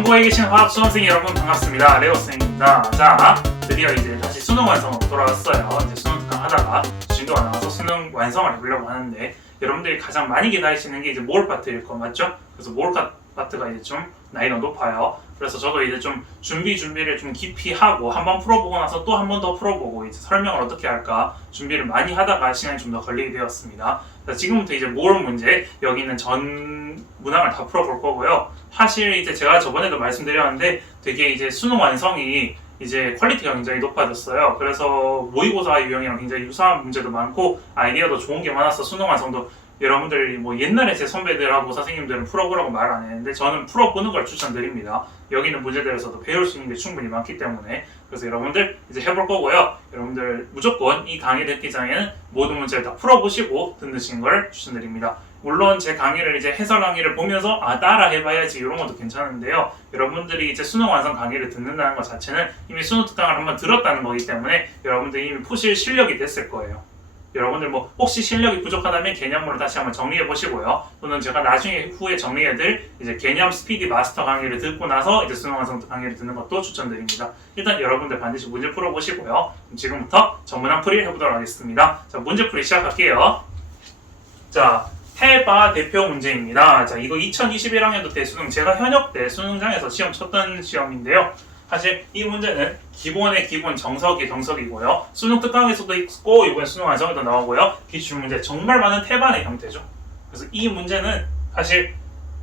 전국에 계신 화학 수험생 여러분 반갑습니다. 레오쌤입니다. 자, 드디어 이제 다시 수능 완성으로 돌아왔어요. 이제 수능 특강 하다가 진도가 나와서 수능 완성을 해보려고 하는데, 여러분들이 가장 많이 기다리시는 게 이제 모올 파트일 거 맞죠? 그래서 모올 파트가 이제 좀 난이도가 높아요. 그래서 저도 이제 좀 준비를 좀 깊이 하고 한번 풀어보고 나서 또 한 번 더 풀어보고 이제 설명을 어떻게 할까 준비를 많이 하다가 시간이 좀 더 걸리게 되었습니다. 그래서 지금부터 이제 모올 문제, 여기 있는 전 문항을 다 풀어볼 거고요. 사실 이제 제가 저번에도 말씀드렸는데 되게 이제 수능 완성이 이제 퀄리티가 굉장히 높아졌어요. 그래서 모의고사 유형이랑 굉장히 유사한 문제도 많고 아이디어도 좋은 게 많아서 수능 완성도 여러분들이 뭐 옛날에 제 선배들하고 선생님들은 풀어보라고 말 안 했는데 저는 풀어보는 걸 추천드립니다. 여기 있는 문제들에서도 배울 수 있는 게 충분히 많기 때문에. 그래서 여러분들 이제 해볼 거고요. 여러분들 무조건 이 강의 듣기 전에는 모든 문제를 다 풀어보시고 듣는 걸 추천드립니다. 물론 제 강의를 이제 해설 강의를 보면서 따라 해봐야지 이런 것도 괜찮은데요. 여러분들이 이제 수능 완성 강의를 듣는다는 것 자체는 이미 수능 특강을 한번 들었다는 거기 때문에 여러분들이 이미 푸실 실력이 됐을 거예요. 여러분들 뭐 혹시 실력이 부족하다면 개념으로 다시 한번 정리해 보시고요. 또는 제가 나중에 후에 정리해드릴 이제 개념 스피디 마스터 강의를 듣고 나서 이제 수능 완성 강의를 듣는 것도 추천드립니다. 일단 여러분들 반드시 문제 풀어보시고요. 지금부터 전문항 풀이 해보도록 하겠습니다. 자, 문제 풀이 시작할게요. 자, 해봐 대표 문제입니다. 자, 이거 2021학년도 대수능 제가 현역 때 수능장에서 시험 쳤던 시험인데요. 사실 이 문제는 기본의 기본 정석이고요. 수능 특강에서도 있고 이번에 수능 완성에도 나오고요. 기출문제 정말 많은 태반의 형태죠. 그래서 이 문제는 사실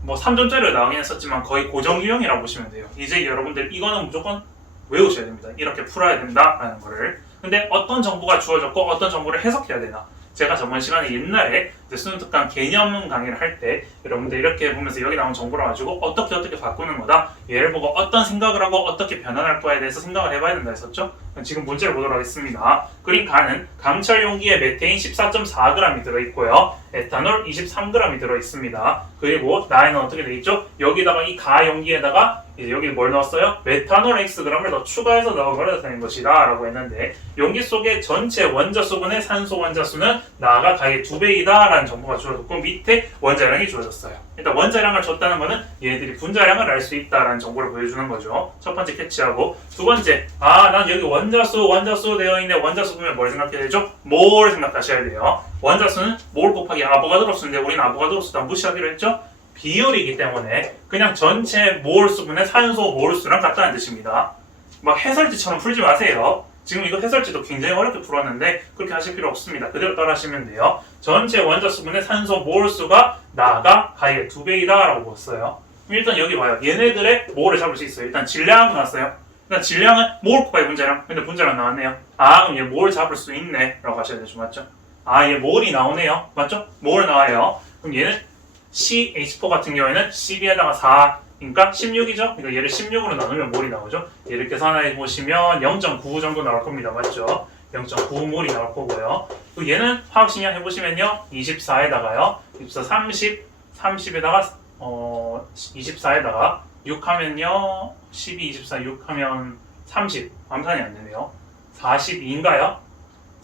뭐 3점짜리로 나오긴 했었지만 거의 고정 유형이라고 보시면 돼요. 이제 여러분들 이거는 무조건 외우셔야 됩니다. 이렇게 풀어야 된다라는 거를. 근데 어떤 정보가 주어졌고 어떤 정보를 해석해야 되나? 제가 저번 시간에 옛날에 수능 특강 개념 강의를 할 때 여러분들 이렇게 보면서 여기 나온 정보를 가지고 어떻게 바꾸는 거다, 얘를 보고 어떤 생각을 하고 어떻게 변환할 거에 대해서 생각을 해봐야 된다 했었죠. 지금 문제를 보도록 하겠습니다. 그린 가는 강철 용기에 메테인 14.4g이 들어있고요, 에탄올 23g이 들어있습니다. 그리고 나에는 어떻게 돼 있죠? 여기다가 이 가 용기에다가 이제 여기 뭘 넣었어요? 메탄올 Xg을 더 추가해서 넣어버려야 되는 것이다 라고 했는데, 용기 속의 전체 원자수분의 산소 원자수는 나가 가의 2배이다 라는 정보가 주어졌고 밑에 원자량이 주어졌어요. 일단 원자량을 줬다는 것은 얘네들이 분자량을 알 수 있다라는 정보를 보여주는 거죠. 첫 번째 캐치하고, 두 번째, 난 여기 원자수 되어 있는 원자수 보면 뭘 생각해야 되죠? 몰 생각하셔야 돼요. 원자수는 몰 곱하기 아보가드로 수인데 우리는 아보가드로 수도 무시하기로 했죠? 비율이기 때문에 그냥 전체 몰수분의 산소 몰수랑 같다는 뜻입니다. 막 해설지처럼 풀지 마세요. 지금 이거 해설지도 굉장히 어렵게 풀었는데 그렇게 하실 필요 없습니다. 그대로 따라 하시면 돼요. 전체 원자수분의 산소 몰수가 나가 가의 2배이다 라고 봤어요. 일단 여기 봐요. 얘네들의 몰을 잡을 수 있어요. 일단 질량은 나왔어요. 일단 질량은 몰 곱하기 분자량. 근데 분자량 나왔네요. 그럼 얘 몰 잡을 수 있네 라고 하셔야 되죠. 맞죠? 얘 몰이 나오네요. 맞죠? 몰 나와요. 그럼 얘는 CH4 같은 경우에는 12에다가 4니까 16이죠? 그러니까 얘를 16으로 나누면 몰이 나오죠? 얘를 계산해 보시면 0.99 정도 나올 겁니다. 맞죠? 0.9몰이 나올 거고요. 또 얘는 화학식량 해보시면요, 24에다가요 24, 30에다가 24에다가 6 하면요 12, 24, 6 하면 30, 암산이 안 되네요. 42인가요?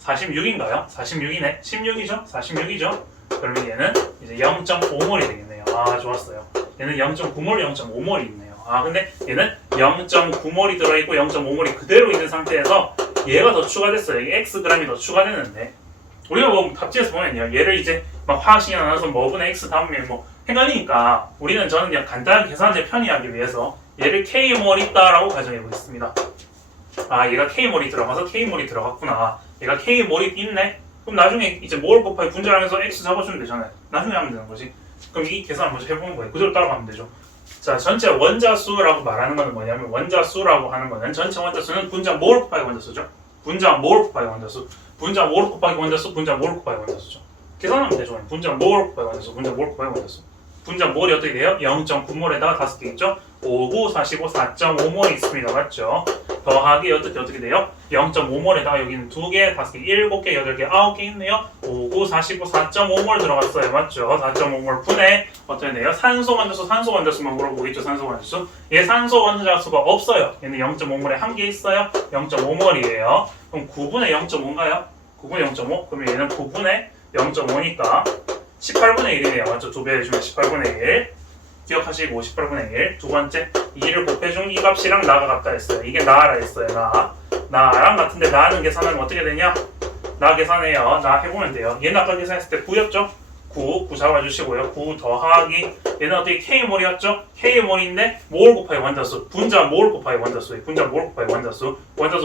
46인가요? 46이네. 16이죠? 46이죠? 그러면 얘는 이제 0.5몰이 되겠네요. 좋았어요. 얘는 0.9몰, 0.5몰이 있네요. 근데 얘는 0.9몰이 들어있고 0.5몰이 그대로 있는 상태에서 얘가 더 추가됐어요. 이게 Xg이 더 추가되는데, 우리가 뭐 답지에서 보면요, 얘를 이제 막 화학식이 나눠서 뭐분의 X 다음에 뭐 헷갈리니까 저는 그냥 간단하게 계산제 편의하기 위해서 얘를 K몰 있다라고 가정해 보겠습니다. 얘가 K몰이 들어가서 K몰이 들어갔구나. 얘가 K몰이 있네? 그럼 나중에 이제 몰 곱하기 분자량에서 X 잡아주면 되잖아요. 나중에 하면 되는 거지. 그럼 이 계산을 먼저 해보는 거예요. 그대로 따라가면 되죠. 자, 전체 원자수라고 말하는 거는 뭐냐면, 원자수라고 하는 거는 전체 원자수는 분자 몰 곱하기 원자수죠. 분자 몰 곱하기 원자수. 분자 몰 곱하기 원자수, 분자 몰 곱하기 원자수죠. 계산하면 되죠. 분자 몰 곱하기 원자수, 분자 몰 곱하기 원자수. 분자 몰이 어떻게 돼요? 0.9몰에다가 5개 있죠? 5, 9, 45, 4.5몰이 있습니다. 맞죠? 더하기 어떻게 돼요? 0.5몰에다가 여기는 2개, 5개, 7개, 8개, 9개 있네요. 5, 9, 45, 4.5몰 들어갔어요. 맞죠? 4.5몰 분의 어떻게 돼요? 산소 원자수만 물어보겠죠? 산소 원자수. 얘 산소 원자수가 없어요. 얘는 0.5몰에 1개 있어요. 0.5몰이에요. 그럼 9분의 0.5인가요? 9분의 0.5? 그러면 얘는 9분의 0.5니까 18분의 1이네요. 맞죠? 2배 해주면 18분의 1. 기억하시고 18분의 1. 두 번째 2를 곱해준 이 값이랑 나가 같다 했어요. 이게 나라 했어요. 나랑 같은데 나는 계산하면 어떻게 되냐? 나 계산해요. 나 해보면 돼요. 얘는 아까 계산했을 때 9였죠? 9 잡아주시고요. 9 더하기 얘는 어떻게 K몰이었죠? K몰인데 몰 곱하기 원자수 분자 몰 곱하기 원자수 분자 몰 곱하기 원자수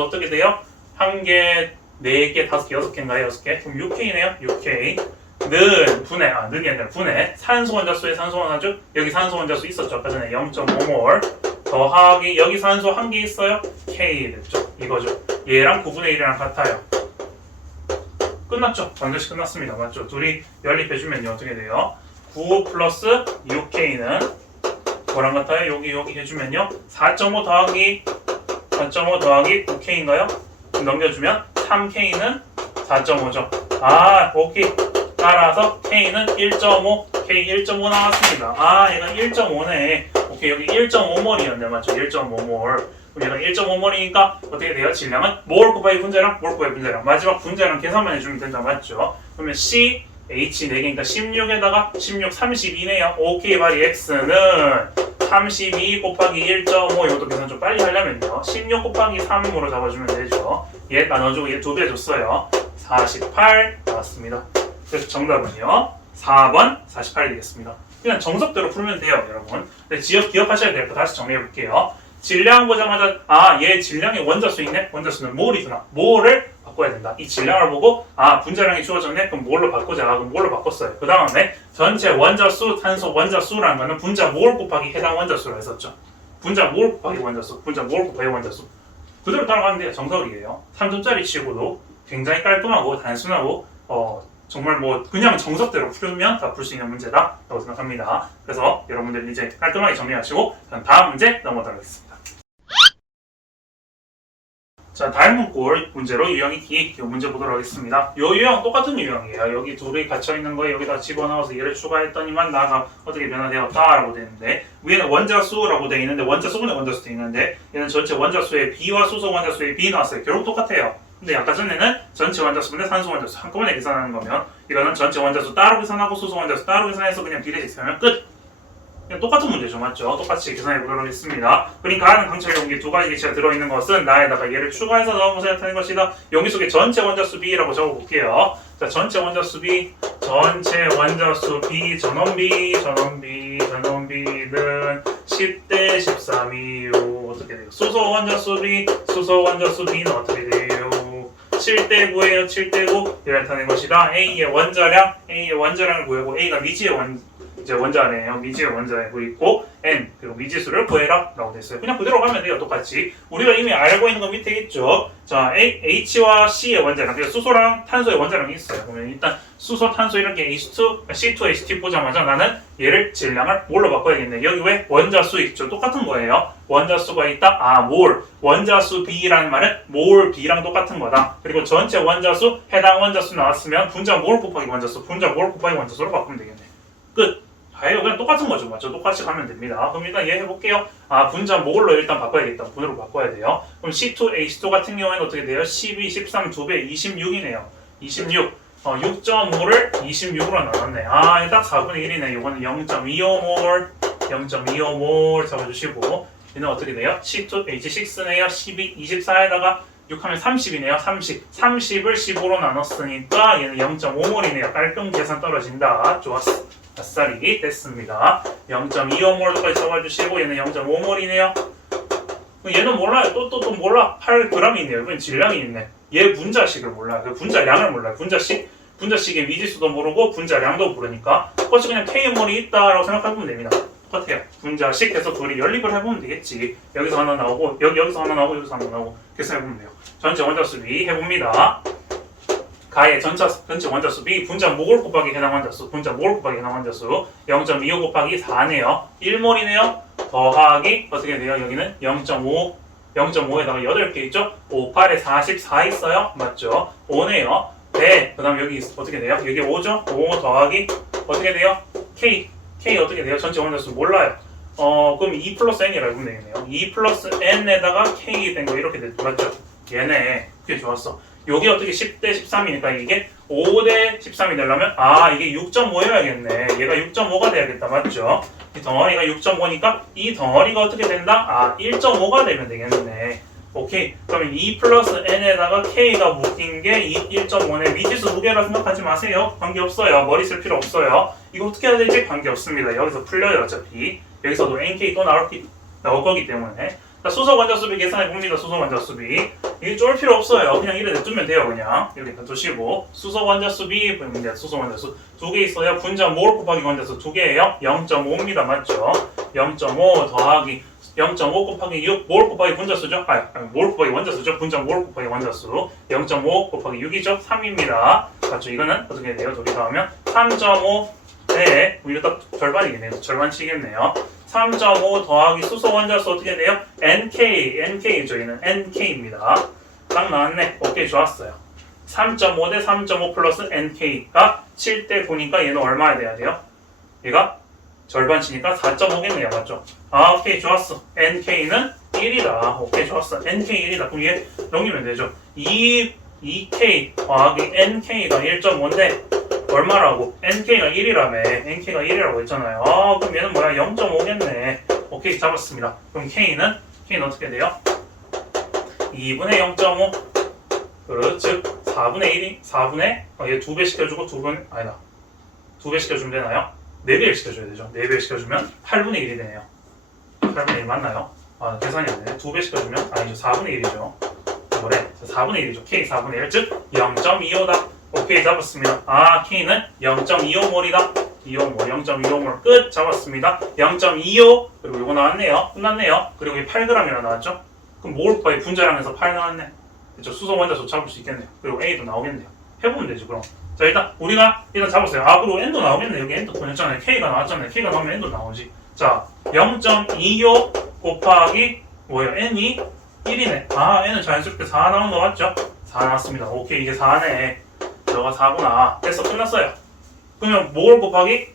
어떻게 돼요? 1개, 4개, 5개, 6개인가요? 6개? 그럼 6K네요? 6K 는 분해, 는이 아니라 분해 산소 원자수에 산소 원자수 여기 산소 원자수 있었죠? 아까 전에 0.5몰 더하기 여기 산소 1개 있어요? K 됐죠? 이거죠? 얘랑 9분의 1이랑 같아요. 끝났죠? 완전히 끝났습니다. 맞죠? 둘이 연립해주면요 어떻게 돼요? 9 플러스 6K는 뭐랑 같아요? 여기 해주면요 4.5 더하기 9K인가요? 넘겨주면 3K는 4.5죠. 아 오케이. 따라서 K는 1.5 K 1.5 나왔습니다. 아 얘가 1.5네. 오케이 여기 1.5몰이었네. 맞죠? 1.5몰. 그럼 얘가 1.5몰이니까 어떻게 돼요? 질량은 몰 곱하기 분자량 마지막 분자량 계산만 해주면 된다. 맞죠? 그러면 C, H 4개니까 16에다가 16, 32네요. OK 발이 X는 32 곱하기 1.5 이것도 계산 좀 빨리 하려면요 16 곱하기 3으로 잡아주면 되죠. 얘 나눠주고 얘 2배 줬어요. 48 나왔습니다. 그래서 정답은요 4번 48이 되겠습니다. 그냥 정석대로 풀면 돼요 여러분. 근데 기억하셔야 될 거 다시 정리해 볼게요. 질량 보자마자 얘 질량에 원자수 있네? 원자수는 몰이구나. 몰을 바꿔야 된다. 이 질량을 보고 분자량이 주어졌네? 그럼 몰로 바꾸자. 그럼 몰로 바꿨어요. 그 다음에 전체 원자수, 탄소 원자수라는 거는 분자 몰 곱하기 해당 원자수로 했었죠. 분자 몰 곱하기 원자수, 분자 몰 곱하기 원자수. 그대로 따라가면 돼요. 정석이에요. 3점짜리 치고도 굉장히 깔끔하고 단순하고 정말 그냥 정석대로 풀면 다 풀 수 있는 문제다라고 생각합니다. 그래서 여러분들 이제 깔끔하게 정리하시고 다음 문제 넘어가도록 하겠습니다. 자, 다음 문제로 유형 2 문제 보도록 하겠습니다. 이 유형 똑같은 유형이에요. 여기 둘이 갇혀있는 거에 여기다 집어넣어서 얘를 추가했더니만 나가 어떻게 변화되었다라고 되는데 위에는 원자수라고 되어 있는데 원자수분의 원자수 되어 있는데 얘는 전체 원자수의 B와 수소 원자수의 B 나왔어요. 결국 똑같아요. 근데 아까 전에는 전체 원자수분의 산소 원자수 한꺼번에 계산하는 거면 이거는 전체 원자수 따로 계산하고 수소 원자수 따로 계산해서 그냥 비례 계산하면 끝! 그냥 똑같은 문제죠. 맞죠? 똑같이 계산해 보도록 하겠습니다. 그러니까 하는 강철 용기 두 가지 기체가 들어있는 것은 나에다가 얘를 추가해서 넣으면서 나타낸 것이다. 용기 속에 전체 원자수 B라고 적어볼게요. 자, 전체 원자수 B, 전체 원자수 B, 전원비는 10대 13이요. 어떻게 돼요? 수소 원자수 B는 어떻게 돼요? 7대 9예요. 7대 9. 얘를 나타낸 것이다. A의 원자량을 구하고 A가 미지의 원자네요. 미지의 원자이고 있고 N 그리고 미지수를 구해라 라고 됐어요. 그냥 그대로 가면 돼요. 똑같이 우리가 이미 알고 있는 거 밑에 있죠. 자, H와 C의 원자량 그래서 수소랑 탄소의 원자량이 있어요. 그러면 일단 수소, 탄소 이렇게 C2H2 보자마자 나는 얘를 질량을 뭘로 바꿔야겠네. 여기 왜 원자수 있죠. 똑같은 거예요. 원자수가 있다. 몰 원자수 B라는 말은 몰 B랑 똑같은 거다. 그리고 전체 원자수 해당 원자수 나왔으면 분자 몰 곱하기 원자수 바꾸면 되겠네. 끝. 다예요. 그냥 똑같은 거죠. 맞죠? 똑같이 가면 됩니다. 그럼 일단 얘 해볼게요. 분자 몰로 일단 바꿔야겠다. 분으로 바꿔야 돼요. 그럼 C2H2 같은 경우에는 어떻게 돼요? 12, 13, 2배, 26이네요. 26. 6.5를 26으로 나눴네. 딱 4분의 1이네. 이거는 0.25몰 잡아주시고 얘는 어떻게 돼요? C2H6네요. 12, 24에다가 6하면 30이네요. 30을 15로 나눴으니까 얘는 0.5몰이네요. 깔끔 계산 떨어진다. 좋았어. 아싸리 됐습니다. 0.25몰까지 써봐주시고 얘는 0.5몰이네요. 얘는 몰라요. 또 몰라. 8g이네요. 이건 질량이 있네. 얘 분자식을 몰라요. 그 분자량을 몰라요. 분자식의 미지수도 모르고 분자량도 모르니까 똑같이 그냥 K몰이 있다라고 생각해보면 됩니다. 똑같아요. 분자식 해서 둘이 연립을 해보면 되겠지. 여기서 하나 나오고 여기서 하나 나오고 여기서 하나 나오고 계산해보면 돼요. 전체 원자수 B 해봅니다. 가의 전체 원자수 B 분자 몰 곱하기 해당 원자수 0.25 곱하기 4네요. 1몰이네요. 더하기 어떻게 돼요? 여기는 0.5에다가 8개 있죠? 5, 8에 44 있어요. 맞죠? 5네요. 네. 그 다음 여기 어떻게 돼요? 여기 5죠? 5 더하기 어떻게 돼요? K 어떻게 돼요? 전체 원자수 몰라요. 그럼 2 플러스 N이라고 하면 되겠네요. 2 플러스 N에다가 K 된 거 이렇게 됐죠. 맞죠? 얘네. 그게 좋았어. 요게 어떻게 10대 13이니까 이게 5대 13이 되려면 이게 6.5여야겠네. 얘가 6.5가 돼야겠다. 맞죠? 이 덩어리가 6.5니까 이 덩어리가 어떻게 된다? 1.5가 되면 되겠네. 오케이. 그러면 2 플러스 n에다가 k가 묶인 게 1.5네. 미지수 무게라 생각하지 마세요. 관계없어요. 머리 쓸 필요 없어요. 이거 어떻게 해야 될지 관계없습니다. 여기서 풀려요. 어차피. 여기서도 nk 또 나올 거기 때문에. 자, 수소 원자수비 계산해 봅니다. 수소 원자수비. 이게 쫄 필요 없어요. 그냥 이래 냅두면 돼요. 그냥 이렇게 놔두시고 수소 원자수비 보입니다. 수소 원자수 두 개 있어요. 분자 몰 곱하기 원자수 두 개예요. 0.5입니다. 맞죠? 0.5 더하기 0.5 곱하기 6 몰 곱하기 분자수죠? 몰 곱하기 원자수죠? 분자 몰 곱하기 원자수 0.5 곱하기 6이죠? 3입니다. 맞죠? 이거는 어떻게 돼요? 둘이 더하면 3.5에 이거 딱 절반이겠네요. 절반치겠네요. 3.5 더하기 수소 원자수 어떻게 돼요? NK죠. 얘는 NK입니다. 딱 나왔네. 오케이, 좋았어요. 3.5 대 3.5 플러스 NK가 7대 9니까 얘는 얼마나 돼야 돼요? 얘가 절반치니까 4.5겠네요. 맞죠? 오케이, 좋았어. NK는 1이다. 오케이, 좋았어. NK 1이다. 그럼 얘 넘기면 되죠. 2K 더하기 NK가 1.5인데 얼마라고? NK가 1이라며. NK가 1이라고 했잖아요. 그럼 얘는 뭐야? 0.5겠네. 오케이, 잡았습니다. 그럼 K는 어떻게 돼요? 2분의 0.5. 즉 4분의 1이 얘 2배 시켜주고 2배 시켜주면 되나요? 4배를 시켜줘야 되죠. 4배 시켜주면 8분의 1이 되네요. 8분의 1 맞나요? 계산이 안 되네. 2배 시켜주면 아니죠. 4분의 1이죠. 그래. 4분의 1이죠. K 4분의 1. 즉 0.25다. 오케이, 잡았습니다. K는 0.25몰이다. 0.25몰 끝. 잡았습니다. 0.25 그리고 이거 나왔네요. 끝났네요. 그리고 이 8g이나 나왔죠? 그럼 몰 곱하기 분자량에서 8 나왔네. 그렇죠? 수소 원자수 잡을 수 있겠네요. 그리고 A도 나오겠네요. 해보면 되죠. 그럼 자, 우리가 잡았어요. 그리고 N도 나오겠네. 여기 N도 보냈잖아요. K가 나왔잖아요. K가 나오면 N도 나오지. 자, 0.25 곱하기 뭐예요? N이 1이네. N은 자연스럽게 4 나오는 거 맞죠? 4 나왔습니다. 오케이, 이게 4네. 너가 4구나. 됐어, 끝났어요. 그러면 몰 곱하기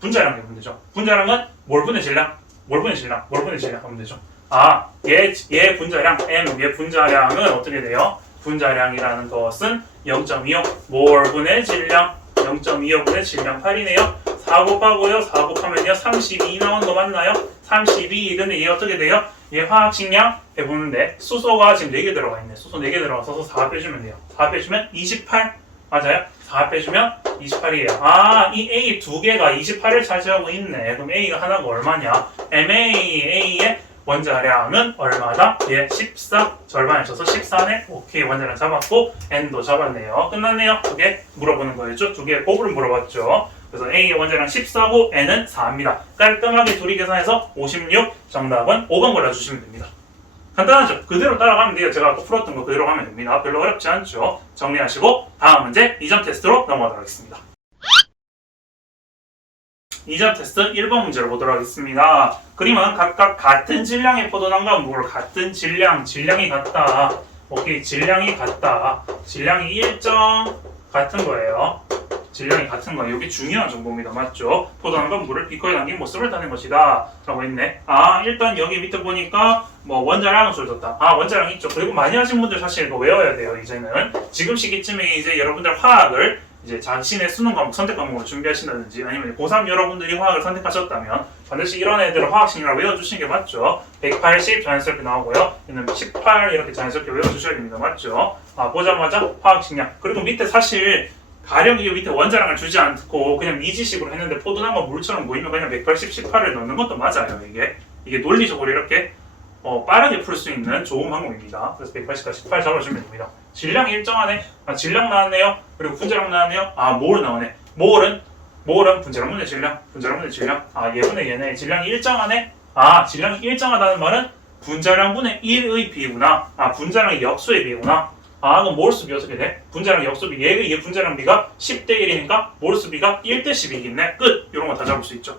분자량 되면 되죠. 분자량은 몰분의 질량 하면 되죠. 얘 분자량 M, 얘 분자량은 어떻게 돼요? 분자량이라는 것은 0.25 몰분의 질량 0.25분의 질량 8이네요. 4 곱하고요. 4 곱하면요 32 나오는 거 맞나요? 32. 근데 얘 어떻게 돼요? 얘 화학식량 해보는데 수소가 지금 4개 들어가 있네. 수소 4개 들어가서 4 빼주면 돼요. 4 빼주면 28. 맞아요? 4 빼주면 28이에요. 이 A 두 개가 28을 차지하고 있네. 그럼 A가 하나가 얼마냐? MA의 원자량은 얼마다? 얘 14. 절반에 쳐서 14네. 오케이, 원자량 잡았고 N도 잡았네요. 끝났네요. 두 개 물어보는 거였죠? 두 개의 곱을 물어봤죠. 그래서 A의 원자량 14고 N은 4입니다. 깔끔하게 둘이 계산해서 56. 정답은 5번 골라주시면 됩니다. 간단하죠? 그대로 따라가면 돼요. 제가 아까 풀었던 거 그대로 하면 됩니다. 별로 어렵지 않죠? 정리하시고 다음 문제 2점 테스트로 넘어가도록 하겠습니다. 2점 테스트 1번 문제를 보도록 하겠습니다. 그림은 각각 같은 질량의 포도당과 물을 같은 질량이 같다. 오케이, 질량이 같다. 질량이 일정 같은 거예요. 질량이 같은 거예요. 이게 중요한 정보입니다. 맞죠? 포도당과 물을 비커에 담긴 모습을 따는 것이다. 라고 했네. 일단 여기 밑에 보니까 원자량은 줄었다. 원자량 있죠. 그리고 많이 하신 분들 사실 이거 외워야 돼요. 이제는 지금 시기쯤에 이제 여러분들 화학을 이제 자신의 수능 과목 선택 과목으로 준비하신다든지 아니면 고3 여러분들이 화학을 선택하셨다면 반드시 이런 애들을 화학식량 외워주시는 게 맞죠. 180 자연스럽게 나오고요. 얘는 18 이렇게 자연스럽게 외워주셔야 됩니다. 맞죠? 보자마자 화학식량. 그리고 밑에 사실 가령 이 밑에 원자량을 주지 않고 그냥 미지식으로 했는데 포도당과 물처럼 보이면 그냥 180, 18을 넣는 것도 맞아요. 이게 논리적으로 이렇게 빠르게 풀 수 있는 좋은 방법입니다. 그래서 180과 18 잡아주면 됩니다. 질량이 일정하네. 질량 나왔네요. 그리고 분자량 나왔네요. 몰 나오네. 몰은 분자량분의 질량. 얘분의 얘네. 질량이 일정하네. 질량이 일정하다는 말은 분자량분의 1의 비구나. 분자량의 역수의 비구나. 그럼 몰수비 어떻게 돼? 분자량 역수비. 얘 분자량 비가 10대 1이니까 몰수비가 1대 10이겠네. 끝. 이런 거 다 잡을 수 있죠.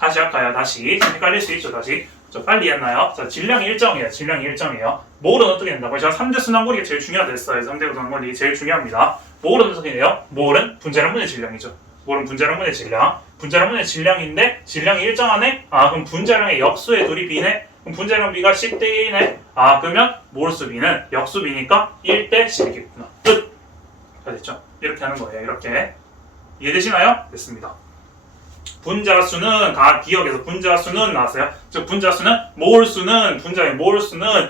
다시 할까요? 다시. 헷갈릴 수 있죠. 다시. 빨리 했나요? 자, 질량이 일정이에요. 몰은 어떻게 된다고요? 제가 3대 순환고리가 제일 중요하다 했어요. 3대 순환고리 제일 중요합니다. 몰은 어떻게 돼요? 몰은 분자량분의 질량이죠. 몰은 분자량분의 질량. 분자량분의 질량인데 질량이 일정하네? 그럼 분자량의 역수의 둘이 비네? 그럼 분자량 B가 10대 1이네. 아, 그러면 몰수 B는 역수 B니까 1대 10이겠구나. 끝! 다 됐죠? 이렇게 하는 거예요. 이렇게. 이해되시나요? 됐습니다. 분자수는 기억에서 분자수는 나왔어요. 즉 분자수는 몰수는 분자의 몰수는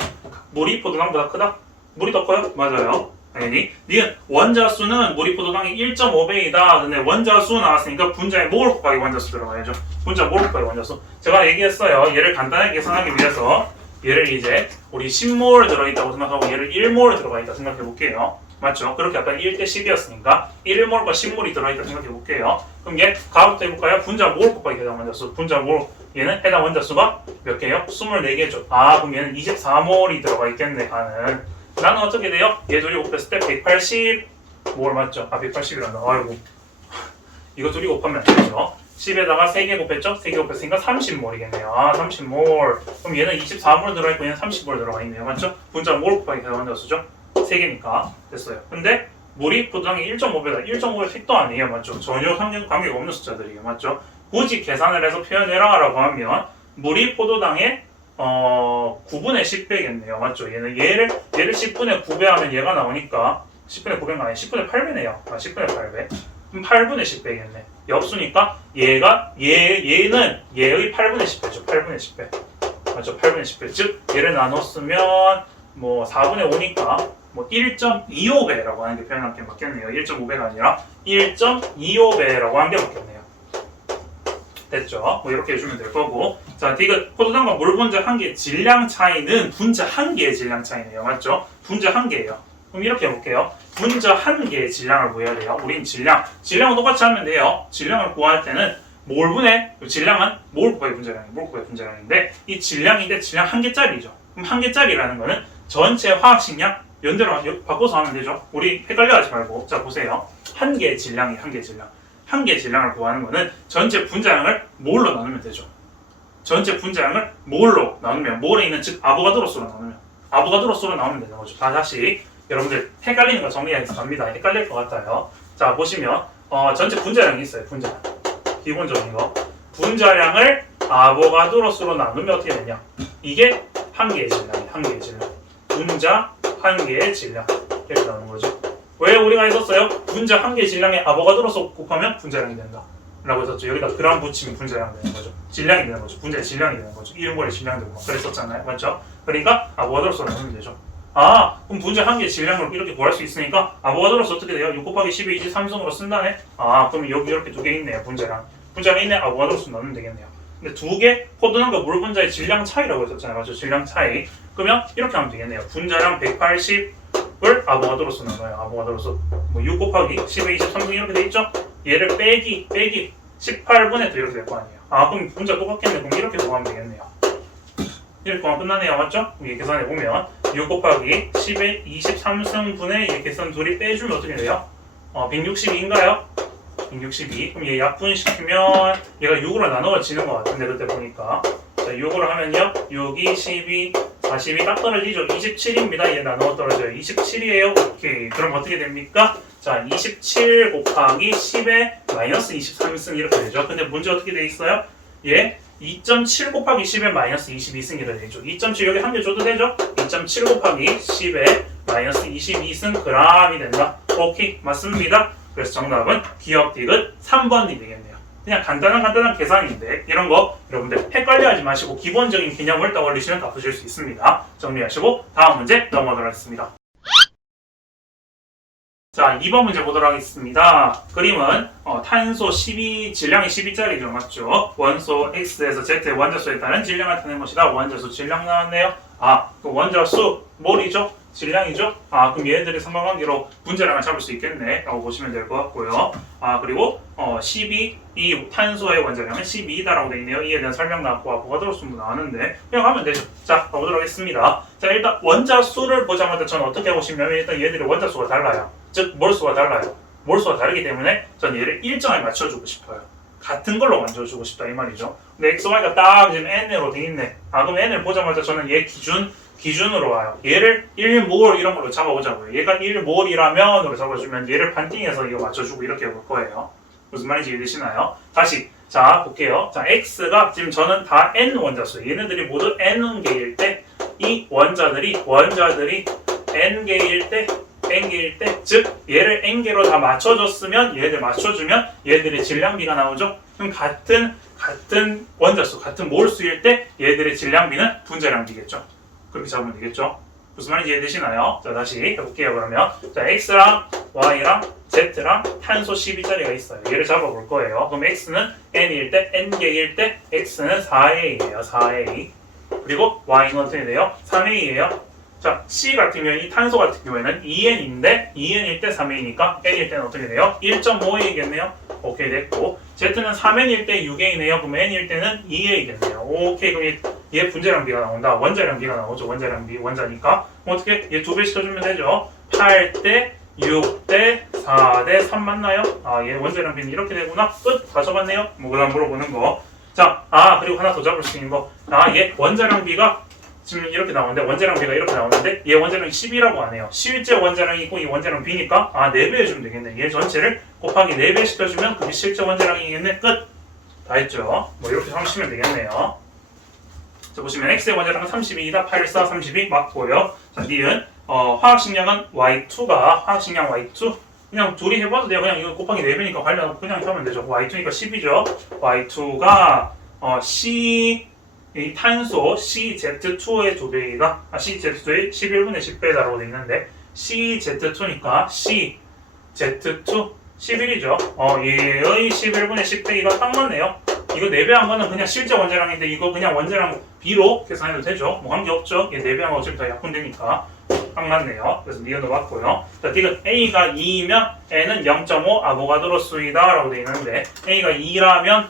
물이 포도당보다 크다? 물이 더 커요? 맞아요. 당연히. 니은 원자수는 물이 포도당의 1.5배이다. 근데 원자수 나왔으니까 분자의 몰 곱하기 원자수 들어가야죠. 분자 몰 곱하기 원자수. 제가 얘기했어요. 얘를 간단하게 계산하기 위해서 얘를 이제 우리 10몰 들어있다고 생각하고 얘를 1몰 들어가 있다 생각해 볼게요. 맞죠? 그렇게 아까 1대 10이었으니까 1몰과 10몰이 들어있다 생각해 볼게요. 그럼 얘 가부터 해볼까요? 분자 몰 곱하기 해당 원자수. 분자 몰 얘는 해당 원자수가 몇 개요? 24개죠. 아, 그럼 얘는 24몰이 들어가 있겠네. 나는 어떻게 돼요? 얘 둘이 곱했을 때 180몰 맞죠? 아, 180이란다. 아이고. 이거 둘이 곱하면 안 되죠. 10에다가 3개 곱했죠? 3개 곱했으니까 30몰이겠네요. 아, 30몰. 그럼 얘는 24몰 들어있고 얘는 30몰 들어가 있네요. 맞죠? 분자 몰 곱하기 해당 원자수죠? 3개니까 됐어요. 근데 물이 포도당이 1.5배다. 1.5배 택도 아니에요. 맞죠? 전혀 관계가 없는 숫자들이에요. 맞죠? 굳이 계산을 해서 표현해라 라고 하면 물이 포도당의 9분의 10배겠네요. 맞죠? 얘를 10분의 9배 하면 얘가 나오니까 10분의 9배가 아니라 10분의 8배네요. 아, 10분의 8배. 그럼 8분의 10배겠네. 역수니까 얘는 얘의 8분의 10배죠. 8분의 10배. 맞죠? 8분의 10배. 즉 얘를 나눴으면 뭐 4분의 5니까 뭐 1.25배라고 하는 게 표현한 게 맞겠네요. 1.5배가 아니라 1.25배라고 하는 게 맞겠네요. 됐죠? 뭐 이렇게 해주면 될 거고. 자, 디귿 포도당과 물 분자 한 개의 질량 차이는 분자 한 개의 질량 차이네요. 맞죠? 분자 한 개예요. 그럼 이렇게 해볼게요. 분자 한 개의 질량을 구해야 돼요. 우린 질량은 똑같이 하면 돼요. 질량을 구할 때는 몰분의 질량은 몰 곱하기 분자량인데 이 질량인데 질량 한 개짜리죠. 그럼 한 개짜리라는 거는 전체 화학식량 연대로 바꿔서 하면 되죠. 우리 헷갈려하지 말고. 자, 보세요. 한 개의 질량이 한 개의 질량. 한 개의 질량을 구하는 거는 전체 분자량을 몰로 나누면 되죠. 전체 분자량을 몰로 나누면 몰에 있는 즉 아보가드로수로 나누면 되는 거죠. 다시 여러분들 헷갈리는 거 정리해서 갑니다. 헷갈릴 것 같아요. 자, 보시면 전체 분자량이 있어요. 분자량. 기본적인 거. 분자량을 아보가드로수로 나누면 어떻게 되냐? 이게 한 개의 질량이에요. 한 개의 질량. 분자 한 개의 질량. 이렇게 나오는 거죠. 왜 우리가 했었어요? 분자 한 개의 질량에 아보가드로수 곱하면 분자량이 된다. 라고 했었죠. 여기다 그람 붙이면 분자량 되는 거죠. 질량이 되는 거죠. 분자의 질량이 되는 거죠. 1몰의 질량 되고 그랬었잖아요. 맞죠? 그러니까 아보가드로수로 나누면 되죠. 아, 그럼 분자 한 개의 질량을 이렇게 구할 수 있으니까 아보가드로수 어떻게 돼요? 6 곱하기 10의 23승으로 쓴다네? 아, 그럼 여기 이렇게 두 개 있네요. 분자량 있네. 아보가드로수 나누면 되겠네요. 근데 두 개 포도당과 물 분자의 질량 차이라고 했었잖아요. 맞죠? 질량 차이. 그러면 이렇게 하면 되겠네요. 분자량 180을 아보가드로수 나눠요. 아보가드로수. 뭐 6 곱하기 10의 23승 이렇게 돼 있죠? 얘를 빼기 18분의 또 이렇게 될 거 아니에요. 아, 그럼 분자 똑같겠네. 그럼 이렇게 구하면 되겠네요. 이렇게 구하면 끝나네요. 맞죠? 이게 계산해 보면 6 곱하기 10의 23승분의 이 계산 둘이 빼주면 어떻게 돼요? 162인가요? 162. 그럼 얘 약분시키면 얘가 6으로 나눠지는 것 같은데 그때 보니까. 자, 6으로 하면요. 6이 12, 40이 딱 떨어지죠. 27입니다. 얘 나눠 떨어져요. 27이에요. 오케이. 그럼 어떻게 됩니까? 자, 27 곱하기 10의 마이너스 23승 이렇게 되죠. 근데 문제 어떻게 돼 있어요? 얘 2.7 곱하기 10의 마이너스 22승 이렇게 되죠. 2.7 여기 한 개 줘도 되죠? 2.7 곱하기 10의 마이너스 22승 g이 된다. 오케이. 맞습니다. 그래서 정답은 기억 디귿 3번이 되겠네요. 그냥 간단한 계산인데 이런 거 여러분들 헷갈려하지 마시고 기본적인 개념을 떠올리시면 다 푸실 수 있습니다. 정리하시고 다음 문제 넘어가도록 하겠습니다. 자, 2번 문제 보도록 하겠습니다. 그림은 탄소 12, 질량이 12짜리죠. 맞죠? 원소 X에서 Z의 원자수에 따른 질량을 나타낸 것이다. 원자수 질량 나왔네요. 아, 그 원자수 몰이죠? 질량이죠? 아, 그럼 얘네들이 상관관계로 분자량을 잡을 수 있겠네 라고 보시면 될 것 같고요. 아, 그리고 12, 이 탄소의 원자량은 12다라고 되어 있네요. 이에 대한 설명 나왔고 아보가드로수도 나왔는데 그냥 하면 되죠. 자, 가보도록 하겠습니다. 자, 일단 원자수를 보자마자 저는 어떻게 하고 싶냐면 일단 얘들이 원자수가 달라요. 즉 몰수가 달라요. 몰수가 다르기 때문에 전 얘를 일정에 맞춰주고 싶어요. 같은 걸로 만들어주고 싶다 이 말이죠. 근데 x, y가 딱 지금 n으로 돼 있네. 아, 그럼 n을 보자마자 저는 얘 기준으로 와요. 얘를 1몰 이런 걸로 잡아보자고요. 얘가 1몰이라면으로 잡아주면 얘를 반띵해서 이거 맞춰주고 이렇게 해볼 거예요. 무슨 말인지 이해되시나요? 다시 자, 볼게요. 자, x가 지금 저는 다 n 원자수. 얘네들이 모두 n개일 때 이 원자들이 n개일 때 즉 얘를 n개로 다 맞춰줬으면 얘들 맞춰주면 얘들의 질량비가 나오죠. 그럼 같은 원자수, 같은 몰수일 때 얘들의 질량비는 분자량비겠죠. 그렇게 잡으면 되겠죠. 무슨 말인지 이해되시나요? 자, 다시 해볼게요. 그러면 자, x랑 y랑 z랑 탄소 12짜리가 있어요. 얘를 잡아볼 거예요. 그럼 x는 n일 때 n개일 때 x는 4a예요. 4a. 그리고 y는 어떻게 돼요? 3a예요. 자, C 같은 경우에 이 탄소 같은 경우에는 2n인데 2n일 때 3a니까 n일 때는 어떻게 돼요? 1.5a겠네요. 오케이 됐고 Z는 3n일 때 6a네요. 그럼 n일 때는 2a겠네요. 오케이 그럼 얘 분자량비가 나온다. 원자량비가 나오죠. 원자량비 원자니까 어떻게 얘 2배 시켜주면 되죠. 8대 6대 4대 3 맞나요? 아, 얘 원자량비는 이렇게 되구나. 끝. 다 적었네요. 뭐 그다음 물어보는 거. 자, 그리고 하나 더 잡을 수 있는 거. 얘 원자량비가 지금 이렇게 나오는데 원자량비가 이렇게 나오는데 얘 원자량이 10이라고 하네요. 실제 원자량이 있고 이 원자량 B니까 4배 해주면 되겠네. 얘 전체를 곱하기 4배 시켜주면 그게 실제 원자량이겠네. 끝! 다 했죠. 뭐 이렇게 삼으시면 되겠네요. 자, 보시면 X의 원자량은 32이다. 8, 4, 32 맞고요. 자, 니은 화학식량은 Y2가 화학식량 Y2 그냥 둘이 해봐도 돼요. 그냥 이거 곱하기 4배니까 관련 그냥 하면 되죠. Y2니까 10이죠. Y2가 C 이 탄소 CZ2의 2배가 CZ2의 11분의 10배다라고 되어 있는데 CZ2니까 CZ2 11이죠. 얘의 11분의 10배가 딱 맞네요. 이거 4배한 거는 그냥 실제 원자량인데 이거 그냥 원자량 B로 계산해도 되죠. 뭐 관계없죠. 얘 4배한 거 어차피 다 약분되니까 딱 맞네요. 그래서 니은도 맞고요. 자, 디귿 A가 2이면 N은 0.5 아보가드로수이다 라고 되어 있는데 A가 2라면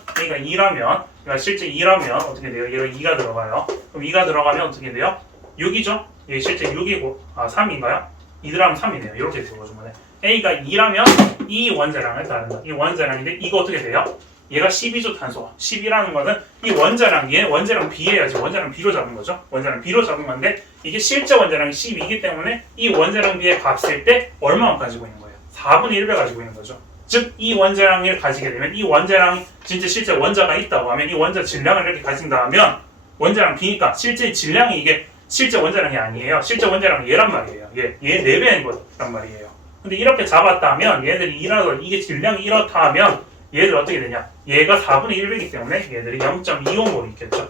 그러니까 실제 2라면 어떻게 돼요? 얘가 2가 들어가요. 그럼 2가 들어가면 어떻게 돼요? 6이죠? 얘 실제 6이고 3인가요? 2 들어가면 3이네요. 이렇게 되는 거죠. A가 2라면 이 원자량을 따른다. 이 원자량인데 이거 어떻게 돼요? 얘가 12죠 탄소가. 10이라는 거는 이 원자량 얘 원자량 B해야지 원자량 B로 잡은 거죠. 원자량 B로 잡은 건데 이게 실제 원자량이 10이기 때문에 이 원자량 B의 값일 때 얼마만 가지고 있는 거예요? 4분의 1배 가지고 있는 거죠. 즉 이 원자량을 가지게 되면 이 원자량이 진짜 실제 원자가 있다고 하면 이 원자 질량을 이렇게 가진다면 원자량 B니까 실제 질량이 이게 실제 원자량이 아니에요. 실제 원자량은 얘란 말이에요. 얘 4배인 거란 말이에요. 근데 이렇게 잡았다면 얘들이 이게 질량이 이렇다 하면 얘들 어떻게 되냐? 얘가 4분의 1배이기 때문에 얘들이 0.25몰이 있겠죠.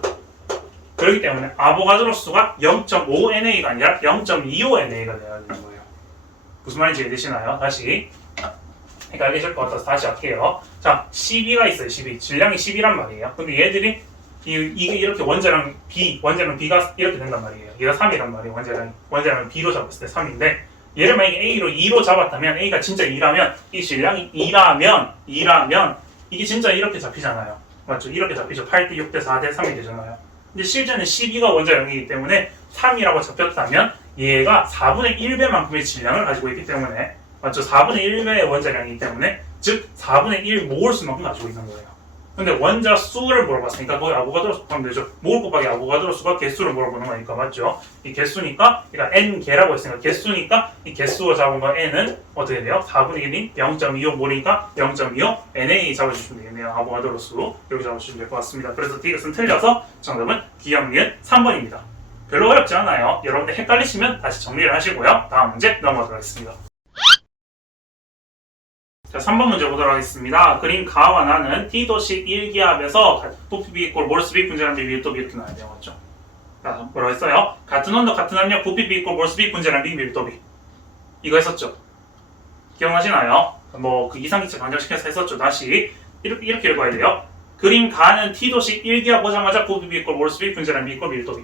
그렇기 때문에 아보가드로수가 0.5NA가 아니라 0.25NA가 돼야 되는 거예요. 무슨 말인지 이해되시나요? 다시. 그러니까 알겠을 것 같아서 다시 할게요. 자, 12가 있어요. 12. 질량이 10이란 말이에요. 근데 얘들이 이게 이렇게 원자량 B가 이렇게 된단 말이에요. 얘가 3이란 말이에요. 원자량 B로 잡았을 때 3인데 얘를 만약에 A로 2로 잡았다면 A가 진짜 2라면 이 질량이 2라면 이게 진짜 이렇게 잡히잖아요. 맞죠? 이렇게 잡히죠. 8대 6대 4대 3이 되잖아요. 근데 실제는 12가 원자량이기 때문에 3이라고 잡혔다면 얘가 4분의 1배만큼의 질량을 가지고 있기 때문에 맞죠? 4분의 1배의 원자량이기 때문에 즉 4분의 1 몰수만큼 가지고 있는 거예요. 근데 원자 수를 물어봤으니까 거기 아보가드로수 하면 되죠. 몰 곱하기 아보가드로수가 개수를 물어보는 거니까 맞죠? 이 개수니까 그러니까 n개라고 했으니까 개수니까 이 개수로 잡은 거 n은 어떻게 돼요? 4분의 1인 0.25몰이니까 0.25 NA 잡아주시면 되겠네요. 아보가드로수 이렇게 잡아주시면 될 것 같습니다. 그래서 디귿은 틀려서 정답은 기억니은 3번입니다. 별로 어렵지 않아요. 여러분들 헷갈리시면 다시 정리를 하시고요. 다음 문제 넘어가도록 하겠습니다. 자, 3번 문제 보도록 하겠습니다. 그림 가와 나는 T도식 1기압에서 부피비 이꼴 몰수비 분자량비 밀도비 이렇게 나와야 돼요. 맞죠? 자, 뭐라고 했어요? 같은 온도 같은 압력 부피비 이꼴 몰수비 분자량비 밀도비 이거 했었죠? 기억나시나요? 뭐 그 이상기체 방정식에서 했었죠. 다시 이렇게 읽어야 돼요. 그림 가는 T도식 1기압 보자마자 부피비 이꼴 몰수비 분자량비 이꼴 밀도비.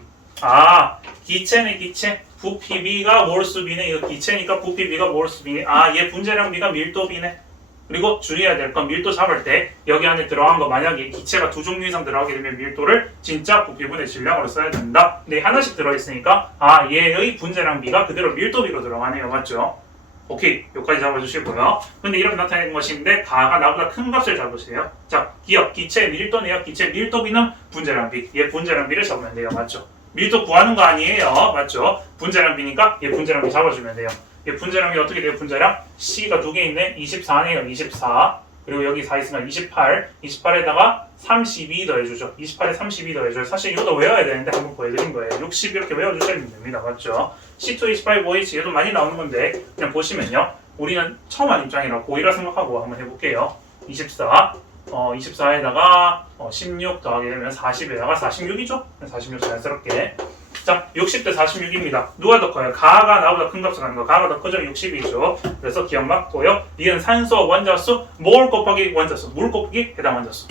기체네 기체. 부피비가 몰수비네. 이거 기체니까 부피비가 몰수비네. 얘 분자량비가 밀도비네. 그리고 주의해야 될 건 밀도 잡을 때 여기 안에 들어간 거 만약에 기체가 2종류 이상 들어가게 되면 밀도를 진짜 부피분의 질량으로 써야 된다. 근데 하나씩 들어있으니까 얘의 분자량비가 그대로 밀도비로 들어가네요. 맞죠? 오케이, 여기까지 잡아주시고요. 근데 이렇게 나타내는 것인데 가가 나보다 큰 값을 잡으세요. 자, 기억, 기체 밀도네요. 기체 밀도비는 분자량비. 얘 분자량비를 잡으면 돼요. 맞죠? 밀도 구하는 거 아니에요. 맞죠? 분자량비니까 얘 분자량비 잡아주면 돼요. 얘 분자량이 어떻게 돼요? 분자량? C가 2개 있네. 24네요. 24. 그리고 여기 4 있으면 28, 28에다가 32 더해주죠. 28에 32 더해줘요. 사실 이것도 외워야 되는데 한번 보여드린 거예요. 60 이렇게 외워주시면 됩니다. 맞죠? C2, H5, OH 얘도 많이 나오는 건데 그냥 보시면요. 우리는 처음 한 입장이라 고2라 생각하고 한번 해볼게요. 24, 24에다가 16 더하게 되면 40에다가 46이죠? 46 자연스럽게. 자, 60대 46입니다. 누가 더 커요? 가가 나보다 큰 값을 하는 거. 가가 더 크죠? 60이죠. 그래서 기억 맞고요. 이은 산소 원자수, 몰 곱하기 원자수, 물 곱하기 해당 원자수.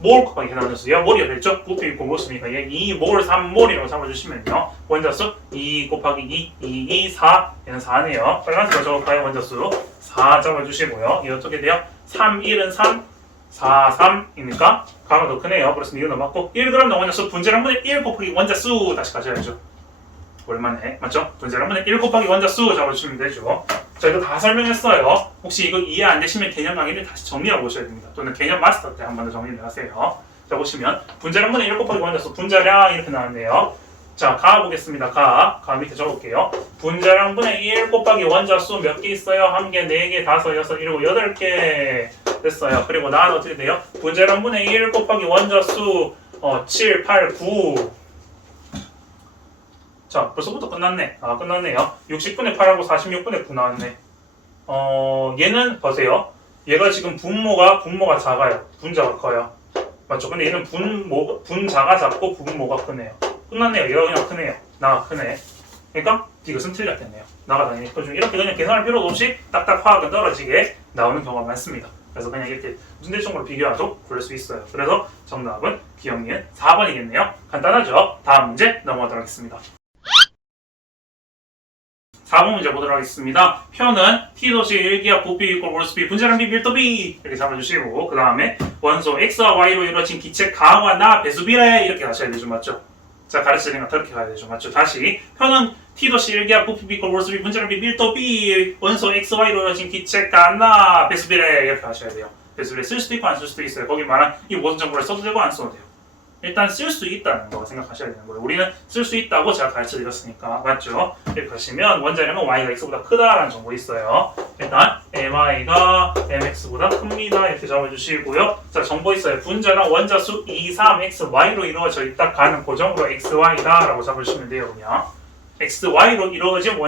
몰 곱하기 해당 원자수. 얘가 몰이 됐죠? 부피 있고 그렇습니까? 얘 2몰, 3몰이라고 잡아주시면요. 원자수 2 곱하기 2, 2, 4. 얘는 4네요. 빨간색으로 적을까요? 원자수 4 잡아주시고요. 이 어떻게 돼요? 3, 1은 3, 4, 3이니까 가가 더 크네요. 그래서 이거 넘어갔고 1g 원자수 분자량 분의 1 곱하기 원자수 다시 가셔야죠. 오랜만에 맞죠? 분자량 분의 1 곱하기 원자수 잡아주시면 되죠. 자, 이거 다 설명했어요. 혹시 이거 이해 안 되시면 개념 강의를 다시 정리하고 오셔야 됩니다. 또는 개념 마스터 때 한 번 더 정리를 하세요. 자, 보시면 분자량 분의 1 곱하기 원자수 분자량 이렇게 나왔네요. 자, 가 보겠습니다. 가 밑에 적을게요. 분자량 분의 1 곱하기 원자수 몇 개 있어요? 1개, 4개, 5, 6, 7, 8개 됐어요. 그리고 나는 어떻게 돼요? 분자량 분의 1 곱하기 원자수 7, 8, 9. 자, 벌써부터 끝났네. 아, 끝났네요. 60분의 8하고 46분의 9 나왔네. 얘는 보세요. 얘가 지금 분모가 작아요. 분자가 커요. 맞죠? 근데 얘는 분자가 작고 분모가 크네요. 끝났네요. 얘가 그냥 크네요. 나가 크네. 그러니까 이것은 틀렸겠네요. 나가 당연히 크죠. 이렇게 그냥 계산할 필요도 없이 딱딱 화학은 떨어지게 나오는 경우가 많습니다. 그래서 그냥 이렇게 문제적으로 비교하도 고를 수 있어요. 그래서 정답은 기억니은 4번이겠네요. 간단하죠? 다음 문제 넘어가도록 하겠습니다. 4번 문제 보도록 하겠습니다. 표는 T도시 1기압 부피 이꼴 몰수비 분자량 비 밀도 B 이렇게 잡아주시고 그 다음에 원소 X와 Y로 이루어진 기체 가와 나 배수 비례 이렇게 가셔야 되죠. 맞죠? 자, 가르치는 거 그렇게 가야 되죠. 맞죠? 다시 표는 T도시 1기압 부피 이꼴 몰수비 분자량 비 밀도 B 원소 X와 Y로 이루어진 기체 가나 배수 비례 이렇게 하셔야 돼요. 배수 비례 쓸 수도 있고 안 쓸 수도 있어요. 거기 말한 이 모든 정보를 써도 되고 안 써도 돼요. 일단 쓸 수 있다는 거 생각하셔야 되는 거예요. 우리는 쓸 수 있다고 제가 가르쳐드렸으니까 맞죠? 이렇게 하시면 원자량은 y가 x보다 크다라는 정보 있어요. 일단 my가 mx보다 큽니다. 이렇게 적어주시고요. 자, 정보 있어요. 분자량 원자수 2, 3, x, y로 이루어져 있다. 가는 고정으로 xy다라고 잡아주시면 돼요. 그냥 xy로 이루어진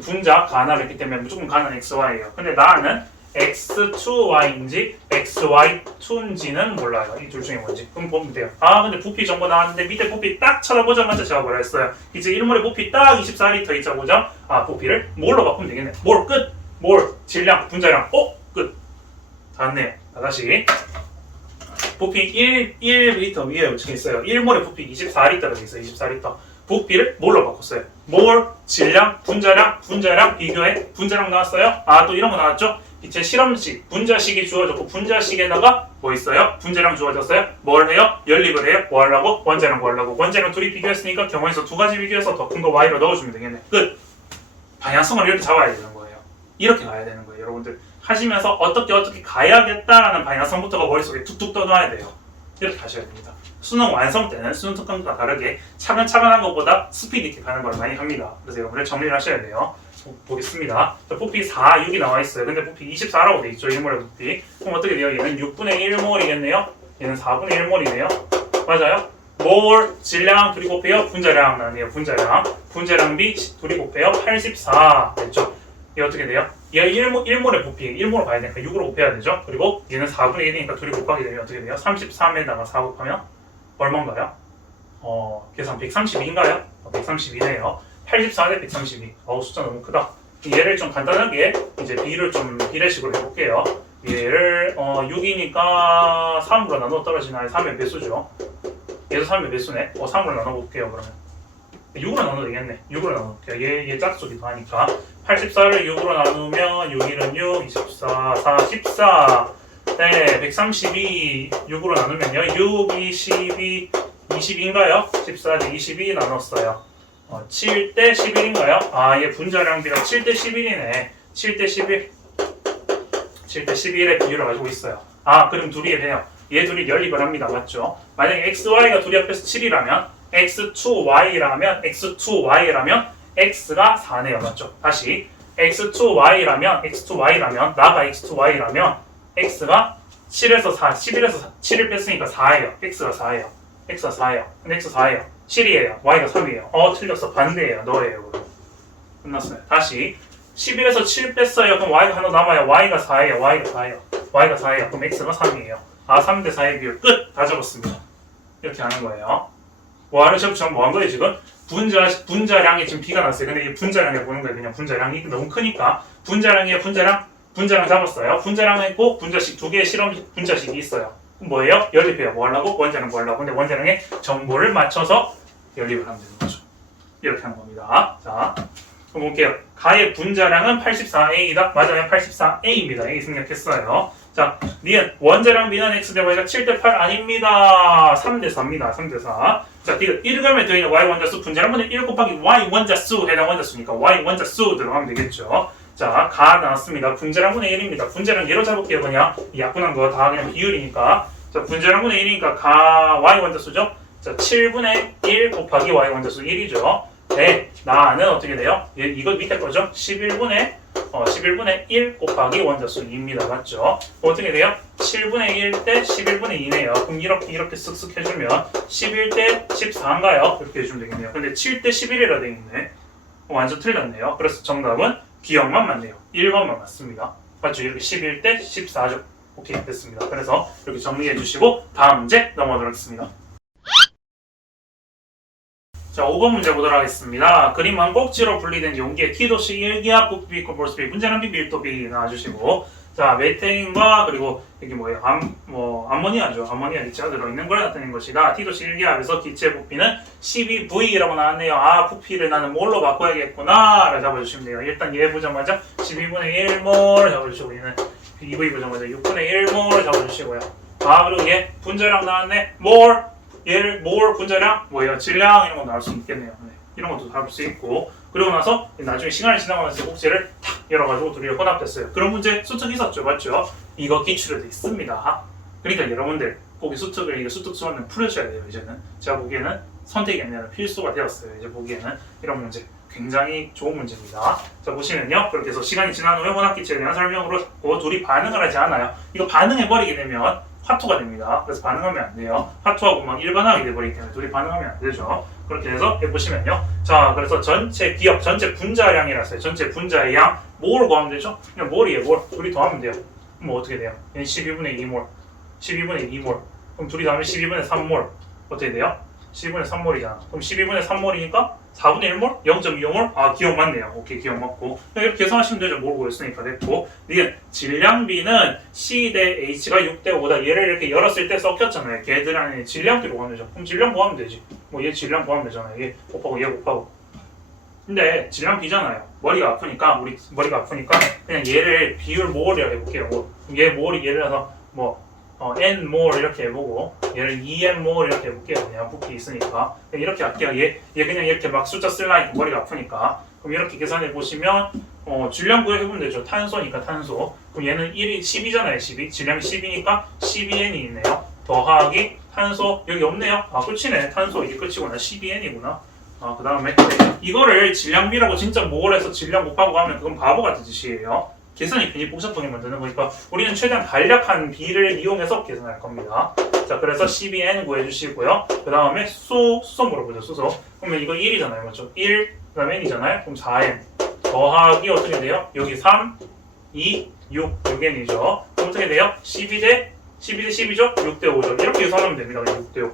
분자 가나를 했기 때문에 무조건 가는 xy예요. 근데 나는 x2y인지 xy2인지는 몰라요. 이 둘 중에 뭔지. 그럼 보면 돼요. 아, 근데 부피 정보 나왔는데 밑에 부피 딱 쳐다보자마자 제가 뭐라 했어요? 이제 1몰의 부피 딱 24L 있자고죠? 아, 부피를 몰로 바꾸면 되겠네. 몰 끝! 몰, 질량, 분자량, 끝! 다 왔네요. 자, 다시 부피 1L 위에 적혀 있어요. 1몰의 부피 24L가 있어요. 24L. 부피를 뭘로 바꿨어요? 몰, 질량, 분자량 비교해. 분자량 나왔어요? 아, 또 이런 거 나왔죠? 빛의 실험식, 분자식이 주어졌고 분자식에다가 뭐 있어요? 분자량 주어졌어요? 뭘 해요? 연립을 해요? 뭐 하려고? 원자량 구하려고. 원자량 둘이 비교했으니까 경우에서 두 가지 비교해서 더 큰 거 y로 넣어주면 되겠네. 끝! 방향성을 이렇게 잡아야 되는 거예요. 이렇게 가야 되는 거예요. 여러분들 하시면서 어떻게 가야겠다라는 방향성부터가 머릿속에 툭툭 떠놔야 돼요. 이렇게 하셔야 됩니다. 수능 완성 때는 수능 특강과 다르게 차근차근한 것보다 스피드 있게 가는 걸 많이 합니다. 그래서 여러분들 정리를 하셔야 돼요. 보겠습니다. 자, 부피 4, 6이 나와 있어요. 근데 부피 24라고 돼 있죠. 1몰의 부피. 그럼 어떻게 돼요? 얘는 6분의 1몰이겠네요. 얘는 4분의 1몰이네요. 맞아요? 몰, 질량 둘이 곱해요. 분자량 나네요. 분자량비 둘이 곱해요. 84 됐죠? 얘 어떻게 돼요? 얘 1몰의 부피 1몰로 가야 되니까 6으로 곱해야 되죠? 그리고 얘는 4분의 1이니까 둘이 곱하게 되면 어떻게 돼요? 33에다가 4 곱하면 얼마인가요? 계산 132인가요? 132네요. 84 대 132. 숫자 너무 크다. 얘를 좀 간단하게 이제 비례식으로 해볼게요. 얘를 6이니까 3으로 나눠 떨어지나요? 3의 배수죠. 얘도 3의 배수네. 3으로 나눠볼게요. 그러면 6으로 나눠도 되겠네. 6으로 나눠볼게요. 얘 짝수기도 하니까 84를 6으로 나누면 6, 1은 6, 24, 4, 14 네, 132 6으로 나누면요 6, 22, 20인가요? 14 대 22 나눴어요. 7대 11인가요? 아, 얘 분자량비가 7대 11이네. 7대 11. 7대 11의 비율을 가지고 있어요. 아, 그럼 둘이 해요. 얘 둘이 연립을 합니다. 맞죠? 만약에 XY가 둘이 합해서 7이라면 X2Y라면 X가 4네요. 맞죠? 다시 X2Y라면 나가 X2Y라면 x가 7에서 4, 11에서 7을 뺐으니까 4예요. x가 4예요. x가 4예요. 근데 x 4예요. 7이에요. y가 3이에요. 틀렸어. 반대예요. 너예요. 끝났어요. 다시 11에서 7 뺐어요. 그럼 y가 하나 남아요. y가 4예요. y가 4예요. y가 4예요. 그럼 x가 3이에요. 3대 4의 비율 끝! 다 적었습니다. 이렇게 하는 거예요. y를 적으면 뭐 한 거예요 지금? 분자량이 지금 b가 났어요. 근데 이 분자량을 보는 거예요. 그냥 분자량이 너무 크니까 분자량이에요. 분자량 잡았어요. 분자량이 있고 분자식 두 개의 실험 분자식이 있어요. 그럼 뭐예요? 연립해요. 뭐 하려고? 원자량 뭐 하려고? 근데 원자량의 정보를 맞춰서 연립을 하면 되는 거죠. 이렇게 하는 겁니다. 자, 그럼 볼게요. 가의 분자량은 84A이다. 맞아요. 84A입니다. A 생략했어요. 자, 니은 원자량 비는 x 대 y가 7대 8 아닙니다. 3대 4입니다. 3대 4. 자, 디귿 1g에 들어있는 y 원자수 분자량분의 1 곱하기 y 원자수 해당 원자수니까 y 원자수 들어가면 되겠죠. 자, 가 나왔습니다. 분자량분의 1입니다. 분자량 예로 잡을게요. 그냥 약분한 거 다 그냥 비율이니까. 자, 분자량분의 1이니까 가 y 원자수죠. 자, 7분의 1 곱하기 y 원자수 1이죠. 네, 나는 어떻게 돼요? 이거 밑에 거죠? 11분의 1 곱하기 원자수 2입니다. 맞죠? 어떻게 돼요? 7분의 1 대 11분의 2네요. 그럼 이렇게 쓱쓱 해주면 11 대 14인가요? 이렇게 해주면 되겠네요. 근데 7 대 11이라 되어 있네. 완전 틀렸네요. 그래서 정답은 기억만 맞네요. 1번만 맞습니다. 맞죠? 이렇게 11 대 14죠. 오케이, 됐습니다. 그래서 이렇게 정리해 주시고 다음 문제 넘어가도록 하겠습니다. 자, 5번 문제 보도록 하겠습니다. 그림만 꼭지로 분리된 용기의 T도시 1기압 부피, 콜볼스피, 분자량비, 밀도비 나와주시고, 자, 메테인과 그리고 여기 뭐예요? 암모니아죠. 암모니아 기체가 들어있는 걸 나타낸 것이다. T도시 1기압에서 기체 부피는 12V라고 나왔네요. 부피를 나는 뭘로 바꿔야겠구나 라고 잡아주시면 돼요. 일단 얘 보자마자 12분의 1몰 잡아주시고, 얘는 2V 보자마자 6분의 1몰을 잡아주시고요. 그리고 얘 분자량 나왔네. 얘를 분자량, 뭐예요? 질량 이런 거 나올 수 있겠네요. 네. 이런 것도 나올 수 있고, 그리고 나서 나중에 시간이 지나가면서 꼭지를 탁 열어가지고 둘이 혼합됐어요. 그런 문제 수특 있었죠, 맞죠? 이거 기출에도 있습니다. 그러니까 여러분들 꼭 이 수특을 수특 수학은 풀으셔야 돼요. 이제는 제가 보기에는 선택이 아니라 필수가 되었어요. 이제 보기에는 이런 문제 굉장히 좋은 문제입니다. 자, 보시면요, 그렇게 해서 시간이 지난 후에 혼합기체에 대한 설명으로 했고, 둘이 반응을 하지 않아요. 이거 반응해버리게 되면 화투가 됩니다. 그래서 반응하면 안 돼요. 화투하고 막 일반화하게 돼버리기 때문에 둘이 반응하면 안 되죠. 그렇게 해서 해보시면요. 자, 그래서 전체 기억, 전체 분자량이라서요. 전체 분자의 양, 뭘 구하면 되죠? 그냥 몰이에요, 몰. 둘이 더하면 돼요. 그럼 뭐 어떻게 돼요? 12분의 2몰. 12분의 2몰. 그럼 둘이 더하면 12분의 3몰. 어떻게 돼요? 12분의 3몰이잖아. 그럼 12분의 3몰이니까 4분의 1몰? 0.25몰? 기억 맞네요. 오케이, 기억 맞고. 이렇게 계산하시면 되죠. 몰 구했으니까 됐고. 니은 질량비는 C 대 H가 6대 5다. 얘를 이렇게 열었을 때 섞였잖아요. 걔들 안에 질량비로 구하면 되죠. 그럼 질량 구하면 되지. 뭐 얘 질량 구하면 되잖아요. 얘 곱하고 얘 곱하고. 근데 질량비잖아요. 머리가 아프니까 그냥 얘를 비율 몰이라고 해볼게요. 얘 몰이 예를 들어서 N몰 이렇게 해보고 얘를 2N몰 이렇게 해볼게요. 그냥 부피 있으니까 이렇게 할게요. 얘 그냥 이렇게 막 숫자 쓰려니까 머리가 아프니까. 그럼 이렇게 계산해 보시면 질량 구해보면 되죠. 탄소니까 탄소. 그럼 얘는 1이 10이잖아요. 12. 질량이 10이니까 12N이 있네요. 더하기 탄소 여기 없네요. 끝이네. 탄소 이게 끝이구나. 12N이구나. 그 다음에 이거를 질량비라고 진짜 몰 해서 질량 곱하고 하면 그건 바보 같은 짓이에요. 계산이 괜히 복잡하게 만드는 거니까 우리는 최대한 간략한 비를 이용해서 계산할 겁니다. 자, 그래서 12N 구해주시고요. 그 다음에 수소 물어보죠. 수소. 그러면 이거 1이잖아요. 맞죠? 1, 그 다음에 N이잖아요. 그럼 4N. 더하기 어떻게 돼요? 여기 3, 2, 6. 6N이죠. 그럼 어떻게 돼요? 12 대 10이죠? 6대 5죠. 이렇게 계산하면 됩니다. 6대 5.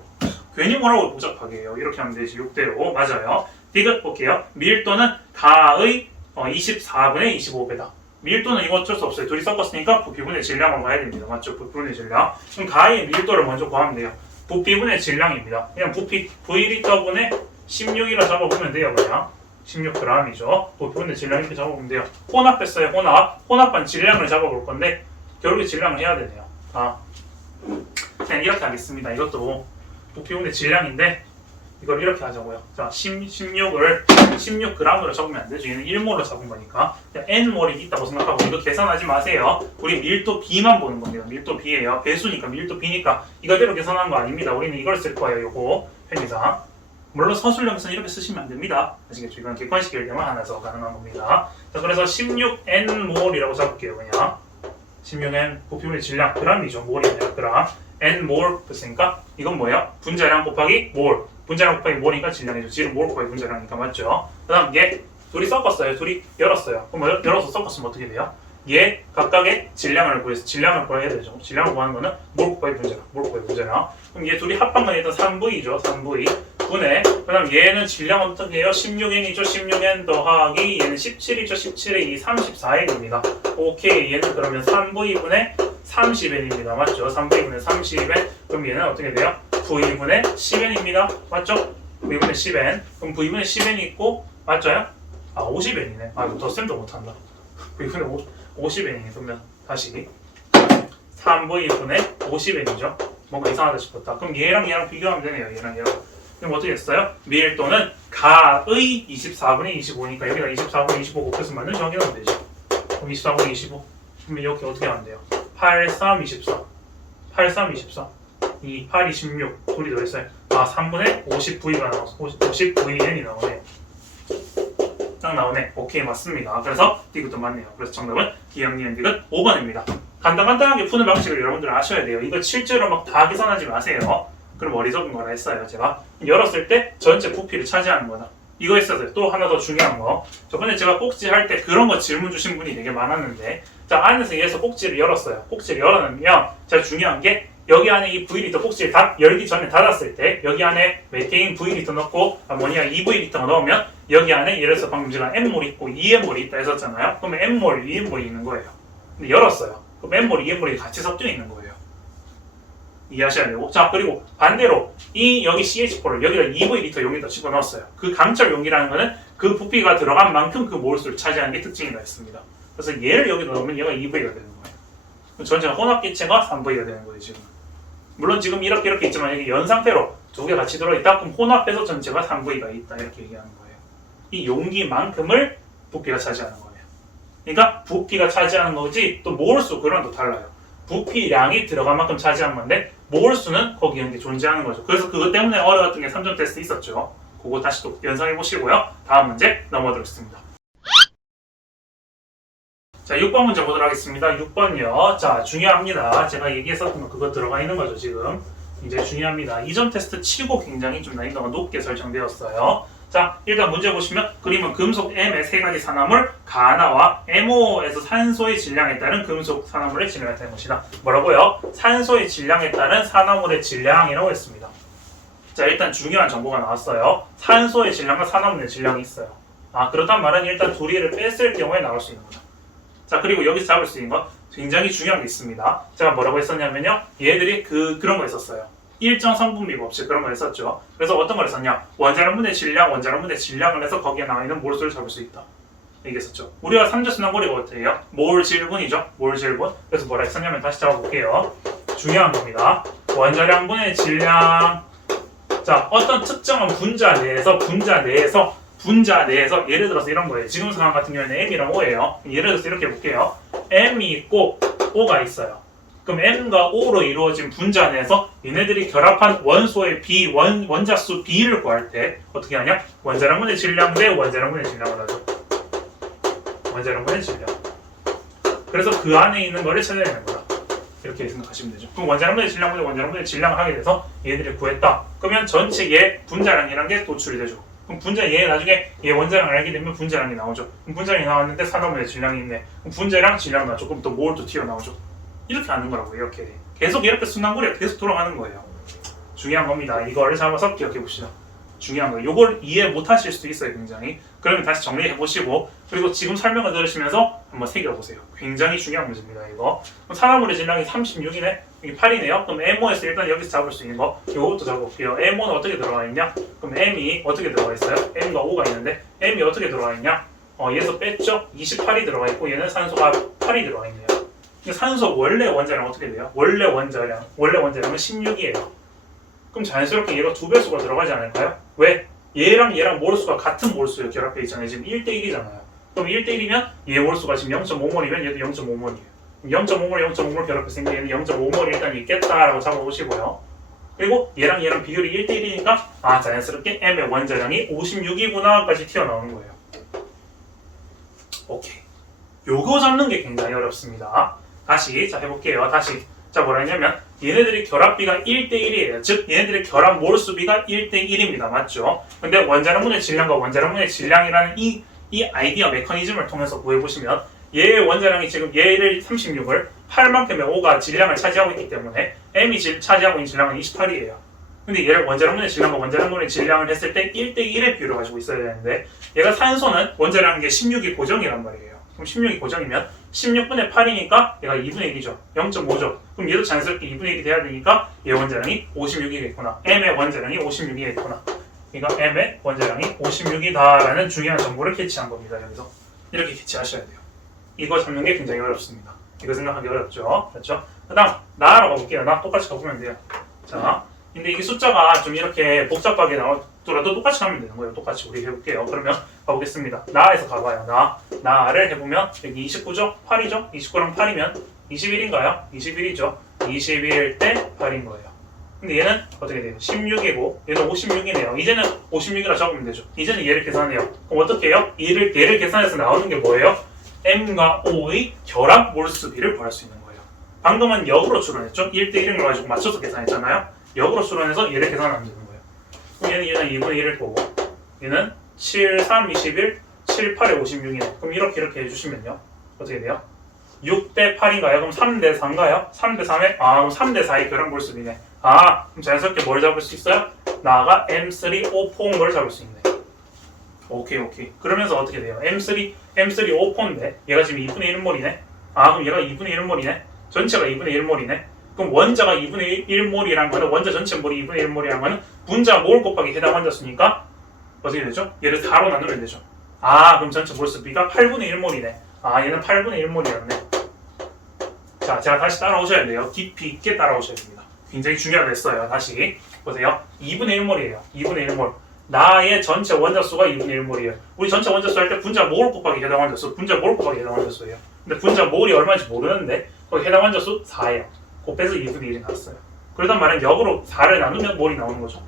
괜히 뭐라고 복잡하게 해요. 이렇게 하면 되지. 6대 5. 맞아요. 디귿 볼게요. 밀도는 가의 24분의 25배다. 밀도는 이거 어쩔 수 없어요. 둘이 섞었으니까 부피분의 질량으로 가야 됩니다. 맞죠? 부피분의 질량. 그럼 가의 밀도를 먼저 구하면 돼요. 부피분의 질량입니다. 그냥 부피 V리터분의 16이라 잡아보면 돼요. 그냥 16g이죠. 부피분의 질량 이렇게 잡아보면 돼요. 혼합했어요. 혼합한 질량을 잡아볼 건데 결국에 질량을 해야 되네요. 그냥 이렇게 하겠습니다. 이것도 부피분의 질량인데 이걸 이렇게 하자고요. 자, 16을 16g으로 적으면 안 되죠. 얘는 1몰로 잡은 거니까. N몰이 있다고 생각하고 이거 계산하지 마세요. 우리 밀도 B만 보는 겁니다. 밀도 B예요. 배수니까 밀도 B니까 이거대로 계산하는 거 아닙니다. 우리는 이걸 쓸 거예요. 요거 편의상. 물론 서술형에서는 이렇게 쓰시면 안 됩니다. 아시겠죠? 이건 객관식 결정을 하나서 가능한 겁니다. 자, 그래서 16N몰이라고 잡을게요. 그냥 16N 부피분의 질량 g이죠. 몰이네요. 그램. N 몰 됐으니까 이건 뭐예요? 분자량 곱하기 몰. 분자량 곱하기 몰이니까 질량이죠. 지름 몰 곱하기 분자량이니까 맞죠? 그 다음 얘 둘이 섞었어요. 둘이 열었어요. 그럼 열어서 섞었으면 어떻게 돼요? 얘 각각의 질량을 구해서 질량을 구해야 되죠. 질량을 구하는 거는 몰 곱하기 분자량. 몰 곱하기 분자량. 그럼 얘 둘이 합방만 일단 3V죠. 3V. 분해. 그 다음 얘는 질량 어떻게 해요? 16N이죠. 16N 더하기 얘는 17이죠. 17에 2, 34N입니다. 오케이. 얘는 그러면 3V분의 30N입니다. 맞죠? 3V분의 30N. 그럼 얘는 어떻게 돼요? V분의 10N입니다. 맞죠? V분의 10N. 그럼 V분의 10N이 있고 맞죠요? 아 50N이네. 아 이거 덧셈도 못한다. V분의 50N이 그러면 다시 3V분의 50N이죠. 뭔가 이상하다 싶었다. 그럼 얘랑 비교하면 되네요. 얘랑. 그럼 어떻게 했어요? 밀도는 가의 24분의 25니까 여기다 24분의 25 곱해서 맞는 정확히 하면 되죠. 그럼 24분의 25. 그러면 이렇게 어떻게 하면 돼요? 8, 3, 24. 8, 3, 24. 2, 8, 26. 둘이 더했어요. 아, 3분의 50V가 나와서 50VN이 나오네. 딱 나오네. 오케이, 맞습니다. 그래서 디귿도 맞네요. 그래서 정답은 기억니은 디귿 5번입니다. 간단하게 푸는 방식을 여러분들 아셔야 돼요. 이거 실제로 막 다 계산하지 마세요. 그럼 어리석은 거라 했어요. 제가 열었을 때 전체 부피를 차지하는 거다. 이거 했었어요. 또 하나 더 중요한 거. 저번에 제가 꼭지 할 때 그런 거 질문 주신 분이 되게 많았는데 자 안에서 얘에서 꼭지를 열었어요. 꼭지를 열어놓으면 제가 중요한 게 여기 안에 이 V리터 꼭지를 열기 전에 닫았을 때 여기 안에 메테인 V리터 넣고 아모니아 2V리터가 넣으면 여기 안에 예를 들어서 방금 제가 N몰 있고 2N몰이 있다 했었잖아요. 그러면 N몰, 2N몰이 있는 거예요. 근데 열었어요. 그럼 N몰, 2N몰이 같이 섞여 있는 거예요. 이해하셔야 되고 자 그리고 반대로 이 여기 CH4를 여기다 2V리터 용기다 집어넣었어요. 그 강철 용기라는 거는 그 부피가 들어간 만큼 그 몰수를 차지하는 게 특징이라 했습니다. 그래서 얘를 여기다 넣으면 얘가 2V가 되는 거예요. 전체가 혼합기체가 3V가 되는 거예요. 지금 물론 지금 이렇게 있지만 여기 연 상태로 두 개 같이 들어있다 그럼 혼합해서 전체가 3V가 있다 이렇게 얘기하는 거예요. 이 용기만큼을 부피가 차지하는 거예요. 그러니까 부피가 차지하는 거지 또 몰수 그런 또 달라요. 부피량이 들어간 만큼 차지한 건데 몰수는 거기 이제 존재하는 거죠. 그래서 그것 때문에 어려웠던 게 3점 테스트 있었죠. 그거 다시 또 연상해 보시고요. 다음 문제 넘어가겠습니다. 자 6번 문제 보도록 하겠습니다. 6번요. 자 중요합니다. 제가 얘기했었던 거 그거 들어가 있는 거죠. 지금 이제 중요합니다. 2점 테스트 치고 굉장히 좀 난이도가 높게 설정되었어요. 자 일단 문제 보시면 그림은 금속 M의 세 가지 산화물 가나와 MO에서 산소의 질량에 따른 금속 산화물의 질량이 되는 것이다. 뭐라고요? 산소의 질량에 따른 산화물의 질량이라고 했습니다. 자 일단 중요한 정보가 나왔어요. 산소의 질량과 산화물의 질량이 있어요. 아 그렇단 말은 일단 두 개를 뺐을 경우에 나올 수 있는 거죠. 자 그리고 여기서 잡을 수 있는 거 굉장히 중요한 게 있습니다. 제가 뭐라고 했었냐면요. 얘들이 그런 거 있었어요. 일정 성분비 법칙 그런 걸 했었죠. 그래서 어떤 걸 했었냐? 원자력분의 질량을 해서 거기에 나와 있는 몰수를 잡을 수 있다. 얘기했었죠. 우리가 삼자순환고리가 어떻게 해요? 몰질분이죠. 몰질분. 그래서 뭐라 했었냐면 다시 잡아볼게요. 중요한 겁니다. 원자량분의 질량. 자, 어떤 특정한 분자 내에서 예를 들어서 이런 거예요. 지금 상황 같은 경우에는 M이랑 O예요. 예를 들어서 이렇게 볼게요. M이 있고 O가 있어요. 그럼 M과 O로 이루어진 분자 내에서 얘네들이 결합한 원소의 B, 원자수 B를 구할 때 어떻게 하냐? 원자량분의 질량 대 원자량분의 질량을 하죠. 원자량분의 질량. 그래서 그 안에 있는 거를 찾아야 되는 거다. 이렇게 생각하시면 되죠. 그럼 원자량분의 질량분의 원자량분의 질량을 하게 돼서 얘들이 구했다. 그러면 전체 얘 분자량이라는 게 도출이 되죠. 그럼 분자 얘 나중에 얘 원자량을 알게 되면 분자량이 나오죠. 그럼 분자량이 나왔는데 산화물의 질량이 있네. 그럼 분자량, 질량 나오죠. 그럼 또 몰도 튀어나오죠. 이렇게 하는 거라고 이렇게 계속 이렇게 순환고리가 계속 돌아가는 거예요. 중요한 겁니다. 이거를 잡아서 기억해 봅시다. 중요한 거예요. 이걸 이해 못 하실 수도 있어요. 굉장히. 그러면 다시 정리해 보시고 그리고 지금 설명을 들으시면서 한번 새겨보세요. 굉장히 중요한 문제입니다. 이거. 그럼 산화물의 질량이 36이네. 여기 8이네요. 그럼 MO에서 일단 여기서 잡을 수 있는 거 이거부터 잡아볼게요. MO는 어떻게 들어가 있냐? 그럼 M이 어떻게 들어가 있어요? M과 O가 있는데 M이 어떻게 들어가 있냐? 얘에서 뺐죠? 28이 들어가 있고 얘는 산소가 8이 들어가 있네요. 산소 원래 원자량 어떻게 돼요? 원래 원자량은 16이에요. 그럼 자연스럽게 얘가 2배수가 들어가지 않을까요? 왜? 얘랑 몰수가 같은 몰수에 결합해 있잖아요. 지금 1대1이잖아요. 그럼 1대1이면 얘 몰수가 지금 0.5몰이면 얘도 0.5몰이에요. 0.5몰 결합했으니까 얘는 0.5몰이 일단 있겠다라고 잡아보시고요. 그리고 얘랑 비율이 1대1이니까 자연스럽게 M의 원자량이 56이구나까지 튀어나오는 거예요. 오케이. 요거 잡는 게 굉장히 어렵습니다. 다시 자 해볼게요. 다시 자 뭐라 했냐면 얘네들이 결합비가 1대1이에요. 즉 얘네들의 결합 몰수비가 1대1입니다. 맞죠? 근데 원자력분의 질량과 원자력분의 질량이라는 이 아이디어 메커니즘을 통해서 구해보시면 얘의 원자량이 지금 얘를 36을 8만큼의 5가 질량을 차지하고 있기 때문에 M이 차지하고 있는 질량은 28이에요. 근데 얘를 원자력분의 질량과 원자력분의 질량을 했을 때 1대1의 비율을 가지고 있어야 되는데 얘가 산소는 원자량인 게 16이 고정이란 말이에요. 그럼 16이 고정이면 16분의 8이니까 얘가 2분의 1이죠. 0.5죠. 그럼 얘도 자연스럽게 2분의 1이 돼야 되니까 얘 원자량이 56이겠구나. M의 원자량이 56이겠구나. 그러니까 M의 원자량이 56이다라는 중요한 정보를 캐치한 겁니다. 여기서 이렇게 캐치하셔야 돼요. 이거 잡는 게 굉장히 어렵습니다. 이거 생각하기 어렵죠. 그렇죠? 그 다음 나로 가볼게요. 나 똑같이 가보면 돼요. 자, 근데 이게 숫자가 좀 이렇게 복잡하게 나오더라도 똑같이 가면 되는 거예요. 똑같이 우리 해볼게요. 그러면 가보겠습니다. 나에서 가봐요. 나를 해보면 여기 29죠? 8이죠? 29랑 8이면 21인가요? 21이죠. 21 대 8인 거예요. 근데 얘는 어떻게 돼요? 16이고 얘는 56이네요. 이제는 56이라 적으면 되죠. 이제는 얘를 계산해요. 그럼 어떻게 해요? 얘를 계산해서 나오는 게 뭐예요? M과 O의 결합 몰수비를 구할 수 있는 거예요. 방금은 역으로 추론했죠? 1대1인 걸 가지고 맞춰서 계산했잖아요. 역으로 추론해서 얘를 계산하면 되는 거예요. 그럼 얘는 2분의 1을 보고 얘는 7, 3, 21, 7, 8에 56이네. 그럼 이렇게 해주시면요. 어떻게 돼요? 6대 8인가요? 그럼 3대 4인가요? 3대 3에? 그럼 3대 4의 결합 몰수비네. 그럼 자연스럽게 뭘 잡을 수 있어요? 나가 M3, O4를 잡을 수 있네. 오케이. 그러면서 어떻게 돼요? M3, O4인데 얘가 지금 2분의 1몰이네. 그럼 얘가 2분의 1몰이네. 전체가 2분의 1몰이네. 그럼 원자가 2분의 1몰이란 거는 원자 전체 몰이 2분의 1몰이란 거는 분자 몰 곱하기 해당 원자 수니까 어떻게 되죠? 얘를 4로 나누면 되죠. 그럼 전체 몰수비가 8분의 1몰이네. 얘는 8분의 1몰이었네. 자, 제가 다시 따라오셔야 돼요. 깊이 있게 따라오셔야 됩니다. 굉장히 중요하겠어요. 다시 보세요. 2분의 1몰이에요. 2분의 1몰. 나의 전체 원자수가 2분의 1몰이에요. 우리 전체 원자수 할 때 분자 몰 곱하기 해당 원자수, 분자 몰 곱하기 해당 원자수예요. 근데 분자 몰이 얼마인지 모르는데 거기 해당 원자수 4예요. 곱해서 2분의 1이 나왔어요. 그러단 말은 역으로 4를 나누면 몰이 나오는 거죠.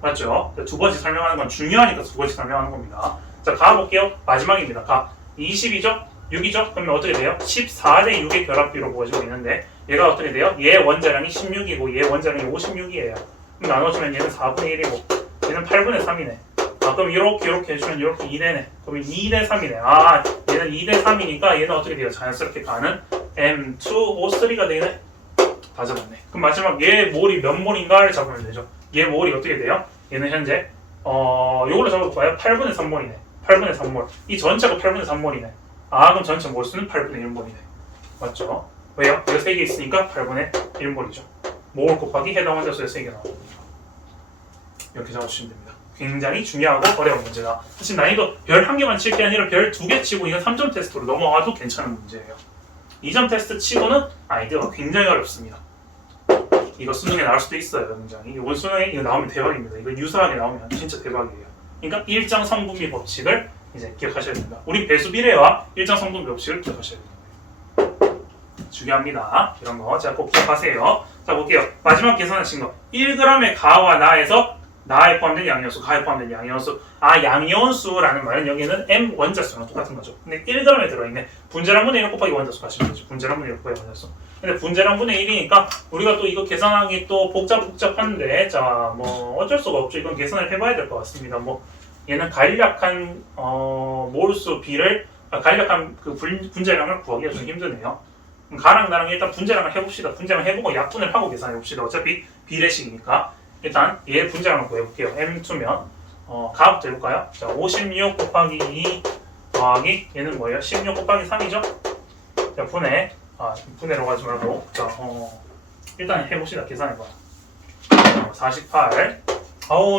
맞죠? 두 번씩 설명하는 건 중요하니까 두 번씩 설명하는 겁니다. 자, 가볼게요. 마지막입니다. 20이죠? 6이죠? 그러면 어떻게 돼요? 14대 6의 결합비로 보여지고 있는데 얘가 어떻게 돼요? 얘 원자량이 16이고 얘 원자량이 56이에요. 그럼 나눠주면 얘는 4분의 1이고 얘는 8분의 3이네. 그럼 이렇게 해주면 이렇게 2대네. 그럼 2대 3이네. 얘는 2대 3이니까 얘는 어떻게 돼요? 자연스럽게 가는 M2O3가 되네. 다 잡았네. 그럼 마지막 얘 몰이 몇 몰인가를 잡으면 되죠. 얘 몰이 어떻게 돼요? 얘는 현재 요걸로 잡아볼까요? 8분의 3몰이네. 8분의 3몰. 이 전체가 8분의 3몰이네. 그럼 전체 몰수는 8분의 1몰이네. 맞죠? 왜요? 이거 3개 있으니까 8분의 1몰이죠. 몰 곱하기 해당 원자수에 3개 나옵니다. 이렇게 잡아주시면 됩니다. 굉장히 중요하고 어려운 문제다. 사실 난이도 별 1개만 칠 게 아니라 별 2개 치고 이건 3점 테스트로 넘어가도 괜찮은 문제예요. 2점 테스트 치고는 아이디어가 굉장히 어렵습니다. 이거 수능에 나올 수도 있어요. 굉장히. 이번 수능에 이거 나오면 대박입니다. 이거 유사하게 나오면 진짜 대박이에요. 그러니까 일정 성분비 법칙을 이제 기억하셔야 됩니다. 우리 배수 비례와 일정 성분비 법칙을 기억하셔야 됩니다. 중요합니다. 이런 거 자 꼭 기억하세요. 자 볼게요. 마지막 계산하신 거 1g의 가와 나에서 나에 포함된 양이온수, 가에 포함된 양이온수. 양이온수라는 말은 여기는 M 원자수랑 똑같은 거죠. 근데 1g에 들어있네. 분자량 분의 1 곱하기 원자수 가시면 되죠. 분자량 분의 1 곱하기 원자수. 근데 분자량 분의 1이니까 우리가 또 이거 계산하기 또 복잡한데 자 뭐 어쩔 수가 없죠. 이건 계산을 해봐야 될 것 같습니다. 뭐 얘는 간략한 몰수 비를 간략한 그 분자량을 구하기가 좀 힘드네요. 가랑 나랑 일단 분자량을 해봅시다. 분자량 해보고 약분을 하고 계산해봅시다. 어차피 비례식이니까. 일단 얘 분자량을 구해볼게요. M2면 가부터 해볼까요? 자, 56 곱하기 2 더하기 얘는 뭐예요? 16 곱하기 3이죠? 자, 분해로 가지 말고 자, 일단 해봅시다. 계산해봐요. 48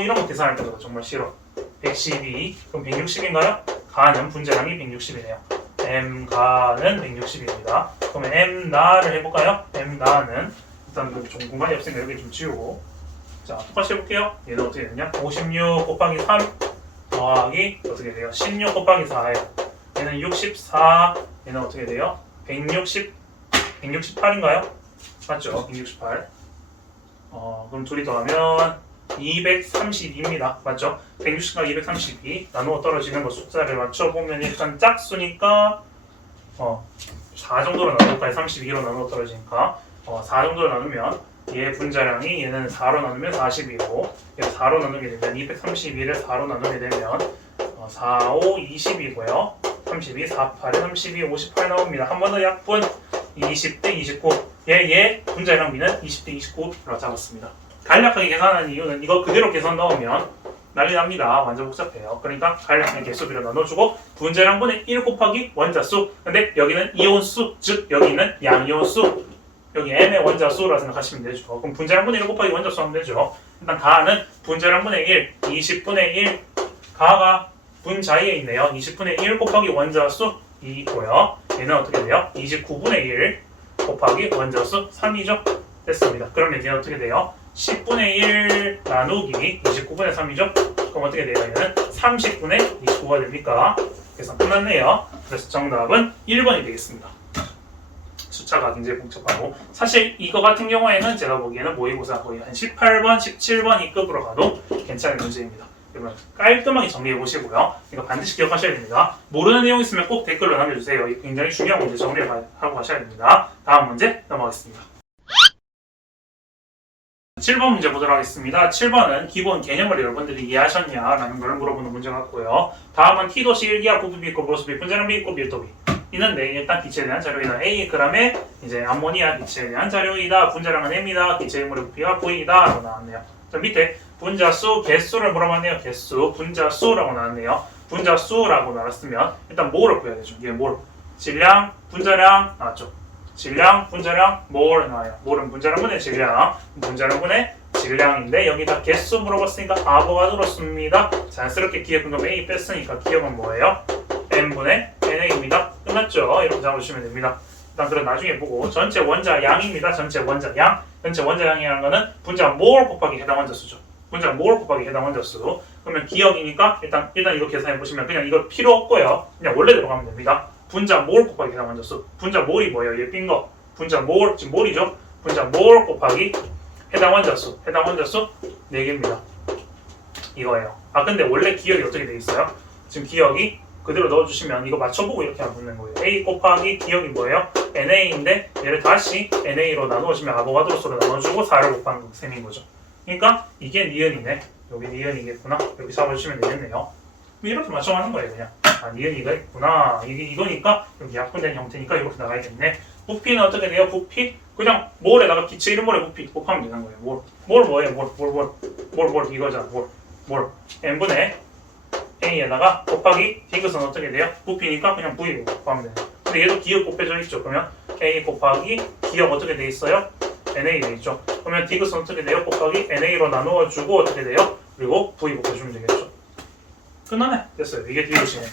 이런 거 계산할 때보다 정말 싫어. 112 그럼 160인가요? 가는 분자량이 160이네요. M 가는 160입니다. 그러면 M 나를 해볼까요? M 나는 일단 좀 공간이 없으니까 여기 좀 지우고 자, 똑같이 해볼게요. 얘는 어떻게 되냐? 56 곱하기 3 더하기 어떻게 돼요? 16 곱하기 4예요. 얘는 64, 얘는 어떻게 돼요? 168인가요? 맞죠? 168. 그럼 둘이 더하면 232입니다. 맞죠? 160과 232 나누어 떨어지는 거 숫자를 맞춰보면 일단 짝수니까 4 정도로 나눌까요? 32로 나눠 떨어지니까 4 정도로 나누면 얘 분자량이 얘는 4로 나누면 42고 얘 4로 나누게 되면 231을 4로 나누게 되면 4, 5, 20이고요. 32, 4, 8에 32, 58 나옵니다. 한 번 더 약분 20대 29. 얘 분자량 B는 20대 29라고 잡았습니다. 간략하게 계산하는 이유는 이거 그대로 계산 넣으면 난리 납니다. 완전 복잡해요. 그러니까 간략하게 개수비로 나눠주고 분자량분의 1 곱하기 원자수. 근데 여기는 이온수, 즉 여기는 양이온수. 여기 M의 원자수라 생각하시면 되죠. 그럼 분자량분의 1 곱하기 원자수 하면 되죠. 일단 가는 분자량분의 1, 20분의 1 가가 분자에 있네요. 20분의 1 곱하기 원자수 2고요. 얘는 어떻게 돼요? 29분의 1 곱하기 원자수 3이죠. 됐습니다. 그러면 얘는 어떻게 돼요? 10분의 1 나누기 29분의 3이죠. 그럼 어떻게 돼요? 얘는 30분의 29가 됩니까? 그래서 끝났네요. 그래서 정답은 1번이 되겠습니다. 숫자가 굉장히 복잡하고 사실 이거 같은 경우에는 제가 보기에는 모의고사 거의 한 18번, 17번 2급으로 가도 괜찮은 문제입니다. 여러분 깔끔하게 정리해 보시고요. 이거 반드시 기억하셔야 됩니다. 모르는 내용 있으면 꼭 댓글로 남겨주세요. 이거 굉장히 중요한 문제 정리하고 가셔야 됩니다. 다음 문제 넘어가겠습니다. 7번 문제 보도록 하겠습니다. 7번은 기본 개념을 여러분들이 이해하셨냐라는 걸 물어보는 문제 같고요. 다음은 T도시 1기압 부분 B 있고 브로스 B 분자량 B 있고 밀도 B 있는데 일단 기체에 대한 자료이다. A g의 이제 암모니아 기체에 대한 자료이다. 분자량은 M이다. 기체 유물의 부피가 V이다 라고 나왔네요. 자 밑에 분자수, 개수를 물어봤네요. 개수, 분자수라고 나왔네요. 분자수라고 나왔으면 일단 뭐를 구해야 되죠? 이게 뭘? 질량, 분자량 나왔죠. 질량, 분자량, 몰 나와요. 몰은 분자량분의 질량, 분자량분의 질량인데 여기다 개수 물어봤으니까 아보가드로수입니다. 자연스럽게 기억 근거 A 뺐으니까 기억은 뭐예요? M분의 NA입니다. 끝났죠? 이렇게 잡아주시면 됩니다. 일단 그럼 나중에 보고 전체 원자 양입니다. 전체 원자 양. 전체 원자 양이라는 거는 분자 몰 곱하기 해당 원자수죠. 분자 몰 곱하기 해당 원자수. 그러면 기억이니까 일단 이거 계산해 보시면 그냥 이거 필요 없고요. 그냥 원래대로 가면 됩니다. 분자 몰 곱하기 해당 원자수. 분자 몰이 뭐예요? 얘 빈 거. 분자 몰, 지금 몰이죠? 분자 몰 곱하기 해당 원자수. 해당 원자수 4개입니다. 이거예요. 아 근데 원래 기억이 어떻게 돼 있어요? 지금 기억이 그대로 넣어주시면 이거 맞춰보고 이렇게 하면 되는 거예요. A 곱하기 기억이 뭐예요? NA인데 얘를 다시 NA로 나누어주면 아보가드로수로 나눠주고 4를 곱하는 셈인 거죠. 그러니까 이게 니은이네. 여기 니은이겠구나. 이렇게 잡아주시면 되겠네요. 이렇게 맞춰가는 거예요. 그냥 니은이가 있구나. 이거니까 여기 약분된 형태니까 이렇게 나가야겠네. 부피는 어떻게 돼요? 부피? 그냥 몰에다가 기체 이름몰에 부피 곱하면 되는 거예요. 몰 뭐예요? 몰 이거잖아. 몰 n분의 a에다가 곱하기 디귿은 어떻게 돼요? 부피니까 그냥 v 곱하면 돼요. 근데 얘도 기억 곱해져 있죠. 그러면 a 곱하기 기억 어떻게 돼 있어요? na 돼 있죠. 그러면 디귿은 어떻게 돼요? 곱하기 na로 나누어주고 어떻게 돼요? 그리고 v 곱해주면 되겠죠. 끝나네. 됐어요. 이게 디귿이네.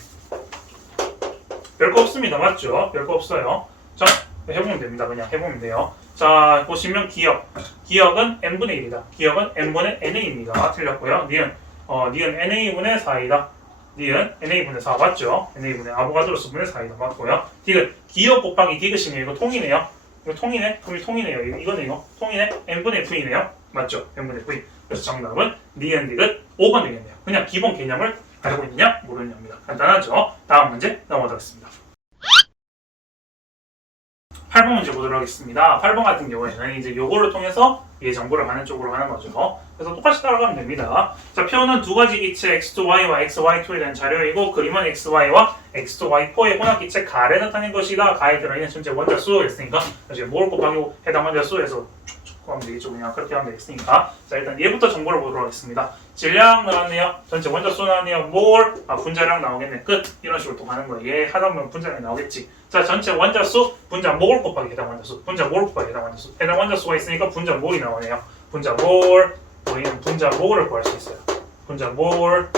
별거 없습니다. 맞죠? 별거 없어요. 자, 해보면 됩니다. 그냥 해보면 돼요. 자, 보시면 기억은 n분의 1이다. 기억은 n분의 na입니다. 틀렸고요. 니은 na분의 4이다. 니은 na분의 4 맞죠? na분의 아보가드로수 분의 4이다. 맞고요. 디귿, 기억 곱하기 디귿이네요. 이거 통이네요. 이거 통이네? 그럼 통이네요. 이거는 이거 통이네? n분의 v네요. 맞죠? n분의 v. 그래서 정답은 니은 디귿 5번 되겠네요. 그냥 기본 개념을 알고 있느냐 모르느냐입니다. 간단하죠? 다음 문제 넘어가겠습니다. 8번 문제 보도록 하겠습니다. 8번 같은 경우에는 이제 요거를 통해서 정보를 가는 쪽으로 가는 거죠. 그래서 똑같이 따라가면 됩니다. 자, 표는 두 가지 기체 x2y와 xy2에 대한 자료이고 그림은 xy와 x2y4의 혼합기체 가를 나타낸 것이다. 가에 들어있는 전체 원자수 했으니까 이제 몰 곱하기 해당 원자수에서 하면 되겠죠. 그냥 그렇게 하면 되겠으니까. 자, 일단 얘부터 정보를 보도록 하겠습니다. 질량 나왔네요. 전체 원자수 나왔네요. 몰, 분자량 나오겠네. 끝. 이런 식으로 또 가는 거예요. 얘 하다 보면 분자량이 나오겠지. 자, 전체 원자수, 분자 몰 곱하기 해당 원자수. 분자 몰 곱하기 해당 원자수. 해당 원자수가 있으니까 분자 몰이 나오네요. 분자 몰, 우리는 분자 몰을 구할 수 있어요. 분자 몰을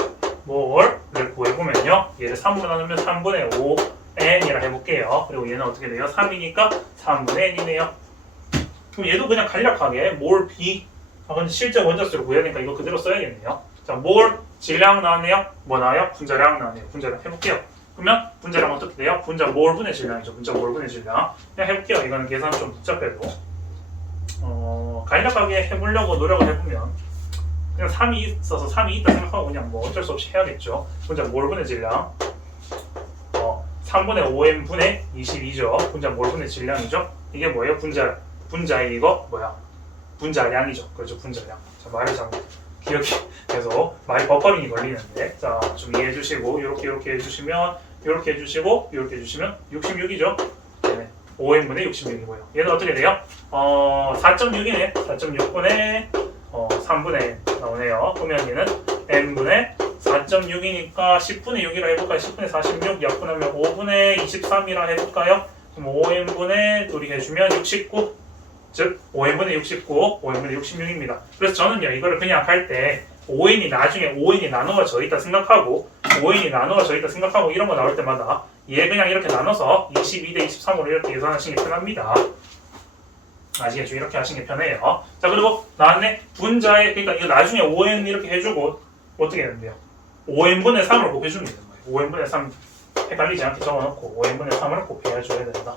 구해보면요. 얘를 3으로 나누면 3분의 5 n이라 해볼게요. 그리고 얘는 어떻게 돼요? 3이니까 3분의 n이네요. 그럼 얘도 그냥 간략하게 몰 B 근데 실제 원자수를 구해야 되니까 이거 그대로 써야겠네요. 자, 몰 질량 나왔네요. 뭐 나와요? 분자량 나왔네요. 분자량 해볼게요. 그러면 분자량 어떻게 돼요? 분자 몰분의 질량이죠. 분자 몰분의 질량. 그냥 해볼게요. 이거는 계산 좀 복잡해도 간략하게 해보려고 노력을 해보면 그냥 3이 있어서 3이 있다 생각하고 그냥 뭐 어쩔 수 없이 해야겠죠. 분자 몰분의 질량 3분의 5n 분의 22죠. 분자 몰분의 질량이죠. 이게 뭐예요? 분자의 이거 뭐야? 분자량이죠. 그렇죠. 분자량. 자, 말을 잘 기억이 계속 많이 버퍼링이 걸리는데, 자, 좀 이해해 주시고, 이렇게 해주시면, 이렇게 해주시고, 이렇게 해주시면 66이죠. 네. 5n분의 66이고요. 얘는 어떻게 돼요? 4.6이네. 4.6분의 3분의 n 나오네요. 그러면 얘는 n분의 4.6이니까 10분의 6이라 해볼까요? 10분의 46 약분하면 5분의 23이라 해볼까요? 그럼 5n분의 둘이 해주면 69, 즉 5n분의 69, 5n분의 66입니다. 그래서 저는요, 이거를 그냥 할 때 5n이 나중에 5n이 나누어져 있다 생각하고 5n이 나누어져 있다 생각하고 이런 거 나올 때마다 얘 그냥 이렇게 나눠서 22대 23으로 이렇게 계산하시는 게 편합니다. 아시겠죠? 이렇게 하시는 게 편해요. 자, 그리고 나왔네. 분자에, 그러니까 이거 나중에 5n 이렇게 해주고 어떻게 되는데요? 5n분의 3으로 곱해주면 되는 거예요. 5n분의 3 헷갈리지 않게 적어놓고 5n분의 3으로 곱해줘야 된다.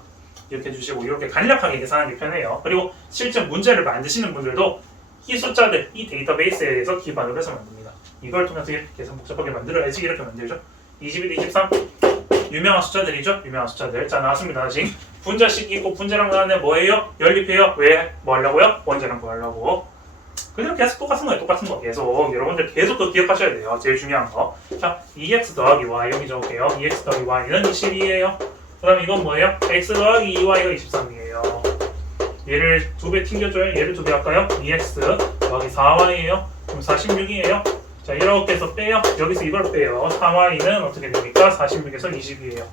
이렇게 해주시고 이렇게 간략하게 계산하는 게 편해요. 그리고 실제 문제를 만드시는 분들도 이 숫자들, 이 데이터베이스에서 기반으로 해서 만듭니다. 이걸 통해서 이렇게 계산 복잡하게 만들어야지 이렇게 만들죠. 22대 23 유명한 숫자들이죠. 유명한 숫자들. 자, 나왔습니다. 아직 분자식 있고 분자랑 나왔네. 뭐예요? 연립해요. 왜? 뭐 하려고요? 원자랑 구하려고. 그냥 계속 똑같은 거예요. 똑같은 거 계속. 여러분들 계속 그거 기억하셔야 돼요. 제일 중요한 거. 자, 2x 더하기 y 여기 적을게요. 2x 더하기 y는 22예요. 그 다음에 이건 뭐예요? x 더하기 2y가 23이에요. 얘를 2배 튕겨줘요. 얘를 2배 할까요? 2x 더하기 4y예요. 그럼 46이에요. 자, 이렇게 해서 빼요. 여기서 이걸 빼요. 3y는 어떻게 됩니까? 46에서 20이에요.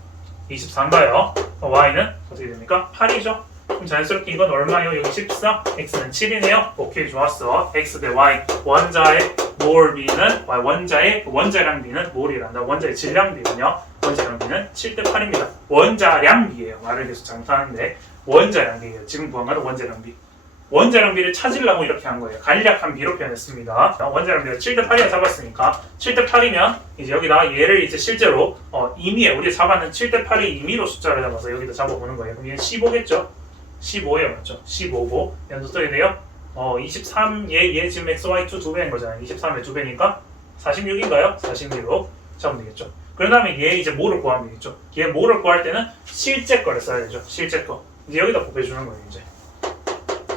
24인가요? y는 어떻게 됩니까? 8이죠. 그럼 자연스럽게 이건 얼마예요? 여기 14, x는 7이네요. 오케이, 좋았어. x 대 y, 원자의 몰 b는 원자량 b는 몰이란다. 원자의 질량 b는요. 원자량 b는 7 대 8입니다. 원자량 b예요. 말을 계속 잘못하는데 원자량 b예요. 지금 구한 거는 원자량 b. 원자량 b를 찾으려고 이렇게 한 거예요. 간략한 b로 표현했습니다. 원자량 b가 7 대 8이라 잡았으니까 7 대 8이면 이제 여기다가 얘를 이제 실제로 임의에 우리 잡았는 7 대 8이 임의로 숫자를 잡아서 여기다 잡아보는 거예요. 그럼 얘는 15겠죠? 15예요, 맞죠? 15고 얘는 어떻게 돼요? 23, 얘 지금 xy2 2배인 거잖아요. 23의 2배니까 46인가요? 46 잡으면 되겠죠. 그 다음에 얘 이제 뭐를 구하면 되겠죠. 얘 뭐를 구할 때는 실제 거를 써야 되죠. 실제 거. 이제 여기다 곱해주는 거예요, 이제.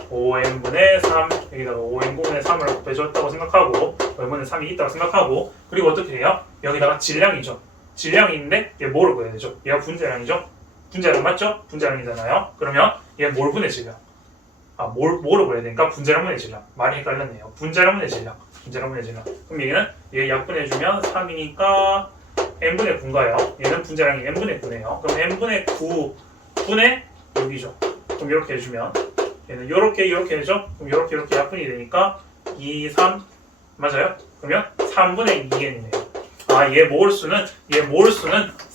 5n분의 3, 여기다가 5n분의 3을 곱해줬다고 생각하고 5n분의 3이 있다고 생각하고 그리고 어떻게 해요? 여기다가 질량이죠. 질량이 있는데 얘 뭐를 구해야 되죠? 얘가 분자량이죠? 분자량 맞죠? 분자량이잖아요. 그러면 얘 몰분의 질량. 뭐를 구해야 되니까 분자량분의 질량. 말이 헷갈렸네요. 분자량분의 질량. 분자량분의 질량. 그럼 얘는 얘 약분해주면 3이니까 n분의 9인가요? 얘는 분자량이 n분의 9네요. 그럼 n분의 9분의 6이죠. 그럼 이렇게 해주면 얘는 이렇게 해줘. 그럼 이렇게 약분이 되니까 2, 3 맞아요? 그러면 3분의 2n이네요. 얘 몰수는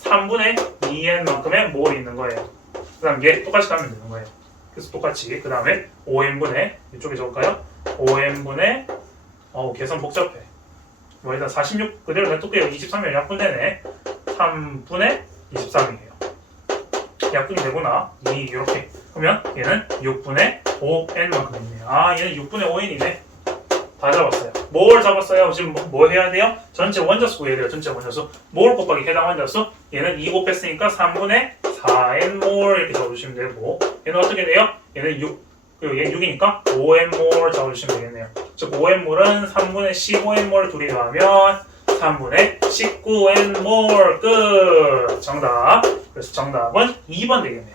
3분의 2n만큼의 몰이 있는 거예요. 그 다음 얘 똑같이 가면 되는 거예요. 그래서 똑같이 그 다음에 5n분의 이쪽에 적을까요? 5n분의 계산 복잡해. 뭐 일단 46 그대로 냅둘게요. 23이면 약분되네. 3분의 23이에요. 약분이 되구나. 이렇게. 그러면 얘는 6분의 5n만큼 있네요. 얘는 6분의 5n이네. 다 잡았어요. 뭘 잡았어요? 지금 뭐 해야 돼요? 전체 원자수 구해야 돼요. 전체 원자수. 몰 곱하기 해당 원자수. 얘는 2 곱했으니까 3분의 4n몰 이렇게 적어주시면 되고 얘는 어떻게 돼요? 얘는 6, 그리고 얘는 6이니까 5n몰 적어주시면 되겠네요. 즉 5n몰은 3분의 15n몰 둘이 더하면 3분의 19n몰 끝! 정답. 그래서 정답은 2번 되겠네요.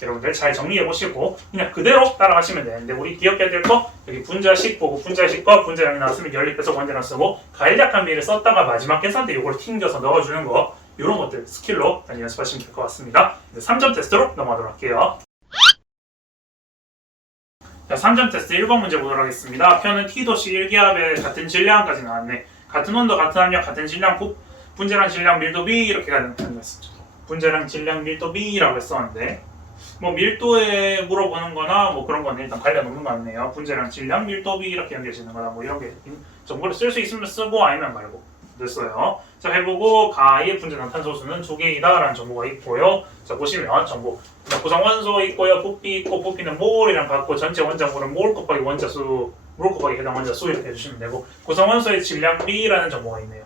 여러분들 잘 정리해 보시고 그냥 그대로 따라가시면 되는데 우리 기억해야 될 거 여기 분자식 보고 분자식과 분자량이 나왔으면 연립해서 원자량 쓰고 간략한 비를 썼다가 마지막 계산 때 이걸 튕겨서 넣어주는 거 이런 것들 스킬로 많이 연습하시면 될 것 같습니다. 3점 테스트로 넘어가도록 할게요. 자, 3점 테스트 1번 문제 보도록 하겠습니다. 표는 T도시 1기압에 같은 질량까지 나왔네. 같은 온도, 같은 압력, 같은 질량, 분자량, 질량, 밀도 B 이렇게 가는 거 했었죠. 분자량, 질량, 밀도 B라고 했었는데 뭐 밀도에 물어보는 거나 뭐 그런 거는 일단 관련 없는 것 같네요. 분자량, 질량, 밀도 B 이렇게 연결되는 거나 뭐 이런 게 정보를 쓸 수 있으면 쓰고 아니면 말고 됐어요. 자, 해보고 가의 분자량 탄소수는 2개이다 라는 정보가 있고요. 자, 보시면 정보 구성 원소 있고요. 부피 있고 부피는 몰이랑 같고 전체 원자몰은 몰 곱하기 원자수 몰 곱하기 해당 원자수 이렇게 해주시면 되고 구성 원소의 질량 B라는 정보가 있네요.